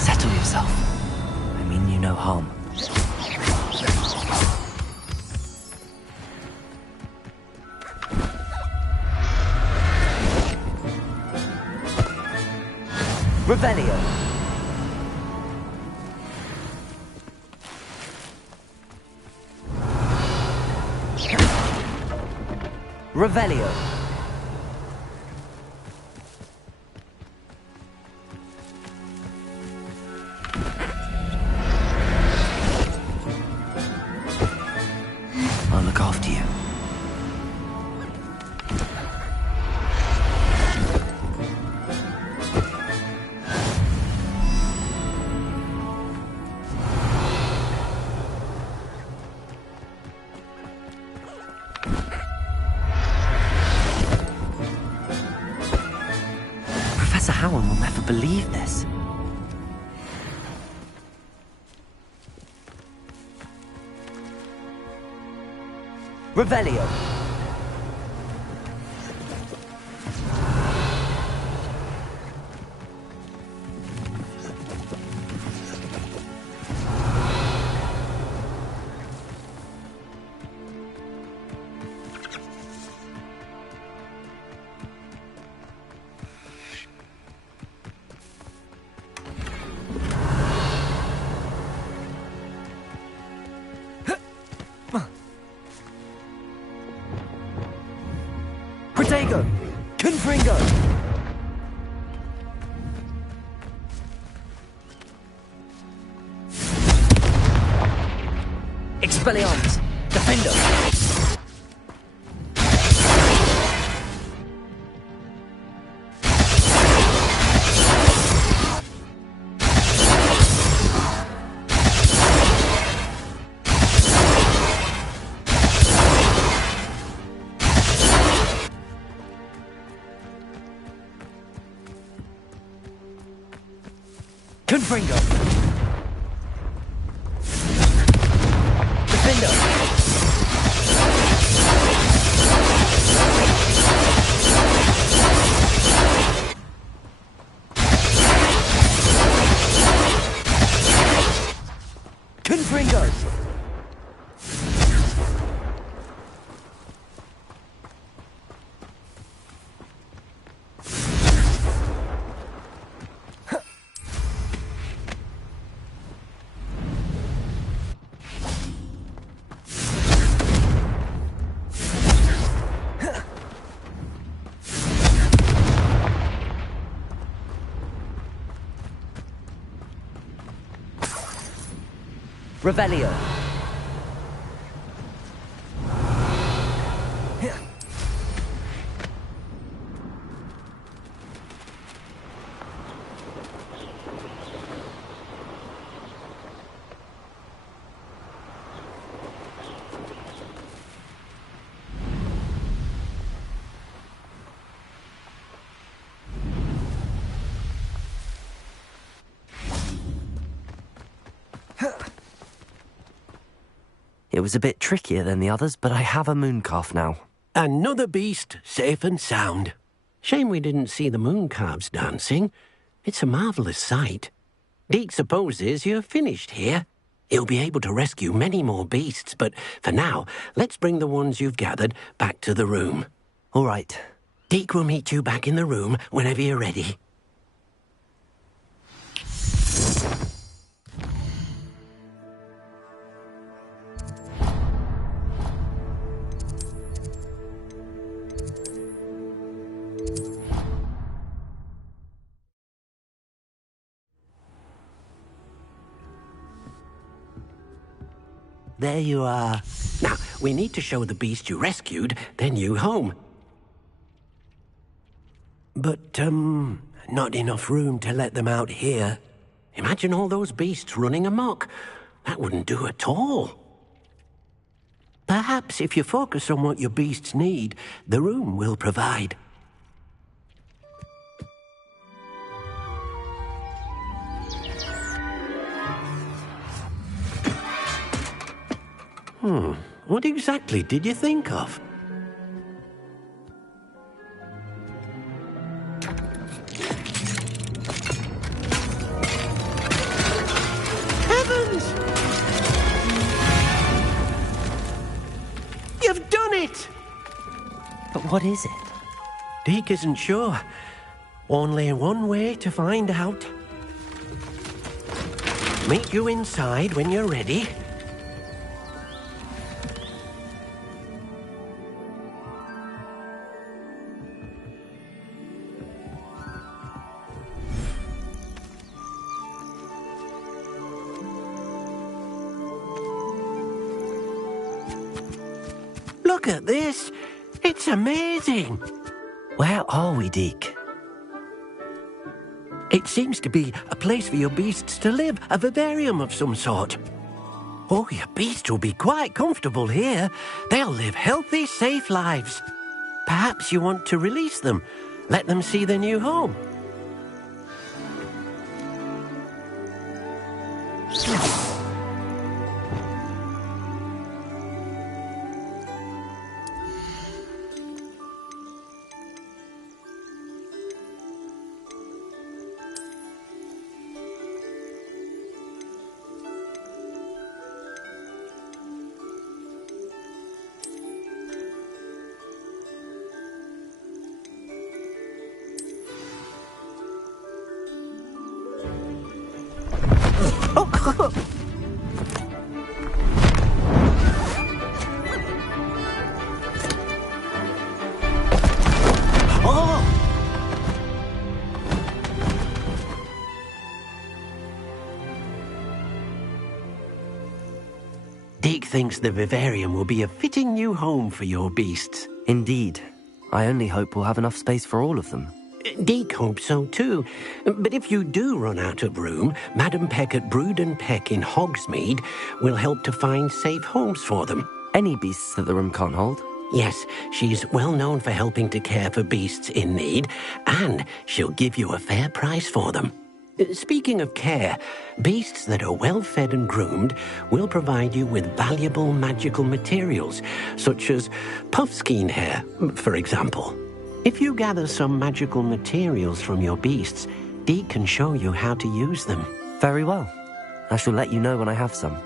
Settle yourself. I mean you no harm. Revelio. Revelio. I'll look after you. Professor Howard will never believe this. Revelio. Expelliarmus! Defender! Confringo! Defender! Confringo! Revelio. It was a bit trickier than the others, but I have a mooncalf now. Another beast safe and sound. Shame we didn't see the mooncalves dancing. It's a marvellous sight. Deke supposes you're finished here. He'll be able to rescue many more beasts, but for now, let's bring the ones you've gathered back to the room. All right. Deke will meet you back in the room whenever you're ready. There you are. Now, we need to show the beast you rescued their new home. But, not enough room to let them out here. Imagine all those beasts running amok. That wouldn't do at all. Perhaps if you focus on what your beasts need, the room will provide. What exactly did you think of? Heavens! You've done it! But what is it? Deke isn't sure. Only one way to find out. Meet you inside when you're ready. Look at this. It's amazing. Where are we, Deke? It seems to be a place for your beasts to live, a vivarium of some sort. Oh, your beasts will be quite comfortable here. They'll live healthy, safe lives. Perhaps you want to release them, let them see their new home. Deke thinks the vivarium will be a fitting new home for your beasts. Indeed. I only hope we'll have enough space for all of them. Deke hopes so too. But if you do run out of room, Madam Peck at Brood and Peck in Hogsmeade will help to find safe homes for them. Any beasts that the room can't hold? Yes, she's well known for helping to care for beasts in need, and she'll give you a fair price for them. Speaking of care, beasts that are well fed and groomed will provide you with valuable magical materials, such as puffskein hair, for example. If you gather some magical materials from your beasts, Deke can show you how to use them. Very well. I shall let you know when I have some.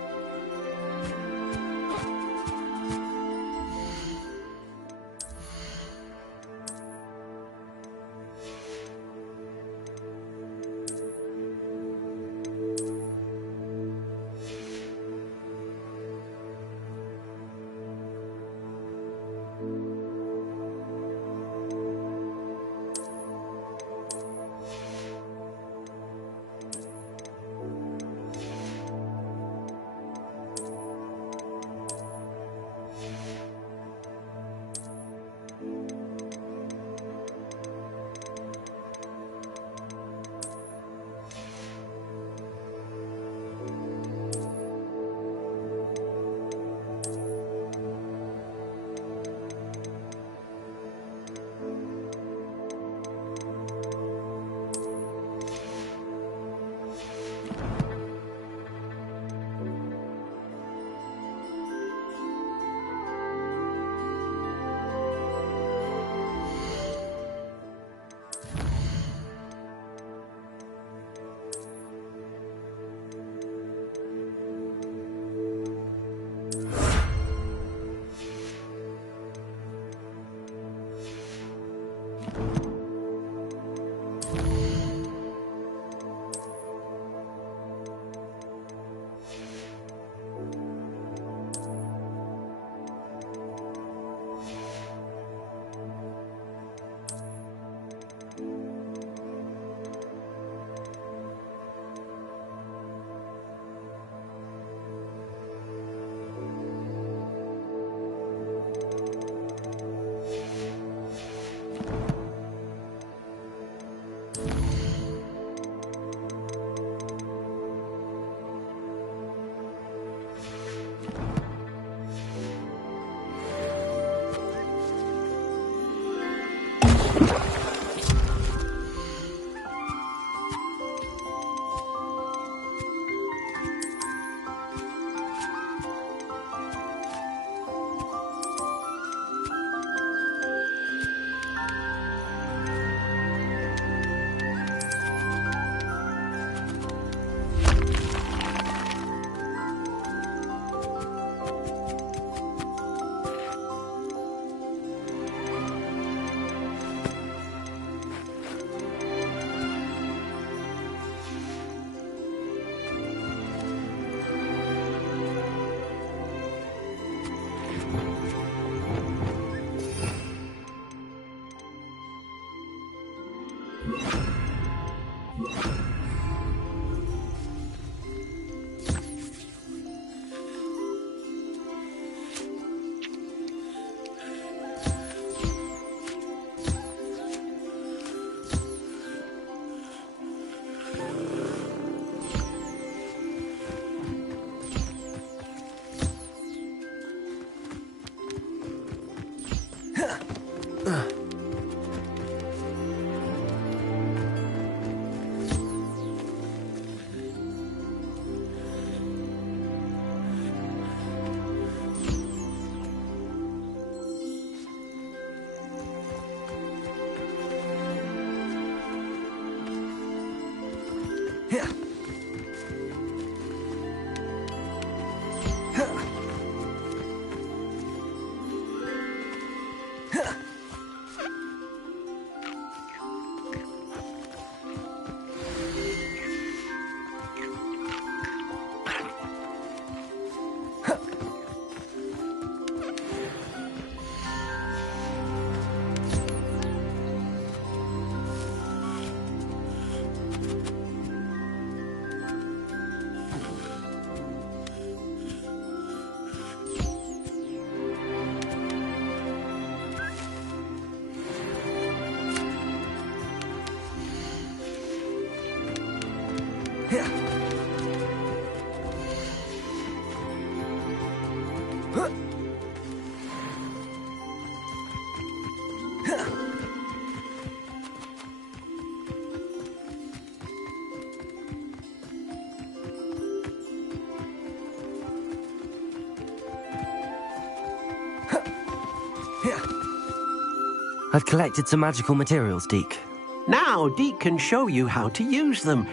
I've collected some magical materials, Deke. Now, Deke can show you how to use them.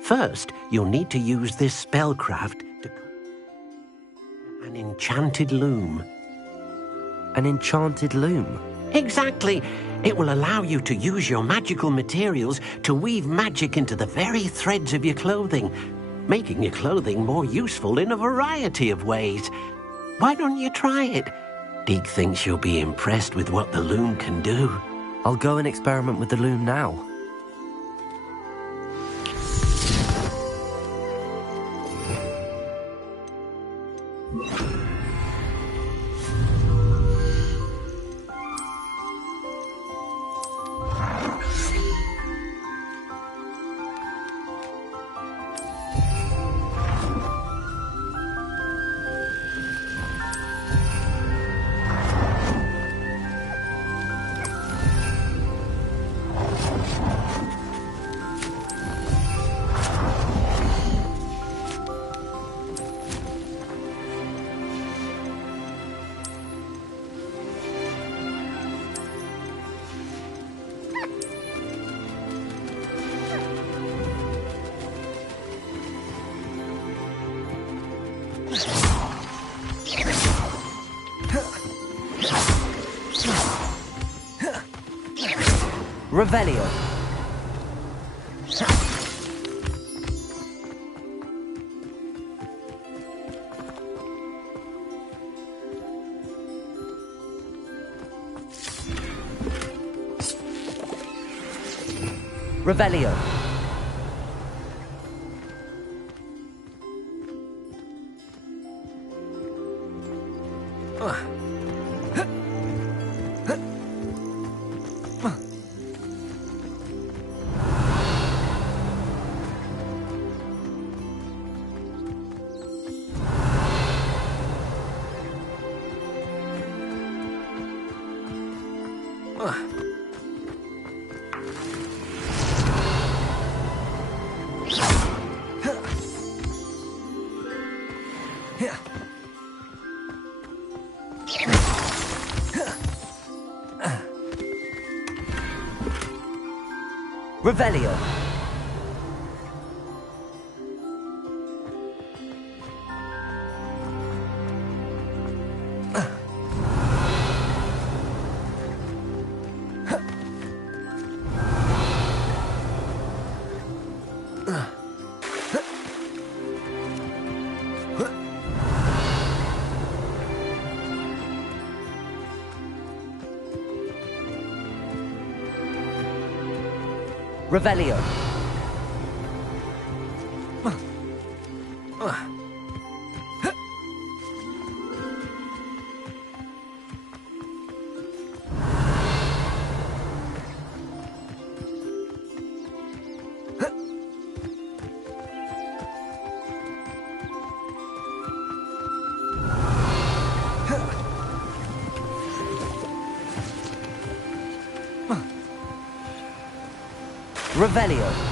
First, you'll need to use this spellcraft to... An enchanted loom. An enchanted loom? Exactly. It will allow you to use your magical materials to weave magic into the very threads of your clothing, making your clothing more useful in a variety of ways. Why don't you try it? Deke thinks you'll be impressed with what the loom can do. I'll go and experiment with the loom now. Revelio. Revelio. Revelio. Revelio. Revelio.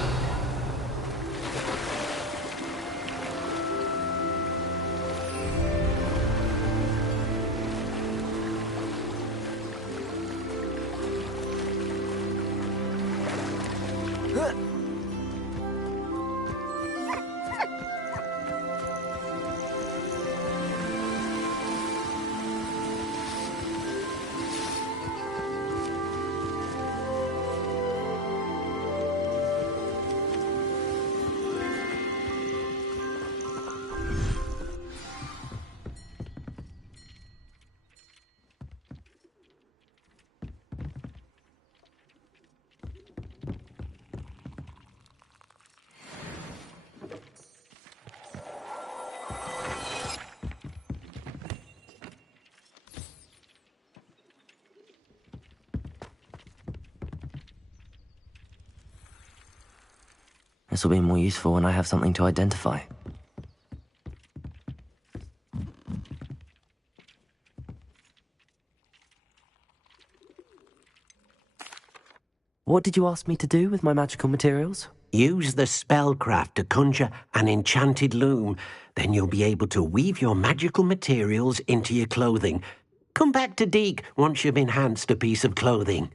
This will be more useful when I have something to identify. What did you ask me to do with my magical materials? Use the spellcraft to conjure an enchanted loom. Then you'll be able to weave your magical materials into your clothing. Come back to Deke once you've enhanced a piece of clothing.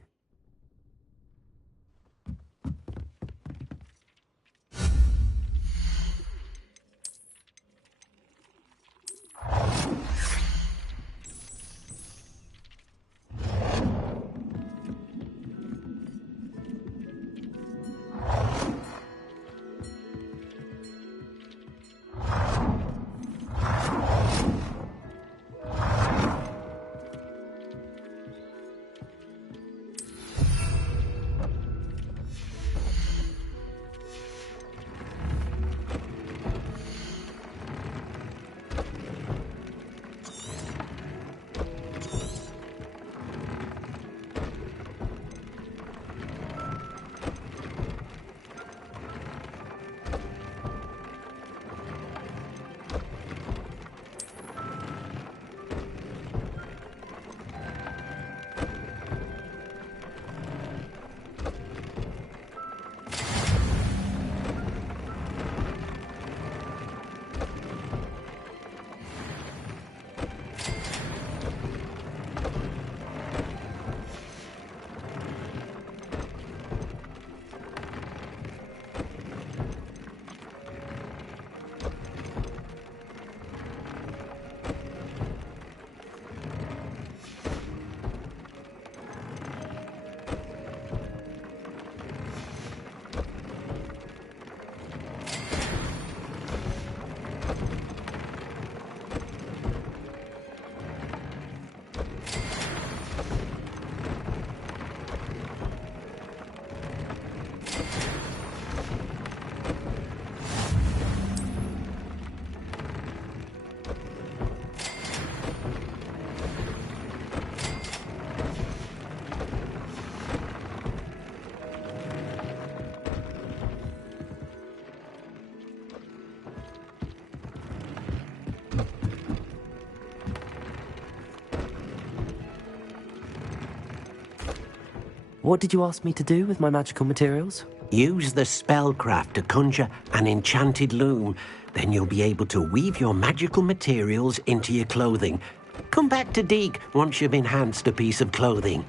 What did you ask me to do with my magical materials? Use the spellcraft to conjure an enchanted loom. Then you'll be able to weave your magical materials into your clothing. Come back to Deke once you've enhanced a piece of clothing.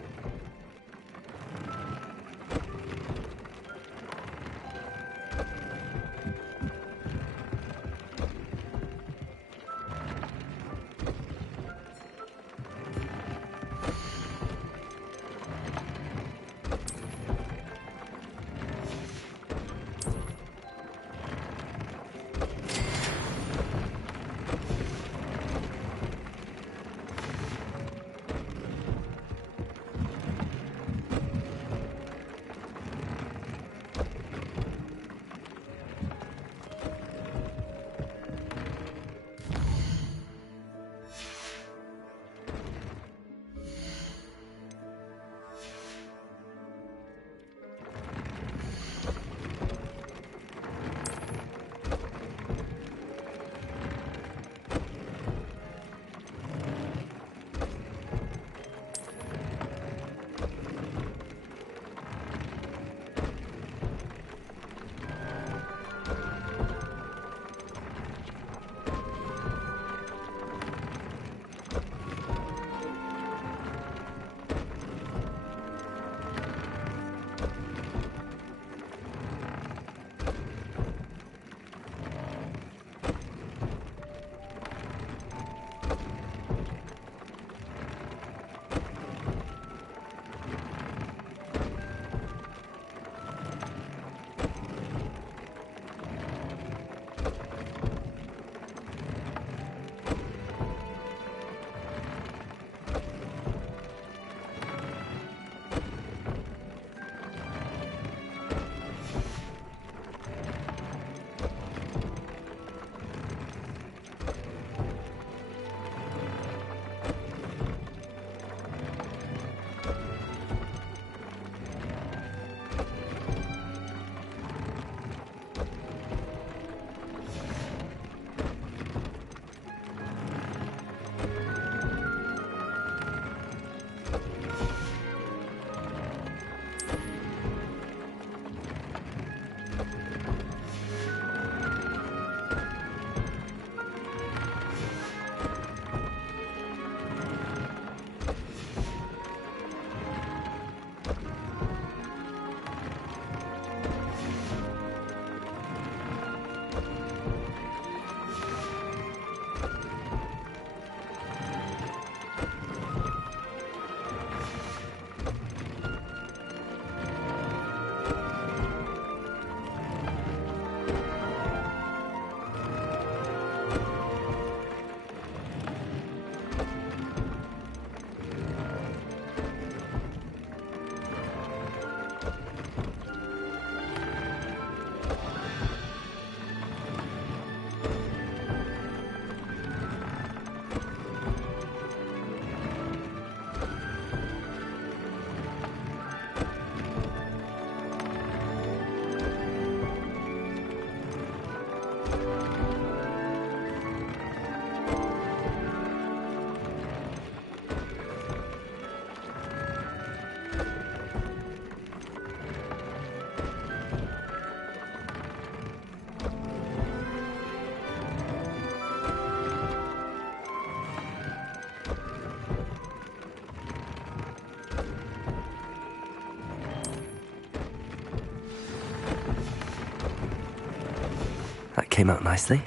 That came out nicely.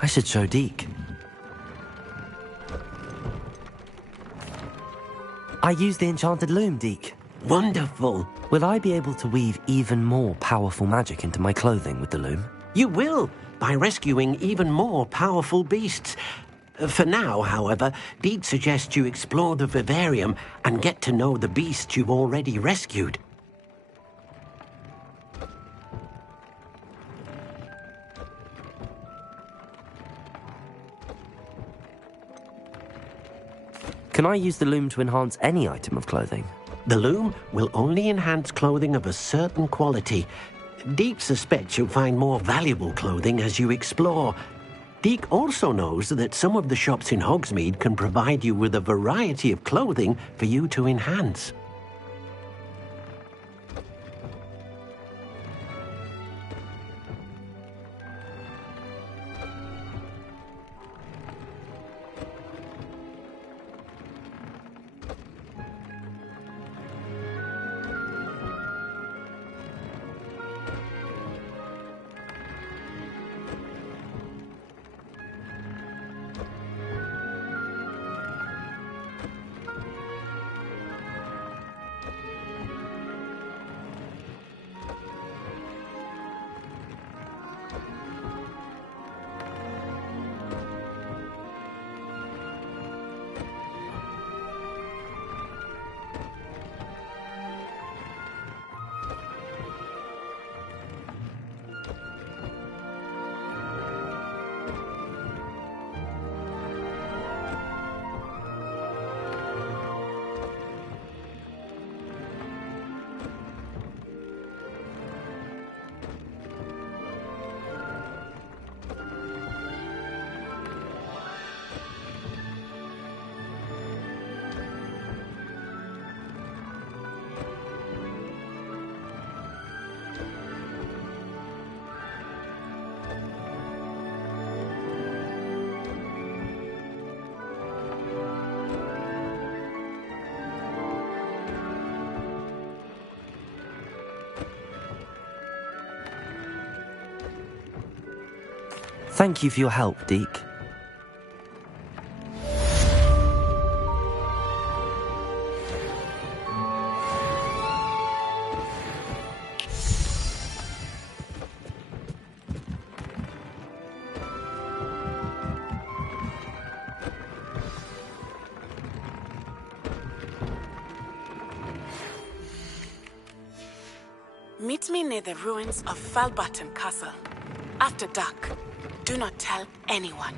I should show Deke. I used the enchanted loom, Deke. Wonderful. Will I be able to weave even more powerful magic into my clothing with the loom? You will, by rescuing even more powerful beasts. For now, however, Deke suggests you explore the vivarium and get to know the beasts you've already rescued. Can I use the loom to enhance any item of clothing? The loom will only enhance clothing of a certain quality. Deke suspects you'll find more valuable clothing as you explore. Deke also knows that some of the shops in Hogsmeade can provide you with a variety of clothing for you to enhance. Thank you for your help, Deke. Meet me near the ruins of Falbutton Castle. After dark. Do not tell anyone.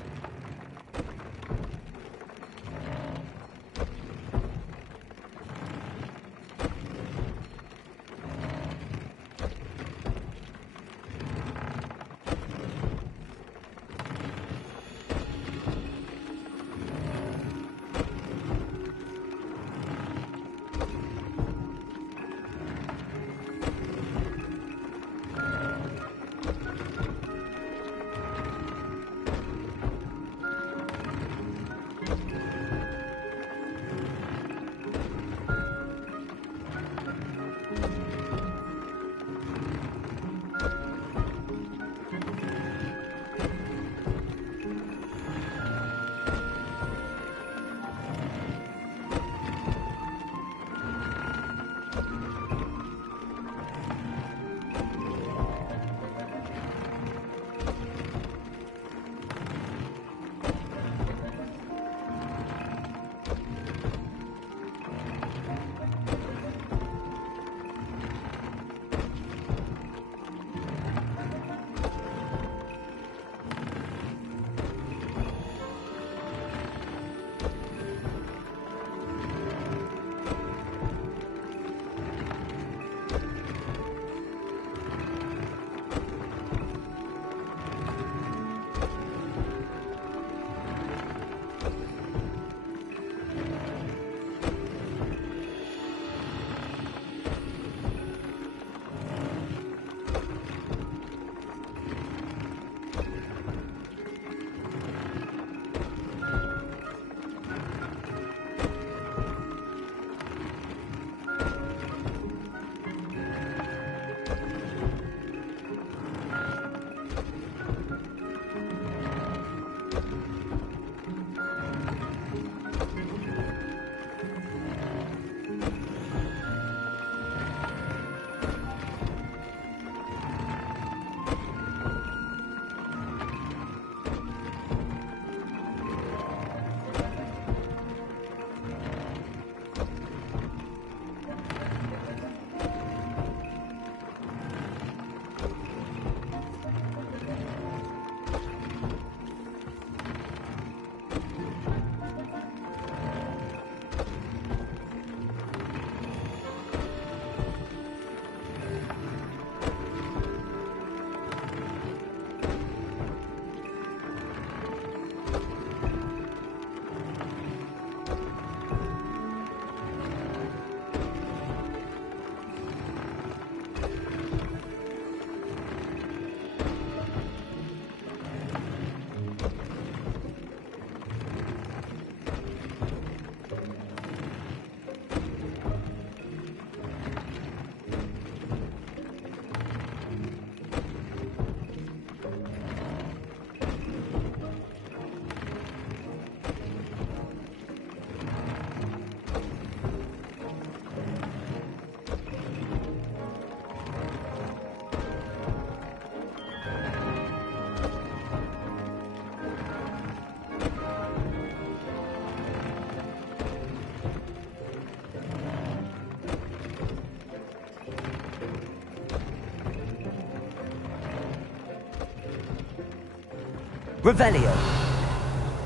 Revelio.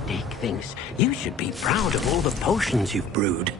Dick thinks you should be proud of all the potions you've brewed.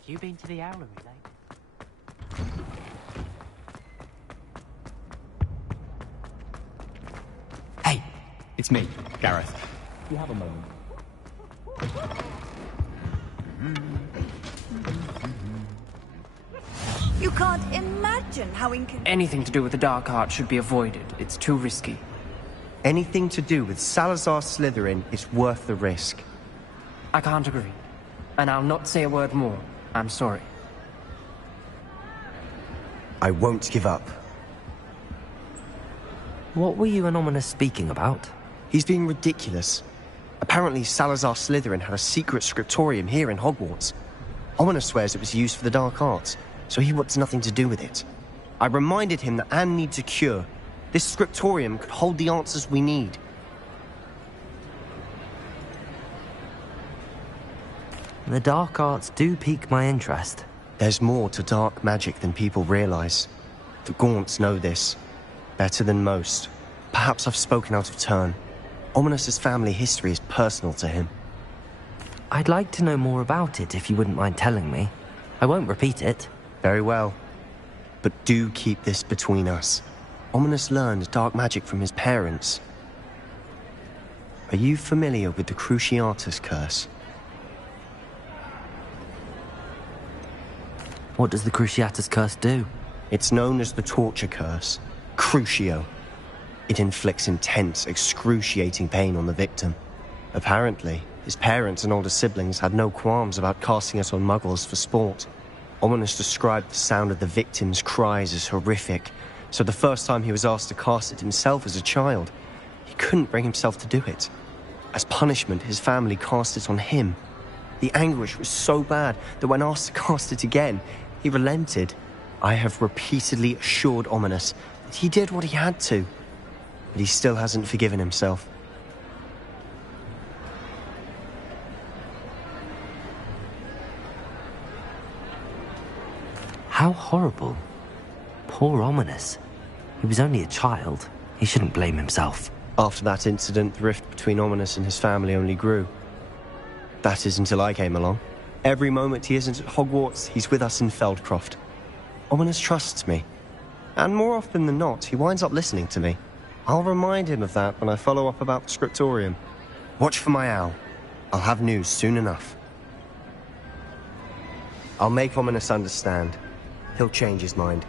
Have you been to the Owlery lately? Hey, it's me, Gareth. You have a moment. You can't imagine how Anything to do with the dark art should be avoided. It's too risky. Anything to do with Salazar Slytherin is worth the risk. I can't agree. And I'll not say a word more. I'm sorry. I won't give up. What were you and Ominous speaking about? He's being ridiculous. Apparently Salazar Slytherin had a secret scriptorium here in Hogwarts. Ominous swears it was used for the dark arts, so he wants nothing to do with it. I reminded him that Anne needs a cure. This scriptorium could hold the answers we need. The dark arts do pique my interest. There's more to dark magic than people realize. The Gaunts know this. Better than most. Perhaps I've spoken out of turn. Ominous's family history is personal to him. I'd like to know more about it if you wouldn't mind telling me. I won't repeat it. Very well. But do keep this between us. Ominous learned dark magic from his parents. Are you familiar with the Cruciatus curse? What does the Cruciatus curse do? It's known as the torture curse. Crucio. It inflicts intense, excruciating pain on the victim. Apparently, his parents and older siblings had no qualms about casting it on muggles for sport. Ominous described the sound of the victim's cries as horrific, so the first time he was asked to cast it himself as a child, he couldn't bring himself to do it. As punishment, his family cast it on him. The anguish was so bad that when asked to cast it again, He relented. I have repeatedly assured Ominous that he did what he had to, but he still hasn't forgiven himself. How horrible. Poor Ominous. He was only a child. He shouldn't blame himself. After that incident, the rift between Ominous and his family only grew. That is until I came along. Every moment he isn't at Hogwarts, he's with us in Feldcroft. Ominous trusts me. And more often than not, he winds up listening to me. I'll remind him of that when I follow up about the scriptorium. Watch for my owl. I'll have news soon enough. I'll make Ominous understand. He'll change his mind.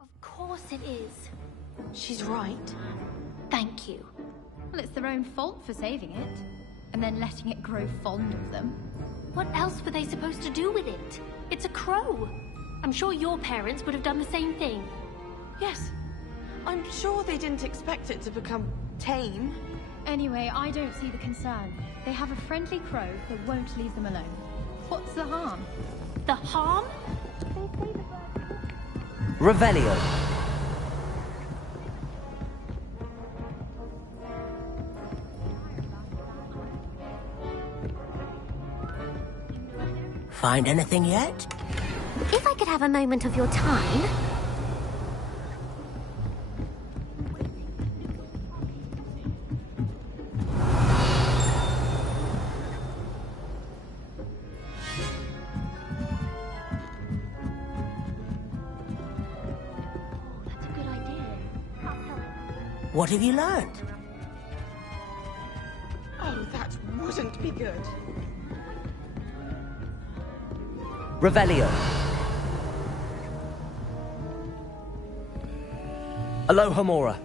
Of course it is. She's right. Thank you. Well, it's their own fault for saving it, and then letting it grow fond of them. What else were they supposed to do with it? It's a crow. I'm sure your parents would have done the same thing. Yes. I'm sure they didn't expect it to become tame. Anyway, I don't see the concern. They have a friendly crow that won't leave them alone. What's the harm? The harm? Revelio. Find anything yet? If I could have a moment of your time... What have you learned? Oh, that wouldn't be good. Revelio. Alohomora.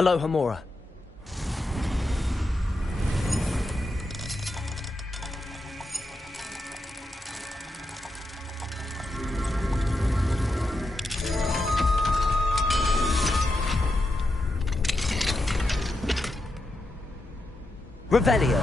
Alohomora. Revelio.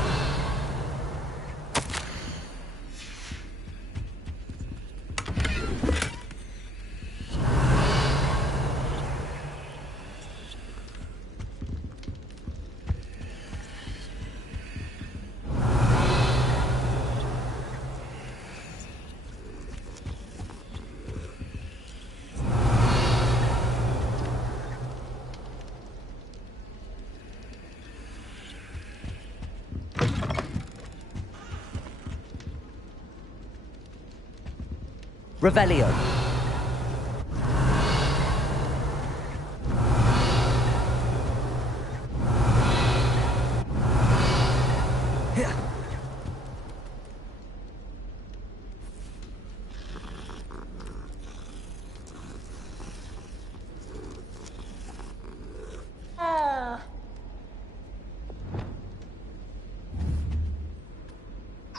Revelio.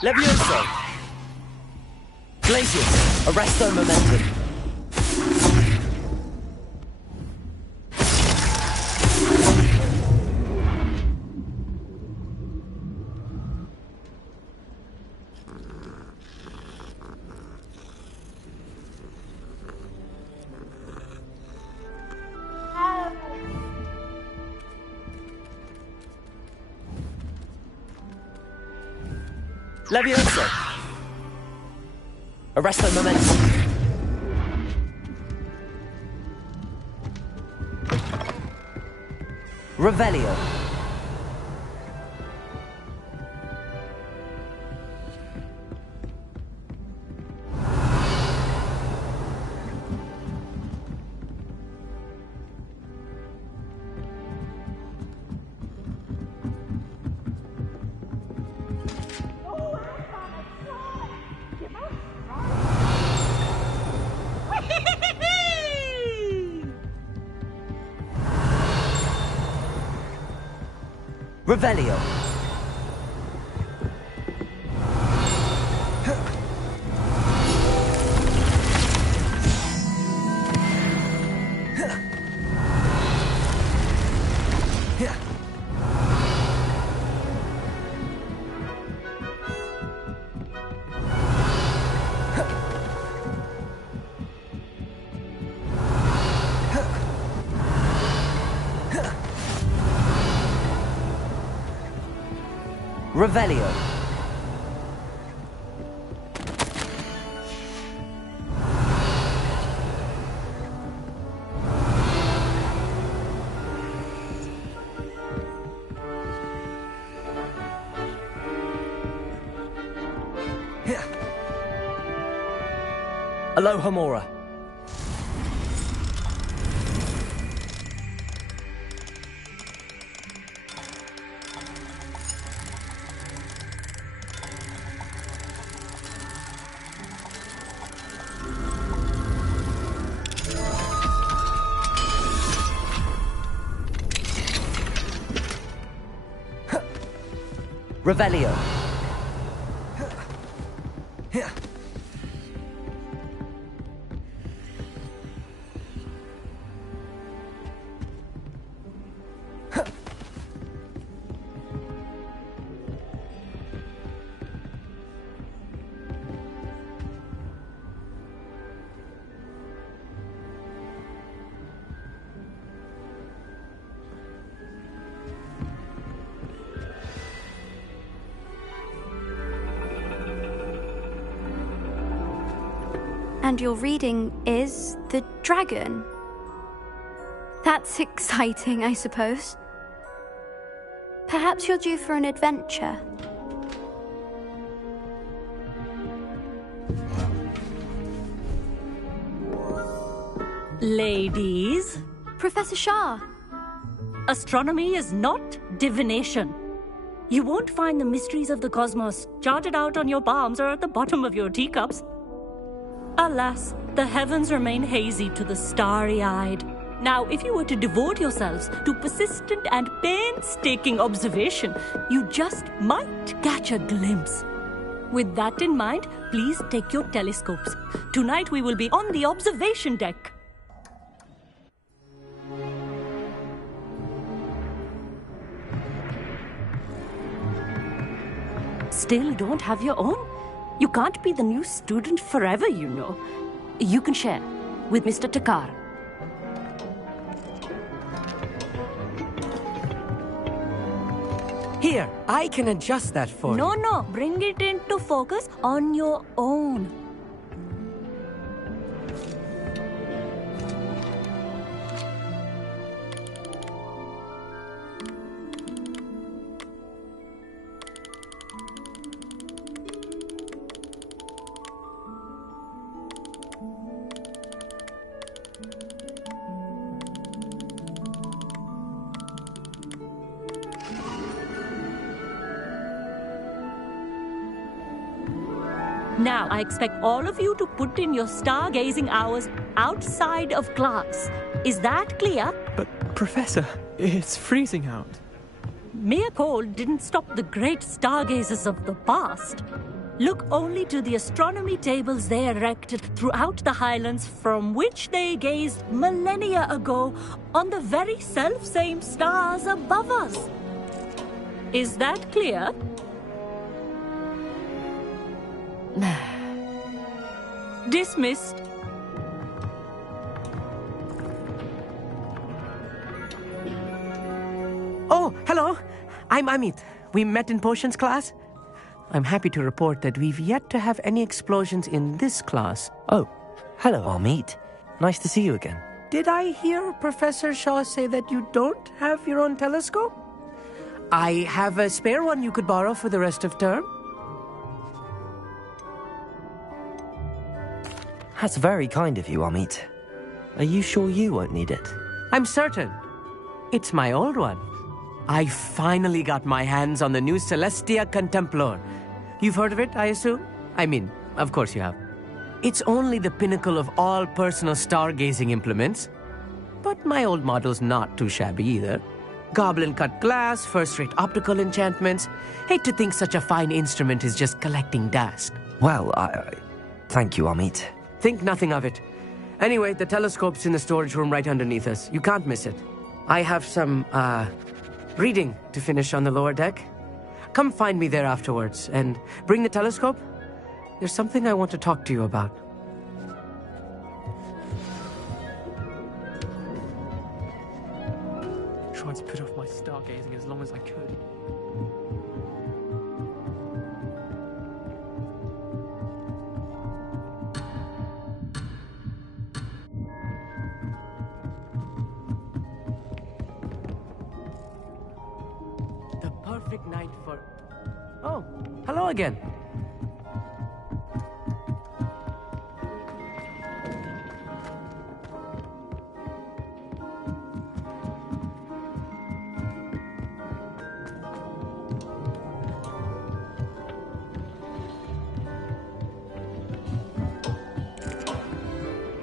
Levioso! Glacius, arresto momentum. Levioso! Arresto momentum. Revelio. Revelio. Revelio. Alohomora. Revelio. And your reading is the dragon. That's exciting, I suppose. Perhaps you're due for an adventure. Ladies. Professor Shah. Astronomy is not divination. You won't find the mysteries of the cosmos charted out on your palms or at the bottom of your teacups. Alas, the heavens remain hazy to the starry-eyed. Now, if you were to devote yourselves to persistent and painstaking observation, you just might catch a glimpse. With that in mind, please take your telescopes. Tonight we will be on the observation deck. Still don't have your own? You can't be the new student forever, you know. You can share with Mr. Takar. Here, I can adjust that for you. No, bring it into focus on your own. Now, I expect all of you to put in your stargazing hours outside of class. Is that clear? But, Professor, it's freezing out. Mere cold didn't stop the great stargazers of the past. Look only to the astronomy tables they erected throughout the Highlands from which they gazed millennia ago on the very self-same stars above us. Is that clear? Dismissed. Oh, hello. I'm Amit. We met in potions class. I'm happy to report that we've yet to have any explosions in this class. Oh, hello, Amit. Nice to see you again. Did I hear Professor Shaw say that you don't have your own telescope? I have a spare one you could borrow for the rest of term. That's very kind of you, Amit. Are you sure you won't need it? I'm certain. It's my old one. I finally got my hands on the new Celestia Contemplar. You've heard of it, I assume? I mean, of course you have. It's only the pinnacle of all personal stargazing implements. But my old model's not too shabby either. Goblin-cut glass, first-rate optical enchantments. Hate to think such a fine instrument is just collecting dust. Well, thank you, Amit. Think nothing of it. Anyway, the telescope's in the storage room right underneath us. You can't miss it. I have some, reading to finish on the lower deck. Come find me there afterwards, and bring the telescope. There's something I want to talk to you about. Tried to put off my stargazing as long as I could. The perfect night for... Oh, hello again.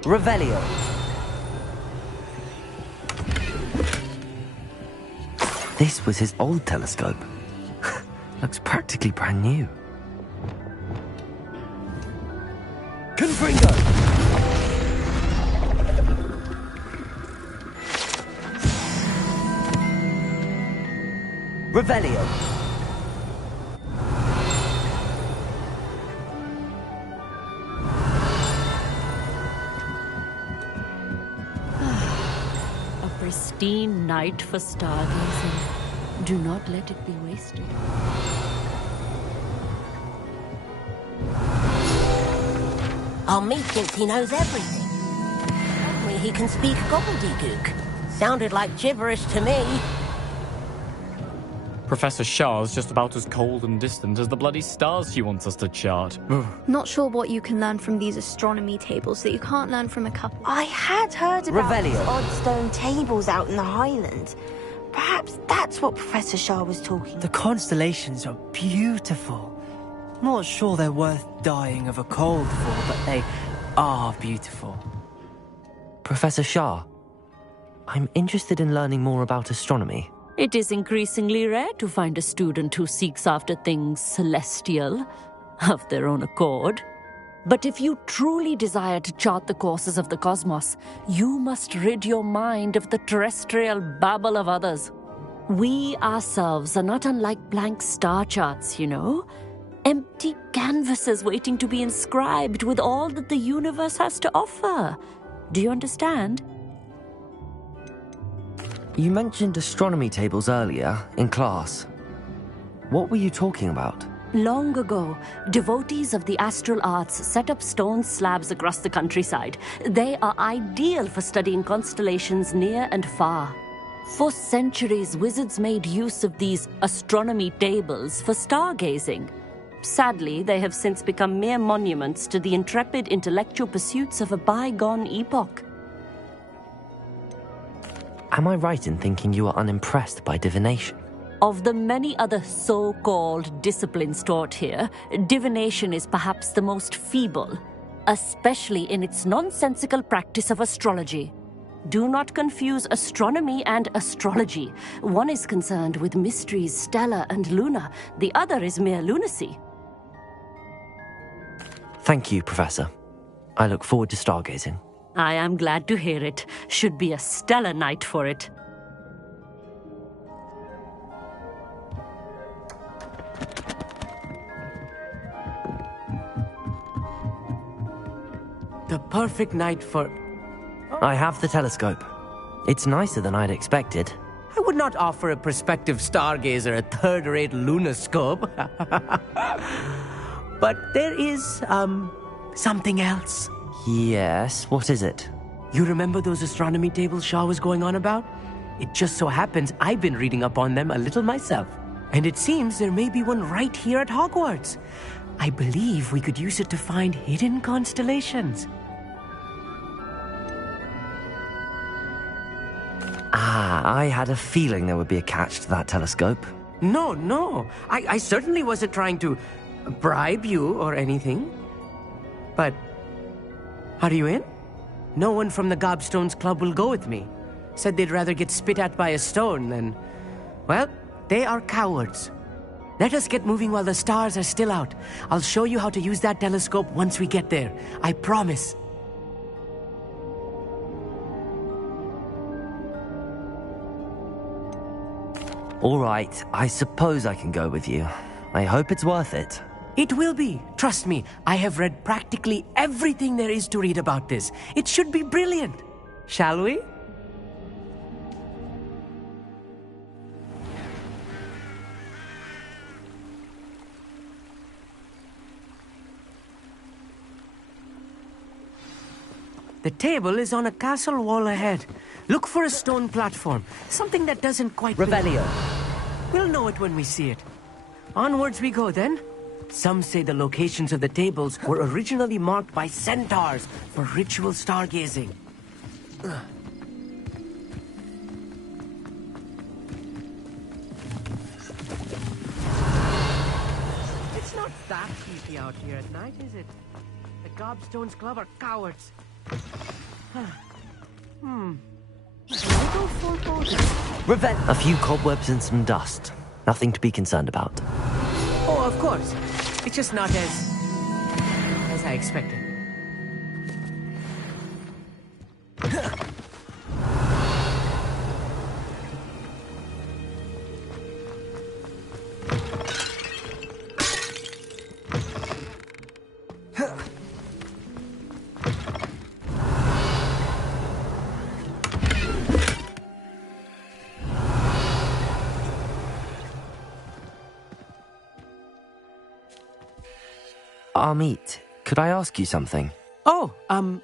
Revelio. This was his old telescope. Looks practically brand new. Confringo! Revelio. A pristine night for stargazing. Do not let it be wasted. Amit thinks he knows everything. Told me he can speak gobbledygook. Sounded like gibberish to me. Professor Shah's just about as cold and distant as the bloody stars she wants us to chart. Not sure what you can learn from these astronomy tables that you can't learn from a couple. I had heard about Revelio. these odd stone tables out in the Highlands. Perhaps that's what Professor Shah was talking. The constellations are beautiful. Not sure they're worth dying of a cold for, but they are beautiful. Professor Shah, I'm interested in learning more about astronomy. It is increasingly rare to find a student who seeks after things celestial, of their own accord. But if you truly desire to chart the courses of the cosmos, you must rid your mind of the terrestrial babble of others. We ourselves are not unlike blank star charts, you know? Empty canvases waiting to be inscribed with all that the universe has to offer. Do you understand? You mentioned astronomy tables earlier, in class. What were you talking about? Long ago, devotees of the astral arts set up stone slabs across the countryside. They are ideal for studying constellations near and far. For centuries, wizards made use of these astronomy tables for stargazing. Sadly, they have since become mere monuments to the intrepid intellectual pursuits of a bygone epoch. Am I right in thinking you are unimpressed by divination? Of the many other so-called disciplines taught here, divination is perhaps the most feeble, especially in its nonsensical practice of astrology. Do not confuse astronomy and astrology. One is concerned with mysteries stellar and lunar, the other is mere lunacy. Thank you, Professor. I look forward to stargazing. I am glad to hear it. Should be a stellar night for it. The perfect night for... I have the telescope. It's nicer than I'd expected. I would not offer a prospective stargazer a third-rate lunoscope. But there is, something else. Yes, what is it? You remember those astronomy tables Shaw was going on about? It just so happens I've been reading up on them a little myself. And it seems there may be one right here at Hogwarts. I believe we could use it to find hidden constellations. I had a feeling there would be a catch to that telescope. No. I certainly wasn't trying to bribe you or anything. But, are you in? No one from the Gobstones Club will go with me. Said they'd rather get spit at by a stone than... Well, they are cowards. Let us get moving while the stars are still out. I'll show you how to use that telescope once we get there. I promise. All right, I suppose I can go with you. I hope it's worth it. It will be. Trust me, I have read practically everything there is to read about this. It should be brilliant. Shall we? The table is on a castle wall ahead. Look for a stone platform. Something that doesn't quite... Revelio. We'll know it when we see it. Onwards we go, then. Some say the locations of the tables were originally marked by centaurs for ritual stargazing. It's not that creepy out here at night, is it? The Gobstones Club are cowards. A few cobwebs and some dust. Nothing to be concerned about. Oh, of course. It's just not as I expected. Amit, could I ask you something? Oh,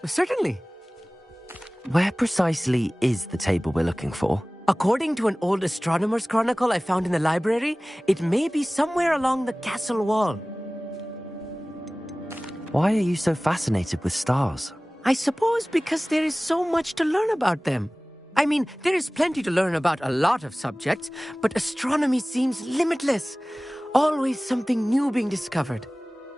certainly. Where precisely is the table we're looking for? According to an old astronomer's chronicle I found in the library, it may be somewhere along the castle wall. Why are you so fascinated with stars? I suppose because there is so much to learn about them. I mean, there is plenty to learn about a lot of subjects, but astronomy seems limitless. Always something new being discovered.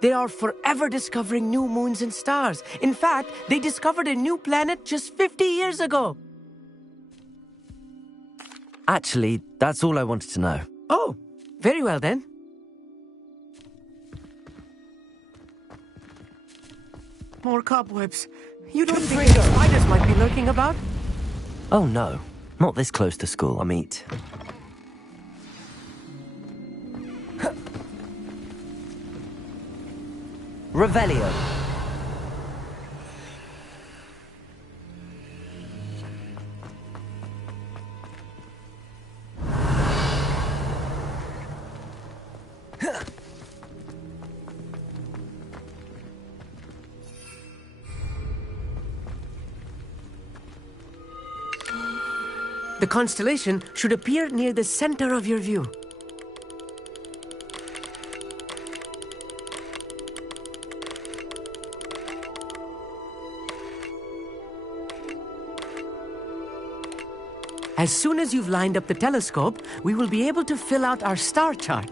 They are forever discovering new moons and stars. In fact, they discovered a new planet just 50 years ago. Actually, that's all I wanted to know. Oh, very well then. More cobwebs. You don't think spiders might be lurking about? Oh no, not this close to school, Amit. Revelio. The constellation should appear near the center of your view. As soon as you've lined up the telescope, we will be able to fill out our star chart.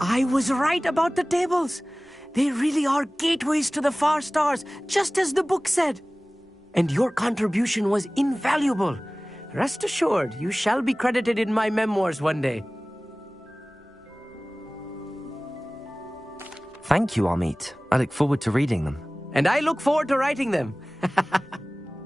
I was right about the tables. They really are gateways to the far stars, just as the book said. And your contribution was invaluable. Rest assured, you shall be credited in my memoirs one day. Thank you, Amit. I look forward to reading them. And I look forward to writing them.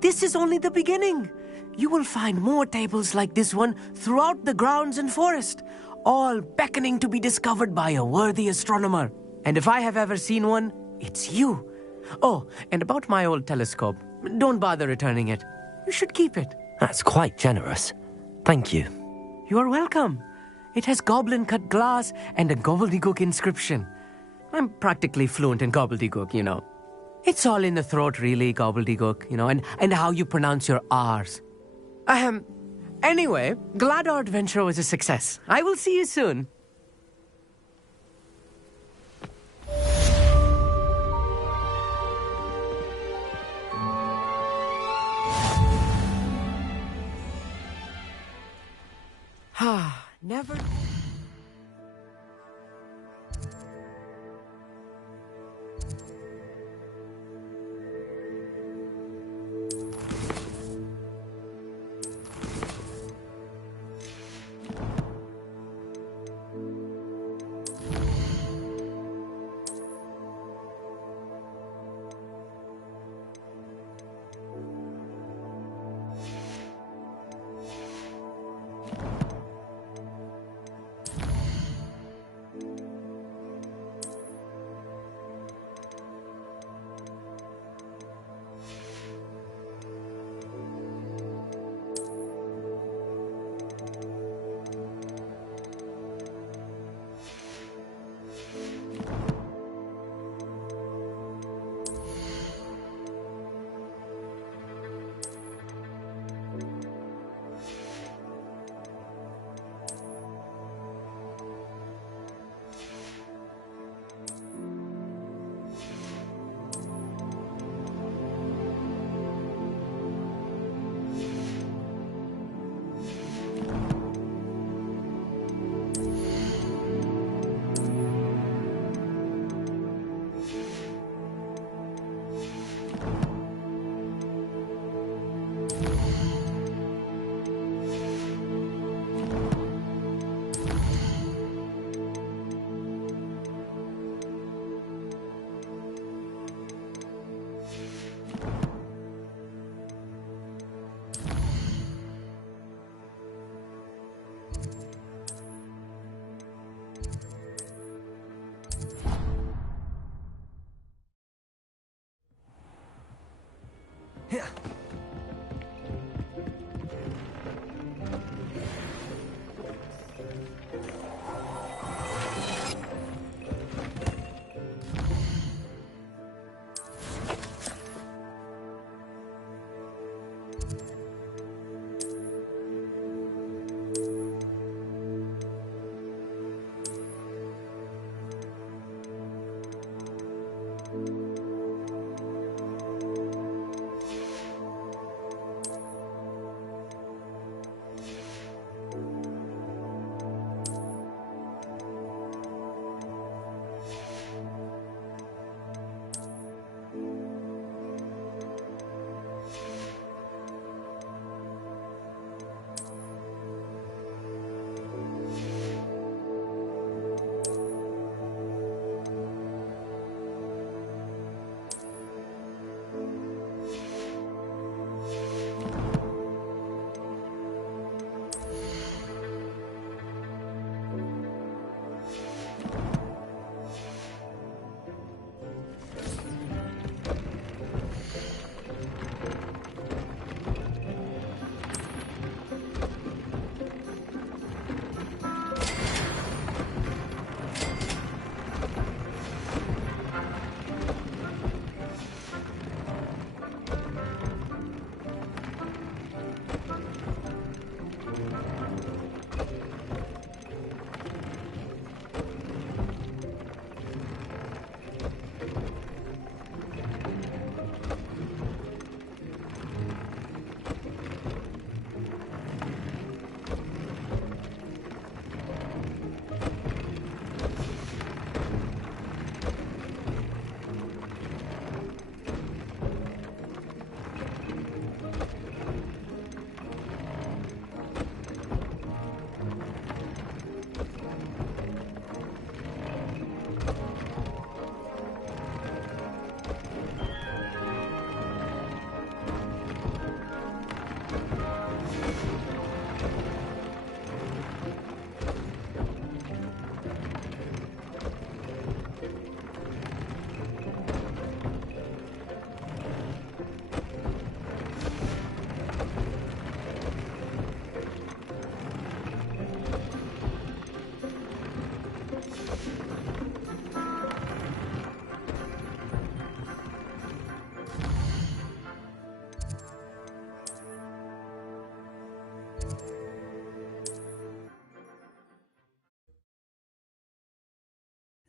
This is only the beginning. You will find more tables like this one throughout the grounds and forest, all beckoning to be discovered by a worthy astronomer. And if I have ever seen one, it's you. Oh, and about my old telescope, don't bother returning it. You should keep it. That's quite generous. Thank you. You're welcome. It has goblin-cut glass and a gobbledygook inscription. I'm practically fluent in gobbledygook, you know. It's all in the throat, really, gobbledygook, you know, and how you pronounce your R's. Anyway, glad our adventure was a success. I will see you soon. Never...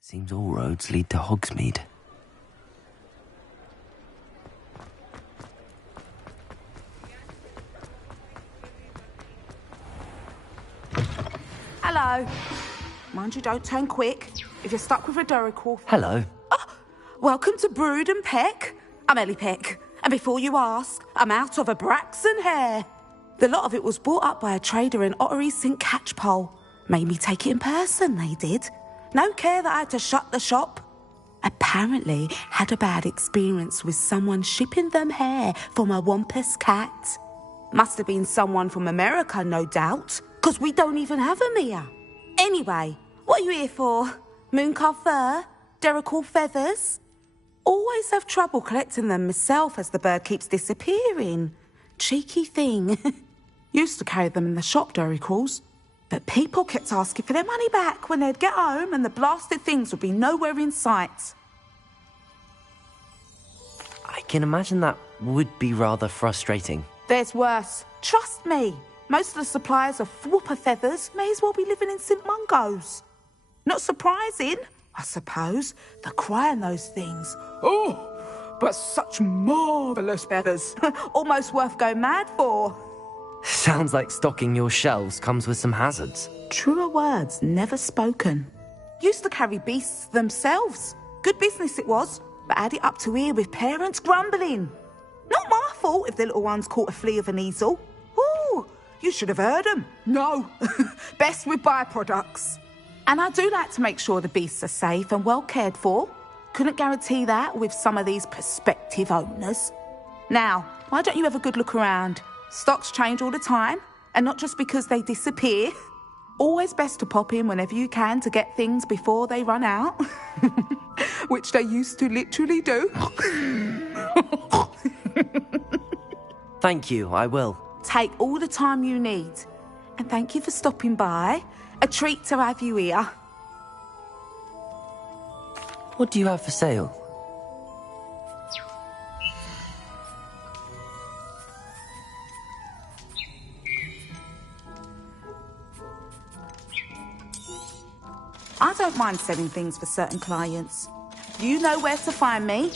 Seems all roads lead to Hogsmeade. Hello. Mind you, don't turn quick. If you're stuck with a Duracell... Hello. Welcome to Brood and Peck. I'm Ellie Peck. And before you ask, I'm out of a Braxton hair. The lot of it was bought up by a trader in Ottery St. Catchpole. Made me take it in person, they did. No care that I had to shut the shop. Apparently had a bad experience with someone shipping them hair from a Wampus cat. Must have been someone from America, no doubt, because we don't even have them here. Anyway, what are you here for? Mooncar fur? Duracell feathers? Always have trouble collecting them myself as the bird keeps disappearing. Cheeky thing. Used to carry them in the shop, Duracells. But people kept asking for their money back when they'd get home and the blasted things would be nowhere in sight. I can imagine that would be rather frustrating. There's worse. Trust me. Most of the suppliers of Whooper feathers may as well be living in St. Mungo's. Not surprising, I suppose, the cry on those things. Oh, but such marvellous feathers. Almost worth going mad for. Sounds like stocking your shelves comes with some hazards. Truer words never spoken. Used to carry beasts themselves. Good business it was, but had it up to here with parents grumbling. Not my fault if the little ones caught a flea of an easel. Ooh, you should have heard them. No, best with byproducts. And I do like to make sure the beasts are safe and well cared for. Couldn't guarantee that with some of these prospective owners. Now, why don't you have a good look around? Stocks change all the time, and not just because they disappear. Always best to pop in whenever you can to get things before they run out. Which they used to literally do. Thank you, I will. Take all the time you need. And thank you for stopping by. A treat to have you here. What do you have for sale? I don't mind selling things for certain clients. You know where to find me.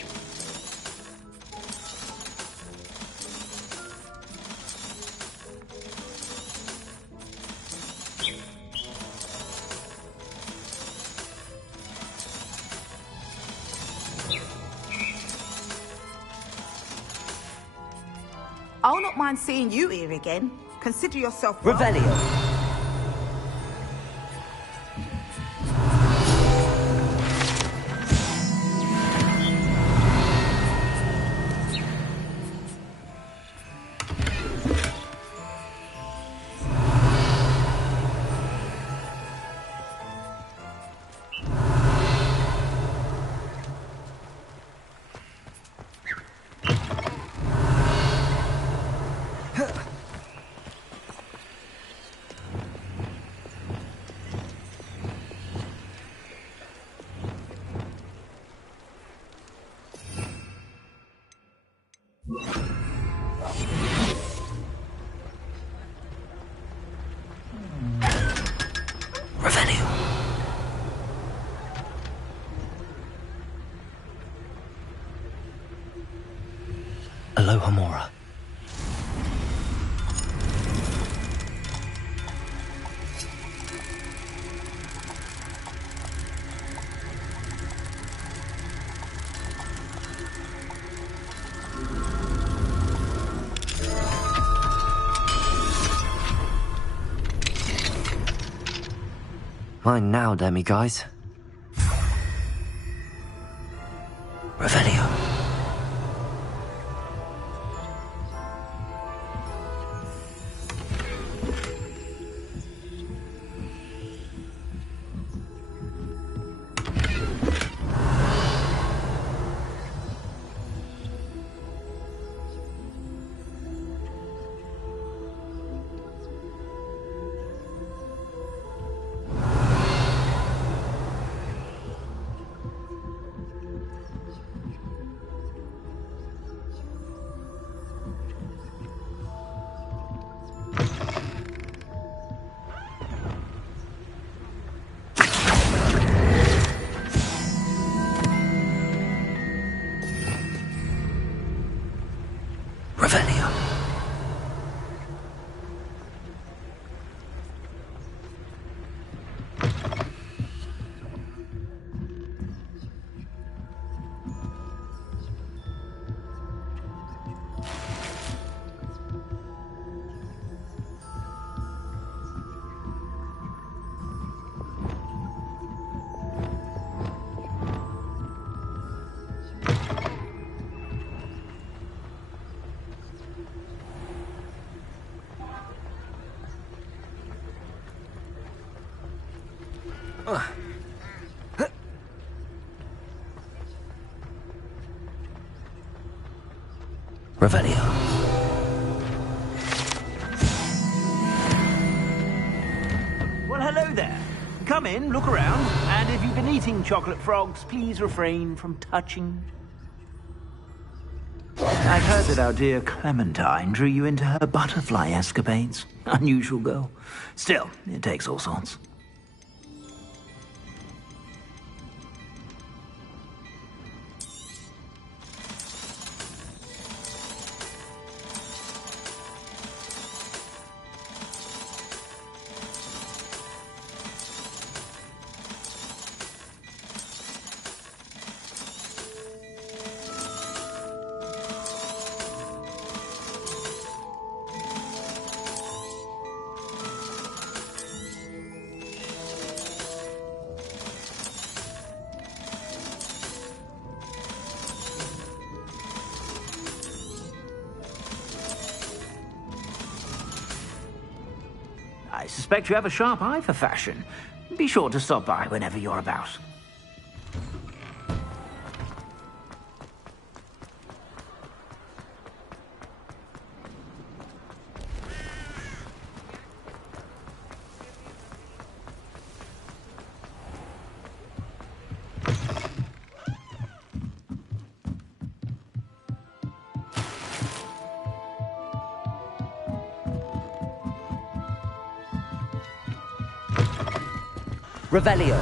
I'll not mind seeing you here again. Consider yourself... Revelio. Aloha Mora. Mine now, demiguise. Revelio. Revelio. Well, hello there. Come in, look around, and if you've been eating chocolate frogs, please refrain from touching. I've heard that our dear Clementine drew you into her butterfly escapades. Unusual girl. Still, it takes all sorts. I suspect you have a sharp eye for fashion. Be sure to stop by whenever you're about. Revelio.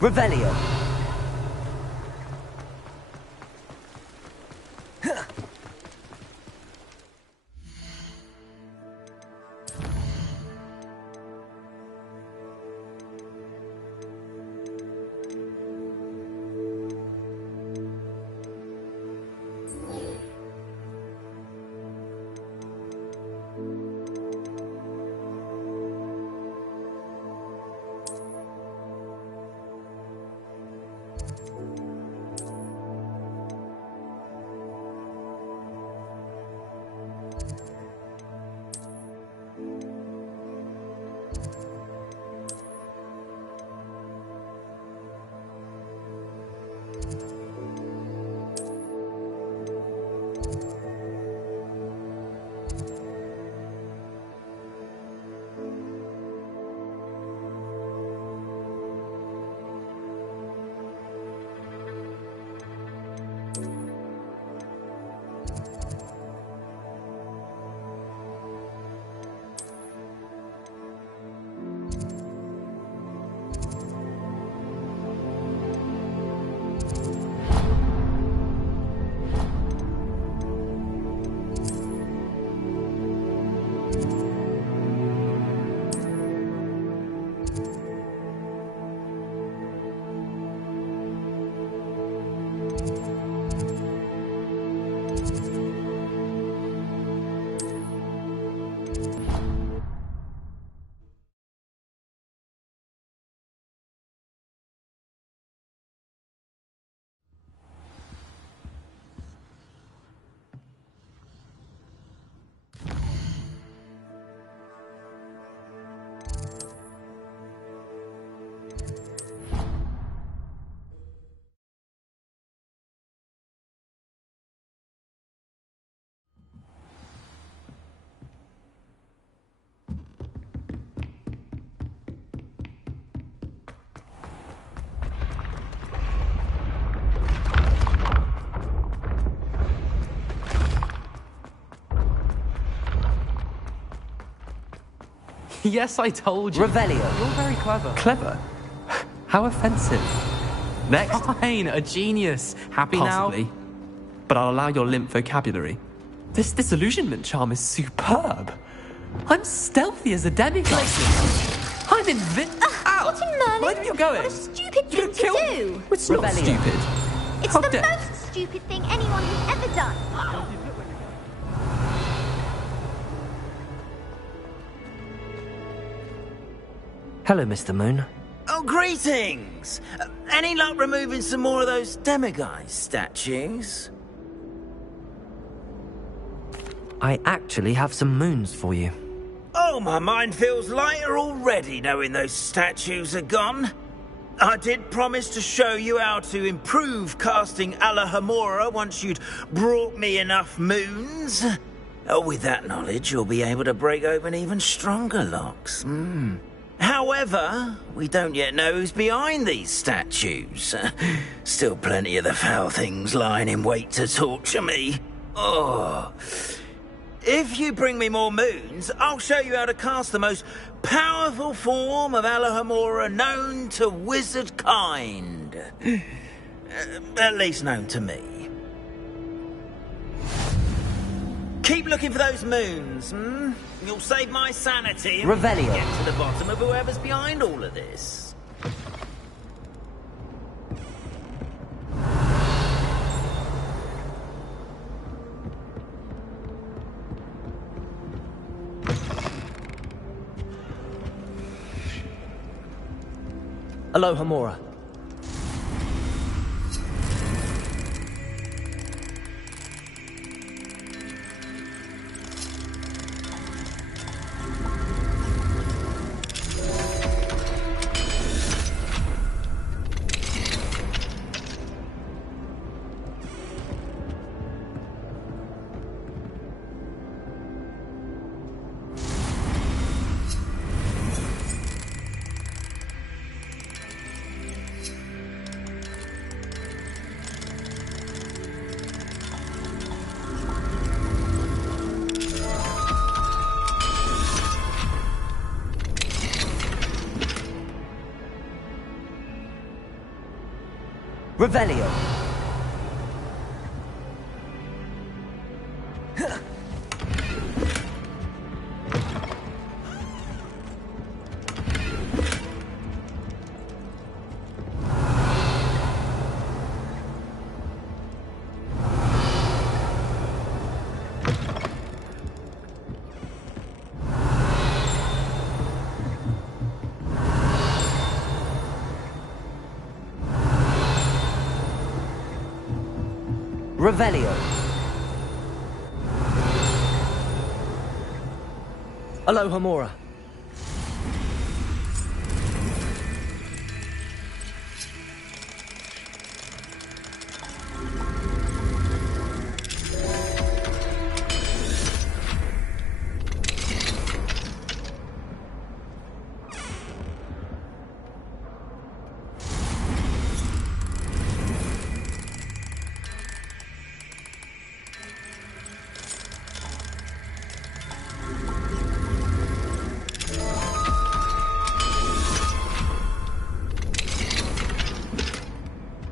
Revelio. Yes, I told you. Revelio. You're very clever. Clever? How offensive. Next. Fine, a genius. Happy Possibly. now? But I'll allow your limp vocabulary. This disillusionment charm is superb. I'm stealthy as a demigod. I I'm Ow! What in Merlin? Where are you going? What a stupid You're thing to gonna kill- do! It's not stupid. It's How the dare- most stupid thing anyone has ever done. Hello, Mr. Moon. Oh, greetings! Any luck removing some more of those demiguise statues? I actually have some moons for you. Oh, my mind feels lighter already knowing those statues are gone. I did promise to show you how to improve casting Alohomora once you'd brought me enough moons. With that knowledge, you'll be able to break open even stronger locks. However, we don't yet know who's behind these statues. Still plenty of the foul things lying in wait to torture me. Oh. If you bring me more moons, I'll show you how to cast the most powerful form of Alohomora known to wizard kind. At least known to me. Keep looking for those moons, You'll save my sanity and Revelio. get to the bottom of whoever's behind all of this. Alohomora. Revelio. Revelio. Alohomora.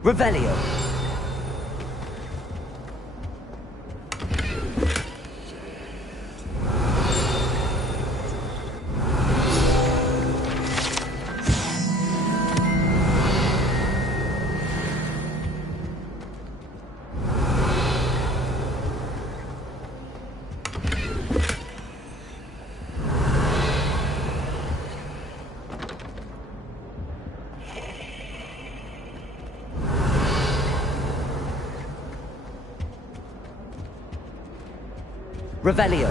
Revelio. Revelio.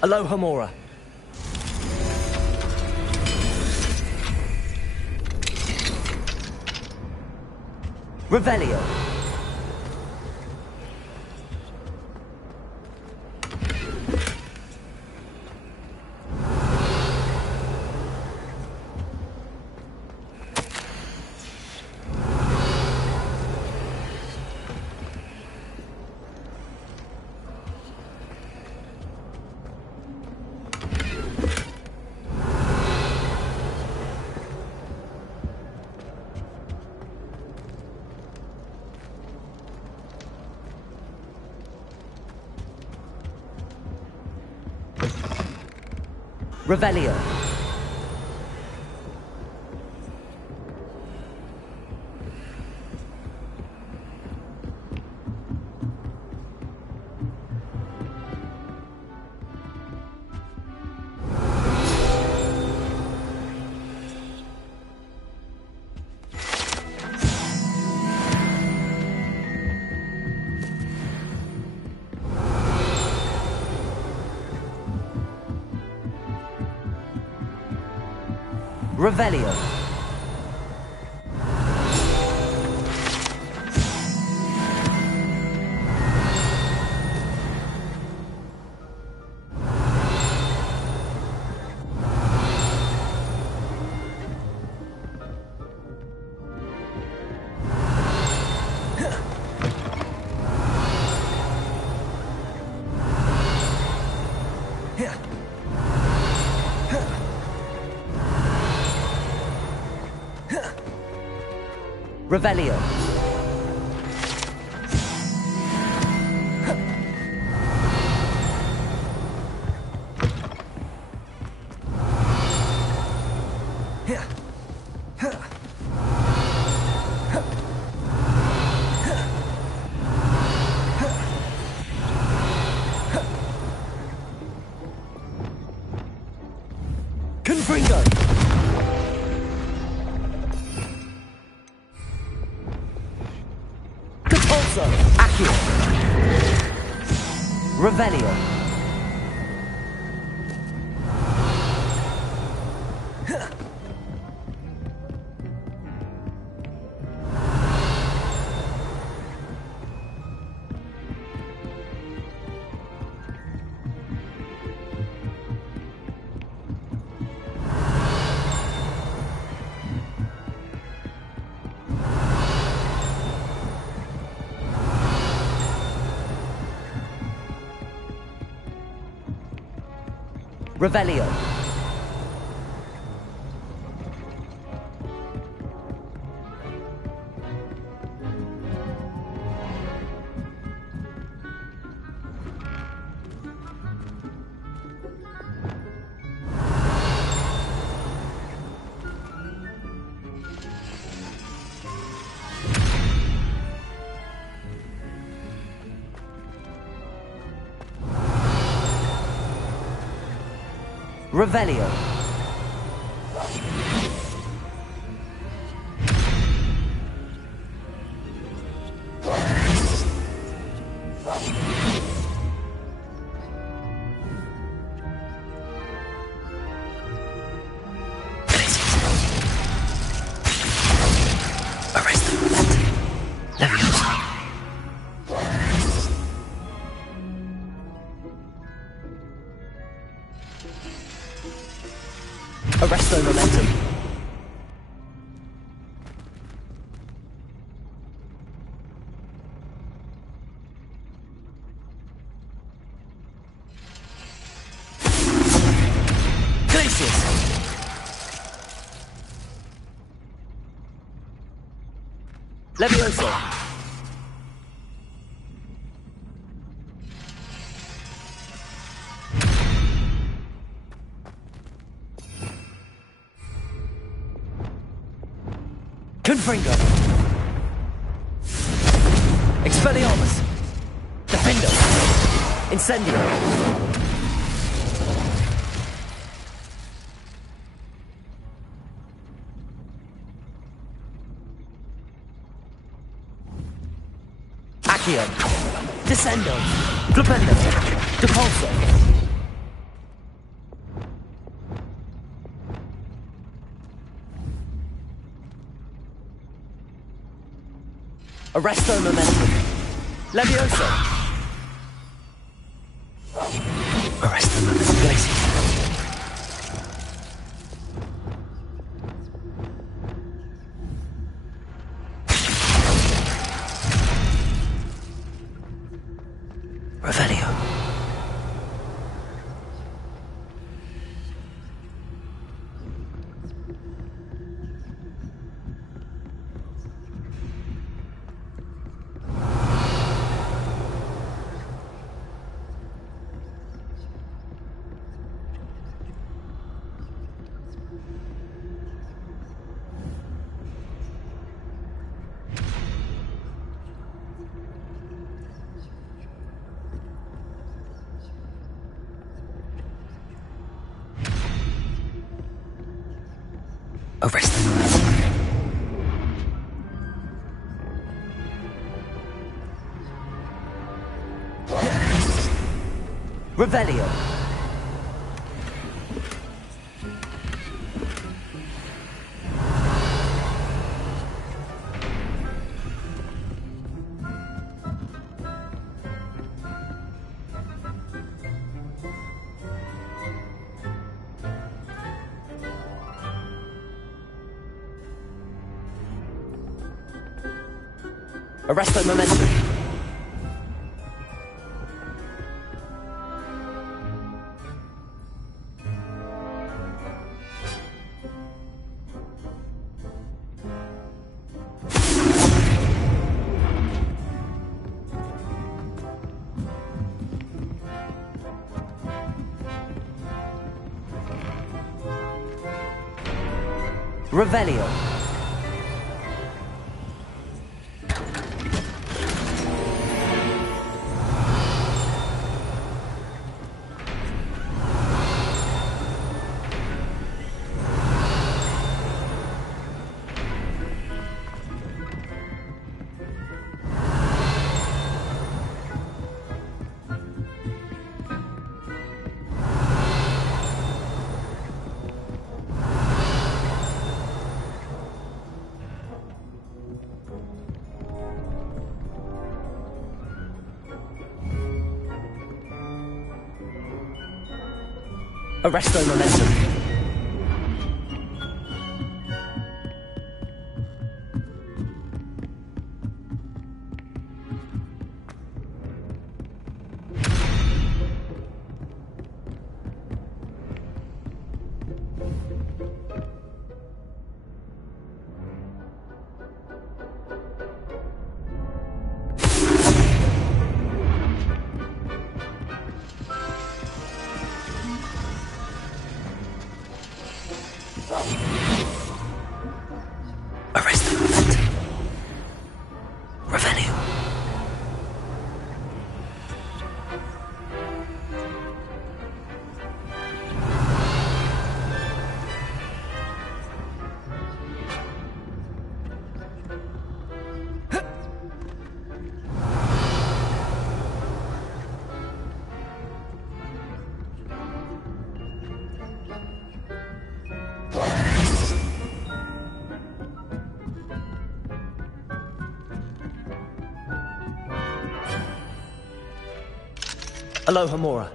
Alohomora. Revelio. Revelio. Revelio. Revelio. Confringo. Accio. Revelio. Revelio. Revelio. Arresto momentum. Glacius. Levioso. Confringo. Expelliarmus. Defendo. Incendio. Accio. Descendo. Flipendo. Depulso. Arresto momentum. Levioso. Arresto momentum. Glacius. Revelio. Arrest the momentum. Revelio. Arresto momentum. Revelio. Arresto momentum. Arrest the momentum. Revenue. Aloha Mora.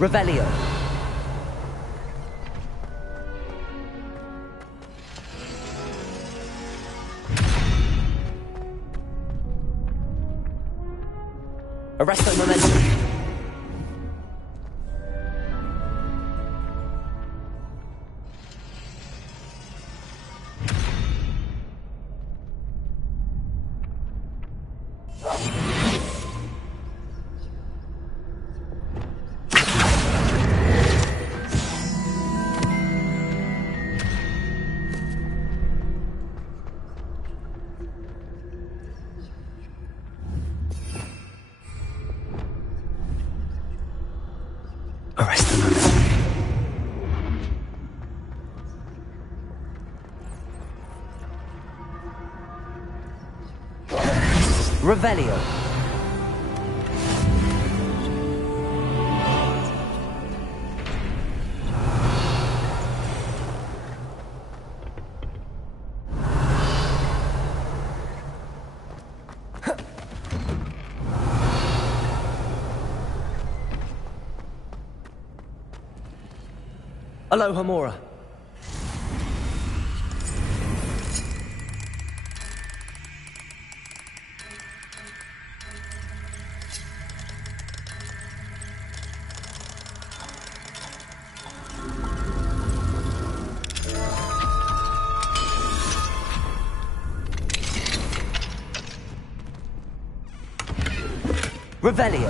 Revelio. Arresto momentum. Arrest the momentum. Revelio. Aloha Mora. Revelio.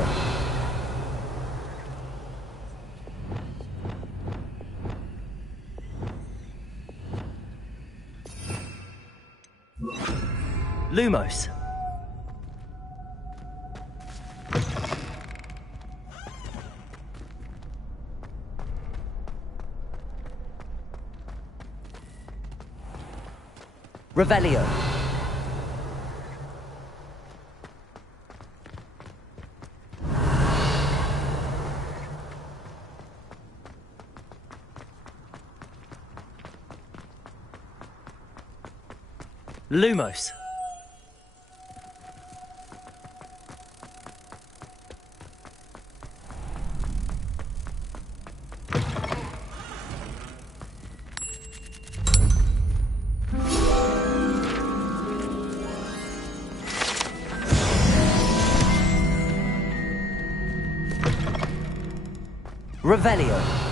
Lumos. Revelio. Lumos. Revelio.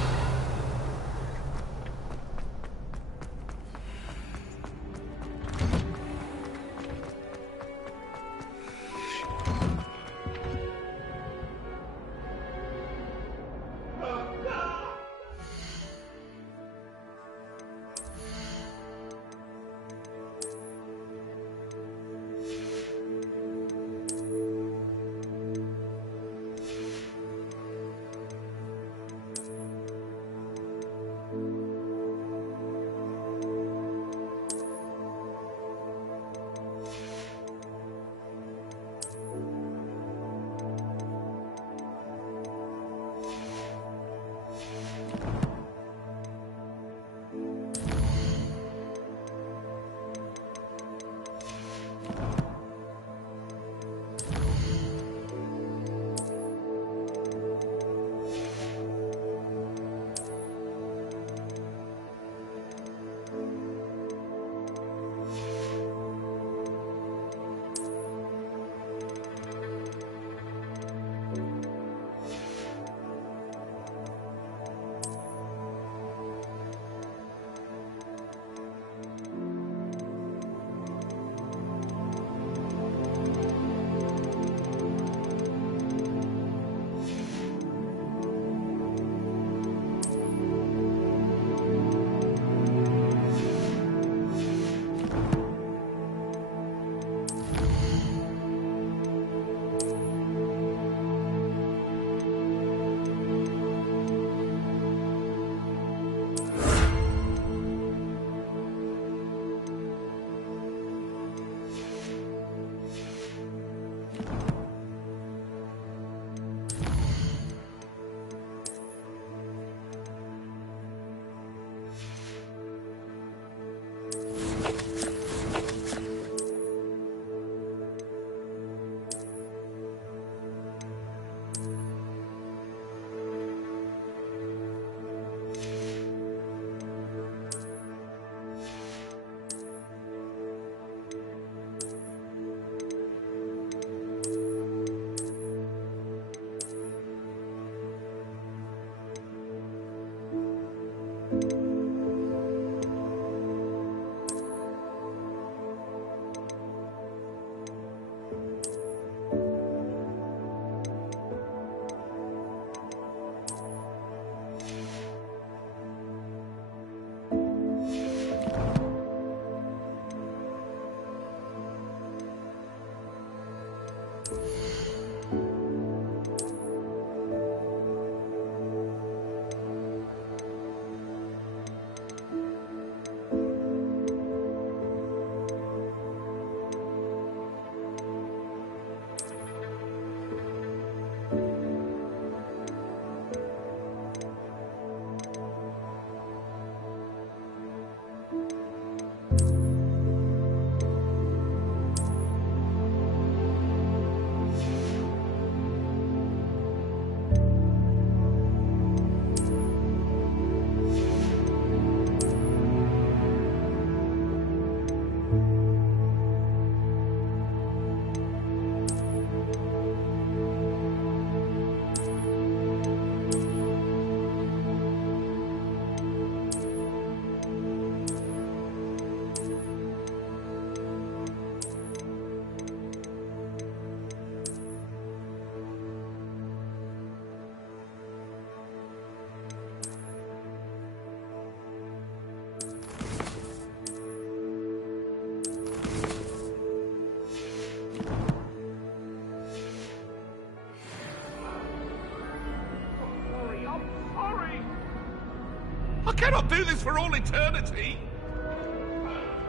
cannot do this for all eternity.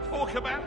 Talk about